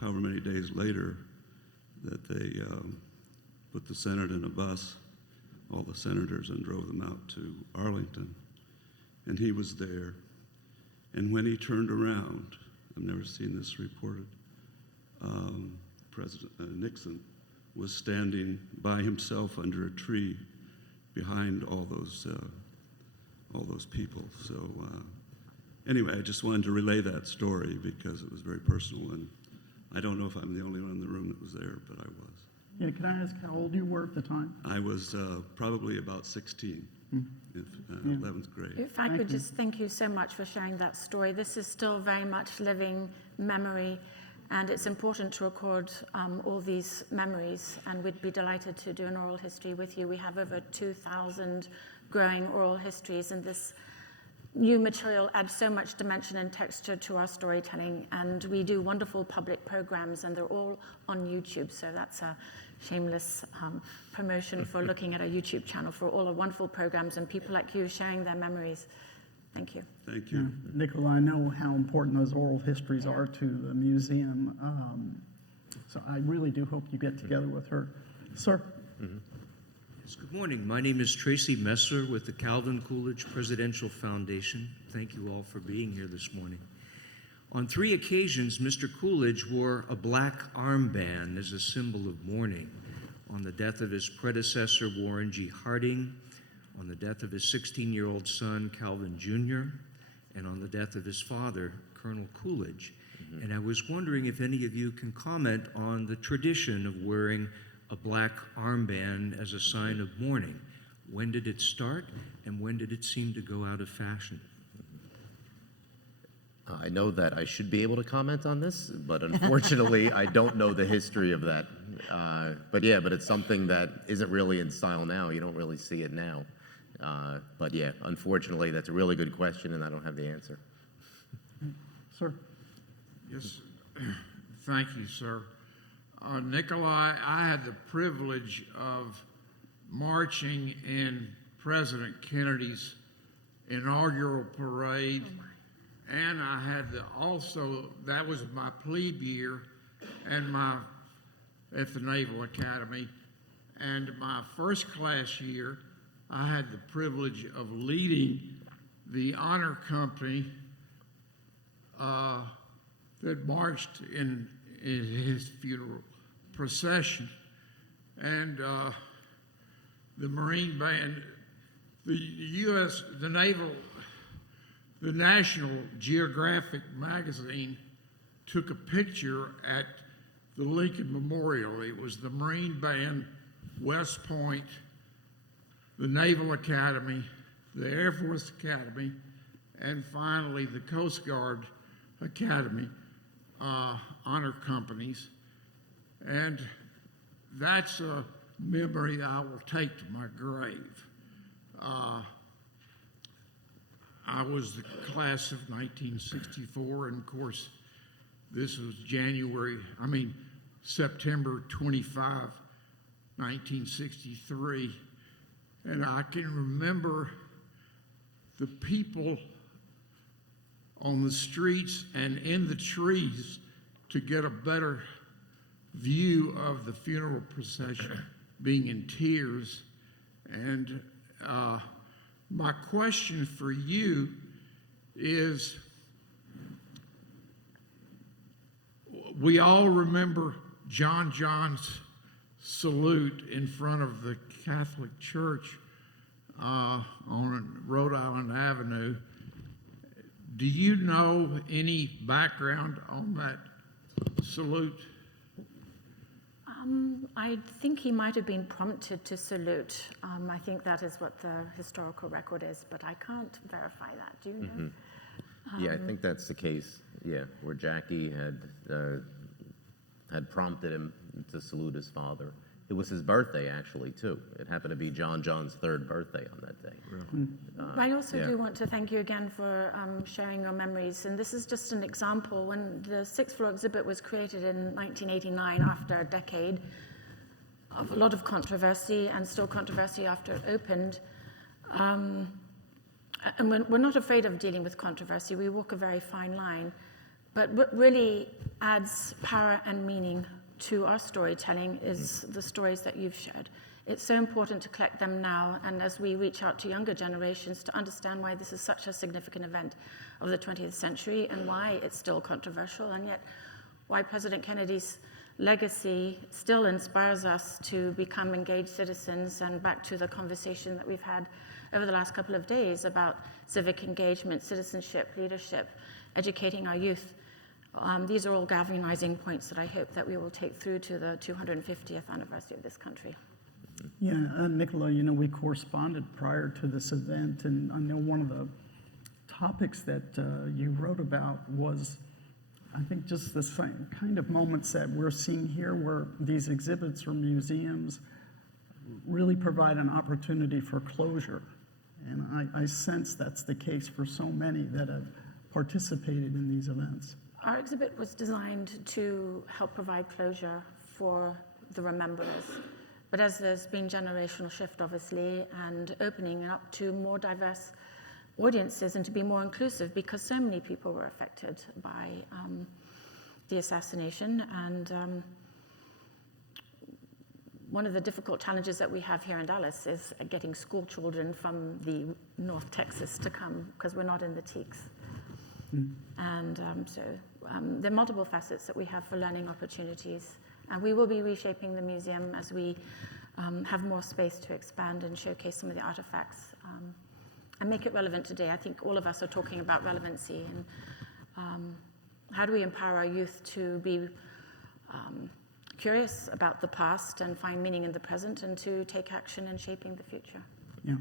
however many days later that they put the Senate in a bus, all the senators, and drove them out to Arlington. And he was there. And when he turned around, I've never seen this reported, President Nixon was standing by himself under a tree behind all those people. So anyway, I just wanted to relay that story because it was very personal, and I don't know if I'm the only one in the room that was there, but I was. Yeah, can I ask how old you were at the time? I was probably about 16, 11th grade. If I could just thank you so much for sharing that story. This is still very much living memory, and it's important to record all these memories, and we'd be delighted to do an oral history with you. We have over 2,000 growing oral histories, and this new material adds so much dimension and texture to our storytelling, and we do wonderful public programs, and they're all on YouTube, so that's a shameless promotion for looking at our YouTube channel for all our wonderful programs and people like you sharing their memories. Thank you. Thank you. Nicola, I know how important those oral histories are to the museum, so I really do hope you get together with her. Sir? Yes, good morning. My name is Tracy Messer with the Calvin Coolidge Presidential Foundation. Thank you all for being here this morning. On 3 occasions, Mr. Coolidge wore a black armband as a symbol of mourning. On the death of his predecessor, Warren G. Harding, on the death of his 16-year-old son, Calvin Jr., and on the death of his father, Colonel Coolidge. And I was wondering if any of you can comment on the tradition of wearing a black armband as a sign of mourning. When did it start, and when did it seem to go out of fashion? I know that I should be able to comment on this, but unfortunately, I don't know the history of that. But it's something that isn't really in style now. You don't really see it now. But unfortunately, that's a really good question, and I don't have the answer. Sir? Yes, thank you, sir. Nikolai, I had the privilege of marching in President Kennedy's inaugural parade, and I had that was my plebe year and at the Naval Academy, and my first class year, I had the privilege of leading the honor company that marched in his funeral procession. And the Marine Band, the National Geographic magazine took a picture at the Lincoln Memorial. It was the Marine Band, West Point, the Naval Academy, the Air Force Academy, and finally the Coast Guard Academy honor companies. And that's a memory I will take to my grave. I was the class of 1964, and of course, this was September 25, 1963. And I can remember the people on the streets and in the trees to get a better view of the funeral procession, being in tears. And my question for you is, we all remember John John's salute in front of the Catholic Church on Rhode Island Avenue. Do you know any background on that salute? I think he might have been prompted to salute. I think that is what the historical record is, but I can't verify that. Do you know? Yeah, I think that's the case. Yeah, where Jackie had prompted him to salute his father. It was his birthday, actually, too. It happened to be John's third birthday on that day. I also yeah. do want to thank you again for sharing your memories. And this is just an example. When the sixth floor exhibit was created in 1989, after a decade of a lot of controversy and still controversy after it opened, and we're not afraid of dealing with controversy. We walk a very fine line. But what really adds power and meaning to our storytelling is the stories that you've shared. It's so important to collect them now, and as we reach out to younger generations to understand why this is such a significant event of the 20th century and why it's still controversial, and yet why President Kennedy's legacy still inspires us to become engaged citizens, and back to the conversation that we've had over the last couple of days about civic engagement, citizenship, leadership, educating our youth. These are all galvanizing points that I hope that we will take through to the 250th anniversary of this country. Yeah, Nicola, we corresponded prior to this event, and I know one of the topics that you wrote about was, I think, just the same kind of moments that we're seeing here, where these exhibits or museums really provide an opportunity for closure. And I sense that's the case for so many that have participated in these events. Our exhibit was designed to help provide closure for the rememberers. But as there's been generational shift, obviously, and opening up to more diverse audiences and to be more inclusive, because so many people were affected by the assassination. And one of the difficult challenges that we have here in Dallas is getting school children from the North Texas to come, because we're not in the TEEX. And so there are multiple facets that we have for learning opportunities. And we will be reshaping the museum as we have more space to expand and showcase some of the artifacts and make it relevant today. I think all of us are talking about relevancy and how do we empower our youth to be curious about the past and find meaning in the present, and to take action in shaping the future. Yeah.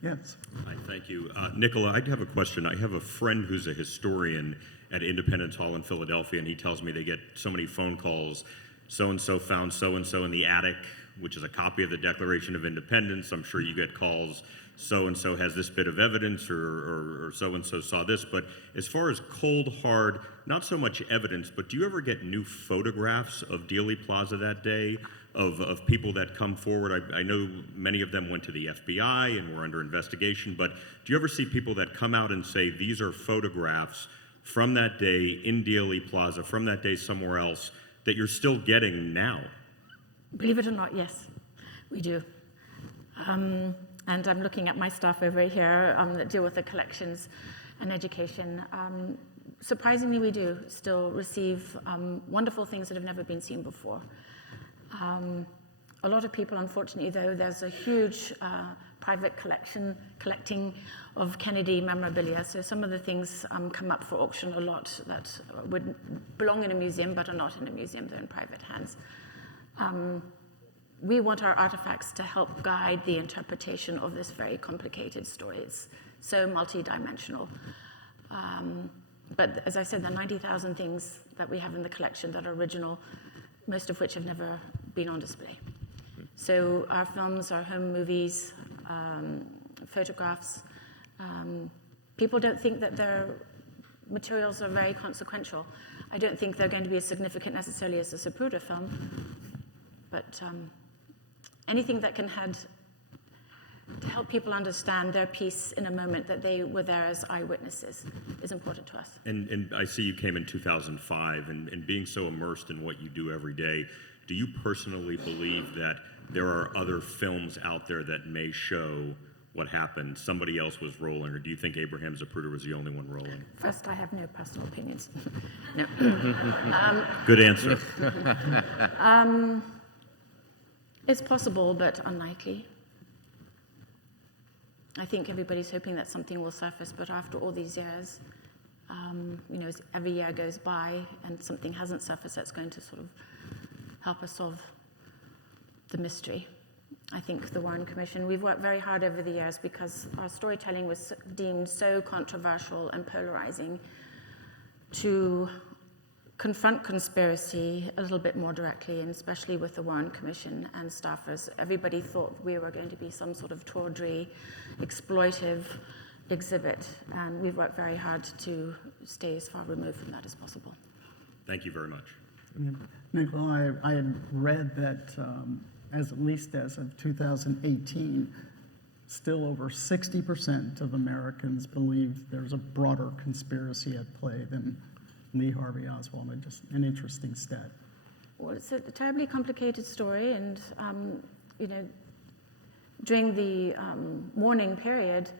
Yes. Hi, thank you. Nicola, I have a question. I have a friend who's a historian at Independence Hall in Philadelphia, and he tells me they get so many phone calls. So-and-so found so-and-so in the attic, which is a copy of the Declaration of Independence. I'm sure you get calls, so-and-so has this bit of evidence, or so-and-so saw this. But as far as cold, hard, not so much evidence, but do you ever get new photographs of Dealey Plaza that day, of people that come forward? I know many of them went to the FBI and were under investigation, but do you ever see people that come out and say, these are photographs from that day in Dealey Plaza, from that day somewhere else, that you're still getting now? Believe it or not, yes, we do. And I'm looking at my staff over here that deal with the collections and education. Surprisingly, we do still receive wonderful things that have never been seen before. A lot of people, unfortunately, though, there's a huge private collecting of Kennedy memorabilia. So some of the things come up for auction a lot that would belong in a museum but are not in a museum, they're in private hands. We want our artifacts to help guide the interpretation of this very complicated story. It's so multidimensional. But as I said, there are 90,000 things that we have in the collection that are original, most of which have never been on display. So our films, our home movies, photographs, people don't think that their materials are very consequential. I don't think they're going to be as significant necessarily as the Zapruder film, but anything that can add to help people understand their piece in a moment that they were there as eyewitnesses is important to us. And I see you came in 2005, and being so immersed in what you do every day, do you personally believe that there are other films out there that may show what happened? Somebody else was rolling, or do you think Abraham Zapruder was the only one rolling? First, I have no personal opinions. No. Good answer. It's possible, but unlikely. I think everybody's hoping that something will surface, but after all these years, as every year goes by and something hasn't surfaced that's going to sort of help us solve the mystery. I think the Warren Commission, we've worked very hard over the years because our storytelling was deemed so controversial and polarizing to confront conspiracy a little bit more directly, and especially with the Warren Commission and staffers. Everybody thought we were going to be some sort of tawdry, exploitive exhibit, and we've worked very hard to stay as far removed from that as possible. Thank you very much. Nicola, I had read that at least as of 2018, still over 60% of Americans believe there's a broader conspiracy at play than Lee Harvey Oswald. Just an interesting stat. Well, it's a terribly complicated story, and during the mourning period,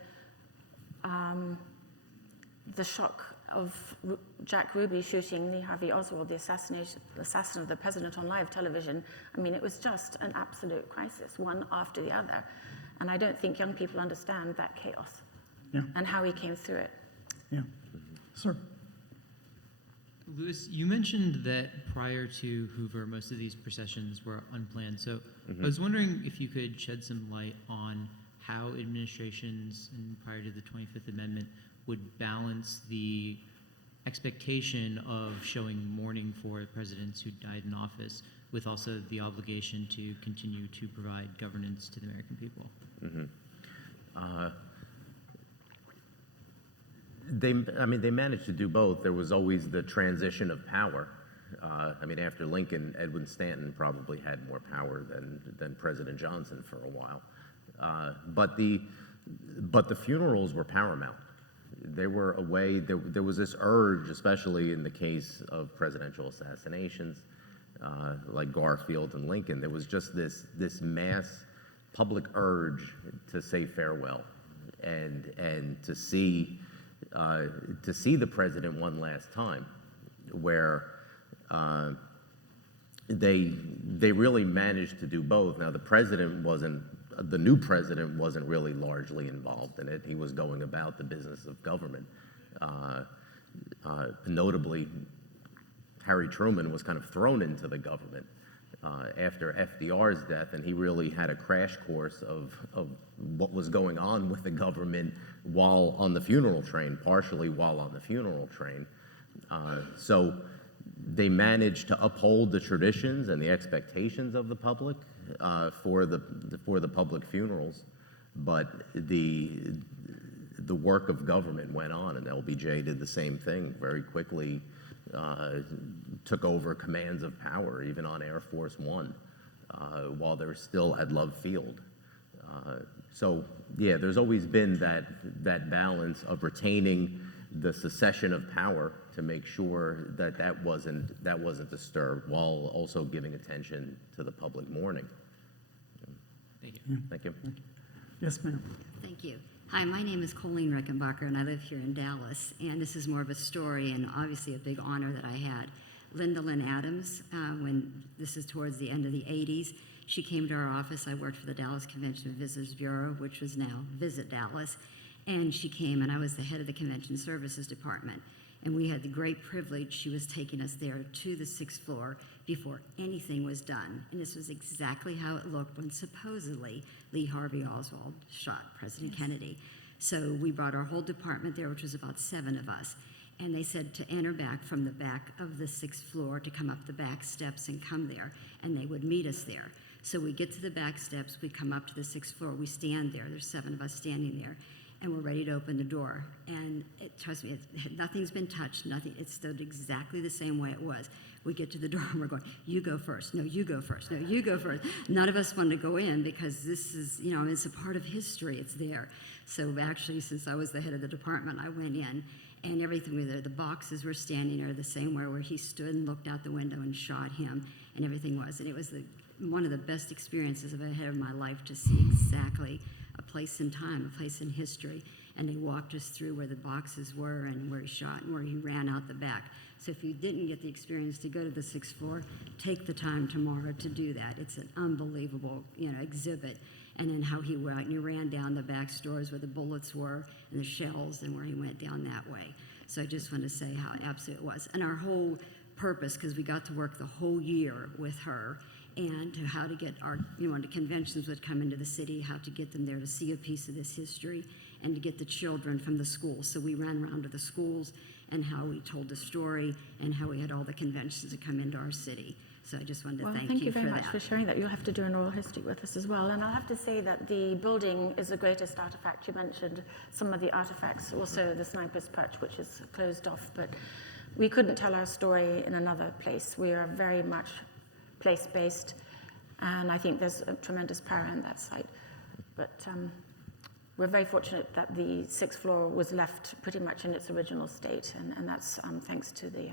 the shock of Jack Ruby shooting Lee Harvey Oswald, the assassin of the president on live television, I mean, it was just an absolute crisis, one after the other. And I don't think young people understand that chaos and how he came through it. Yeah. Sir. Louis, you mentioned that prior to Hoover, most of these processions were unplanned. So I was wondering if you could shed some light on how administrations and prior to the 25th Amendment would balance the expectation of showing mourning for presidents who died in office with also the obligation to continue to provide governance to the American people. They managed to do both. There was always the transition of power. After Lincoln, Edwin Stanton probably had more power than President Johnson for a while. But the funerals were paramount. They were a way, there was this urge, especially in the case of presidential assassinations, like Garfield and Lincoln. There was just this mass public urge to say farewell and to see the president one last time, where they really managed to do both. Now, the new president wasn't really largely involved in it. He was going about the business of government. Notably, Harry Truman was kind of thrown into the government after FDR's death, and he really had a crash course of what was going on with the government while on the funeral train, partially while on the funeral train. So they managed to uphold the traditions and the expectations of the public for the public funerals, but the work of government went on, and LBJ did the same thing very quickly. Took over commands of power, even on Air Force One, while they were still at Love Field. So yeah, there's always been that balance of retaining the succession of power to make sure that wasn't disturbed, while also giving attention to the public mourning. Thank you. Thank you. Yes, ma'am. Thank you. Hi, my name is Colleen Reckenbacher, and I live here in Dallas. And this is more of a story and obviously a big honor that I had. Linda Lynn Adams, when this is towards the end of the 80s, she came to our office. I worked for the Dallas Convention and Visitors Bureau, which was now Visit Dallas. And she came, and I was the head of the Convention Services Department. And we had the great privilege, she was taking us there to the 6th floor before anything was done. And this was exactly how it looked when supposedly Lee Harvey Oswald shot President Kennedy. So we brought our whole department there, which was about 7 of us. And they said to enter back from the back of the 6th floor, to come up the back steps and come there. And they would meet us there. So we get to the back steps, we come up to the 6th floor, we stand there. There's 7 of us standing there. And we're ready to open the door. And trust me, nothing's been touched, nothing. It stood exactly the same way it was. We get to the door and we're going, you go first. No, you go first. No, you go first. None of us wanted to go in because this is, it's a part of history. It's there. So actually, since I was the head of the department, I went in and everything was there. The boxes were standing there the same way where he stood and looked out the window and shot him, and everything was. And it was one of the best experiences I've had in my life to see exactly a place in time, a place in history. And they walked us through where the boxes were and where he shot and where he ran out the back. So if you didn't get the experience to go to the 6th floor, take the time tomorrow to do that. It's an unbelievable, exhibit. And then how he went and he ran down the back stores where the bullets were and the shells and where he went down that way. So I just want to say how absolute it was. And our whole purpose, because we got to work the whole year with her, and to how to get our, when the conventions would come into the city, how to get them there to see a piece of this history, and to get the children from the schools. So we ran around to the schools, and how we told the story, and how we had all the conventions that come into our city. So I just wanted to Well, thank thank you you very for much that. for sharing that. You'll have to do an oral history with us as well. And I'll have to say that the building is the greatest artifact. You mentioned some of the artifacts, also the Sniper's Perch, which is closed off, but we couldn't tell our story in another place. We are very much place-based, and I think there's a tremendous power in that site. But we're very fortunate that the 6th floor was left pretty much in its original state, and that's thanks to the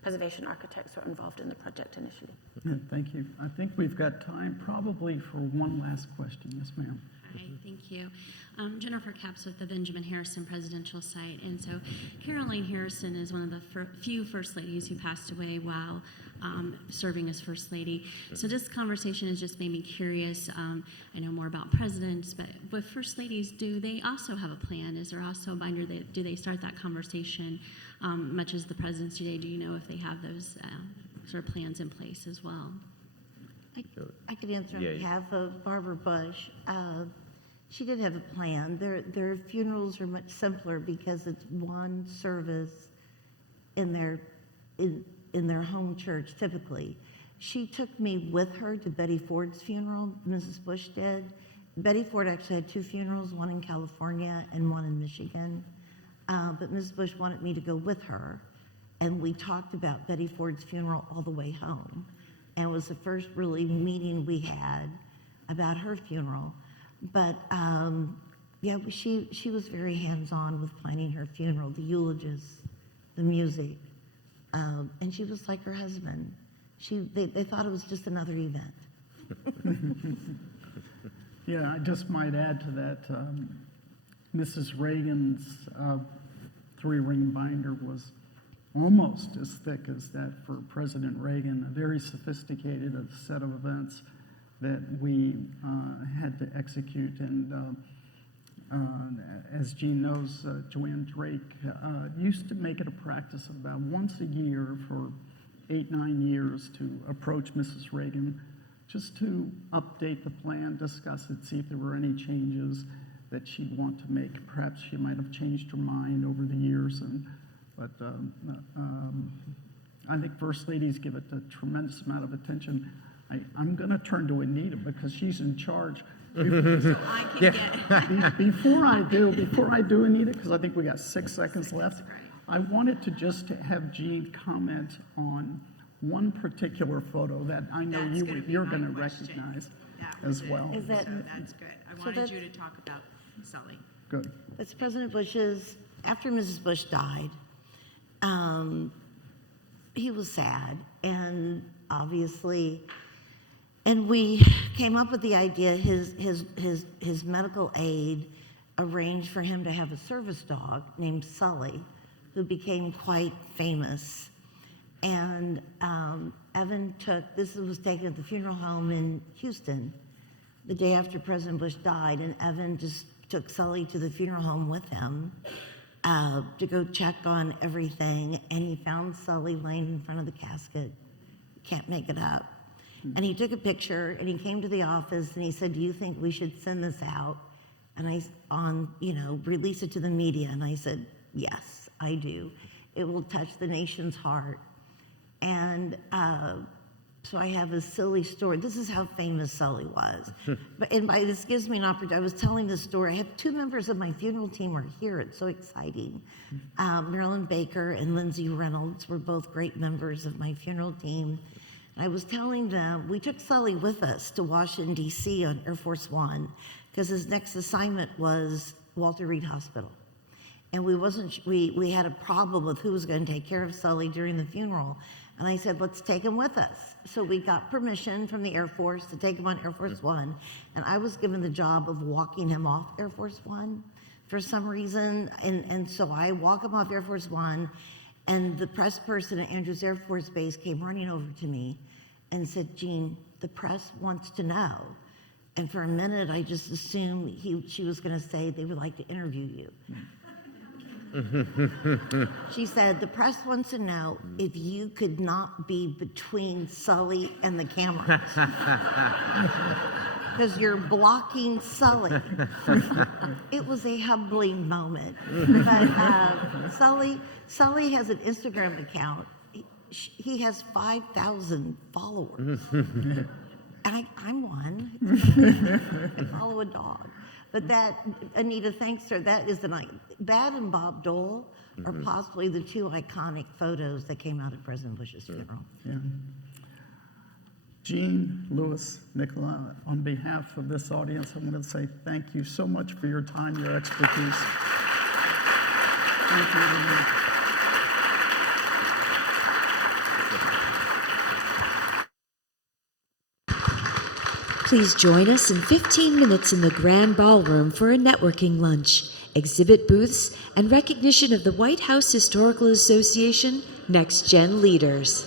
preservation architects who are involved in the project initially. Yeah, thank you. I think we've got time probably for one last question. Yes, ma'am. Hi, thank you. Jennifer Capps with the Benjamin Harrison Presidential Site. And so Caroline Harrison is one of the few First Ladies who passed away while serving as First Lady. So this conversation has just made me curious. I know more about presidents, but with First Ladies, do they also have a plan? Is there also a binder? Do they start that conversation much as the presidents today? Do you know if they have those sort of plans in place as well? I could answer on behalf of Barbara Bush. She did have a plan. Their funerals are much simpler because it's one service in their home church typically. She took me with her to Betty Ford's funeral. Mrs. Bush did. Betty Ford actually had 2 funerals, one in California and one in Michigan. But Mrs. Bush wanted me to go with her, and we talked about Betty Ford's funeral all the way home. And it was the first really meeting we had about her funeral. But yeah, she was very hands-on with planning her funeral, the eulogists, the music, and she was like her husband. They thought it was just another event. Yeah, I just might add to that, Mrs. Reagan's 3-ring binder was almost as thick as that for President Reagan, a very sophisticated set of events that we had to execute. And as Jean knows, Joanne Drake used to make it a practice about once a year for 8-9 years to approach Mrs. Reagan just to update the plan, discuss it, see if there were any changes that she'd want to make. Perhaps she might have changed her mind over the years. But I think First Ladies give it a tremendous amount of attention. I'm going to turn to Anita because she's in charge. So I can get. Before I do, Anita, because I think we got 6 seconds left, I wanted to just have Jean comment on one particular photo that I know you're going to recognize as well. So that's good. I wanted you to talk about Sully. Good. It's President Bush's, after Mrs. Bush died, he was sad, and obviously, and we came up with the idea, his medical aide arranged for him to have a service dog named Sully, who became quite famous. And Evan this was taken at the funeral home in Houston the day after President Bush died, and Evan just took Sully to the funeral home with him to go check on everything, and he found Sully laying in front of the casket. Can't make it up. And he took a picture, and he came to the office, and he said, "Do you think we should send this out?" And release it to the media. And I said, "Yes, I do. It will touch the nation's heart." And so I have a silly story. This is how famous Sully was. This gives me an opportunity. I was telling this story. I have 2 members of my funeral team are here. It's so exciting. Marilyn Baker and Lindsay Reynolds were both great members of my funeral team. And I was telling them, we took Sully with us to Washington, D.C. on Air Force One because his next assignment was Walter Reed Hospital. And we had a problem with who was going to take care of Sully during the funeral. And I said, let's take him with us. So we got permission from the Air Force to take him on Air Force One. And I was given the job of walking him off Air Force One for some reason. And so I walk him off Air Force One, and the press person at Andrews Air Force Base came running over to me and said, "Jean, the press wants to know." And for a minute, I just assumed she was going to say they would like to interview you. She said, the press wants to know if you could not be between Sully and the camera. Because you're blocking Sully. It was a humbling moment. But Sully has an Instagram account. He has 5,000 followers. I'm one. I follow a dog. But that, Anita, thanks, sir. That is that and Bob Dole are possibly the two iconic photos that came out of President Bush's funeral. Yeah. Jean, Louis, Nicola, on behalf of this audience, I'm going to say thank you so much for your time, your expertise. Thank you, everyone. Please join us in 15 minutes in the Grand Ballroom for a networking lunch, exhibit booths, and recognition of the White House Historical Association Next Gen Leaders.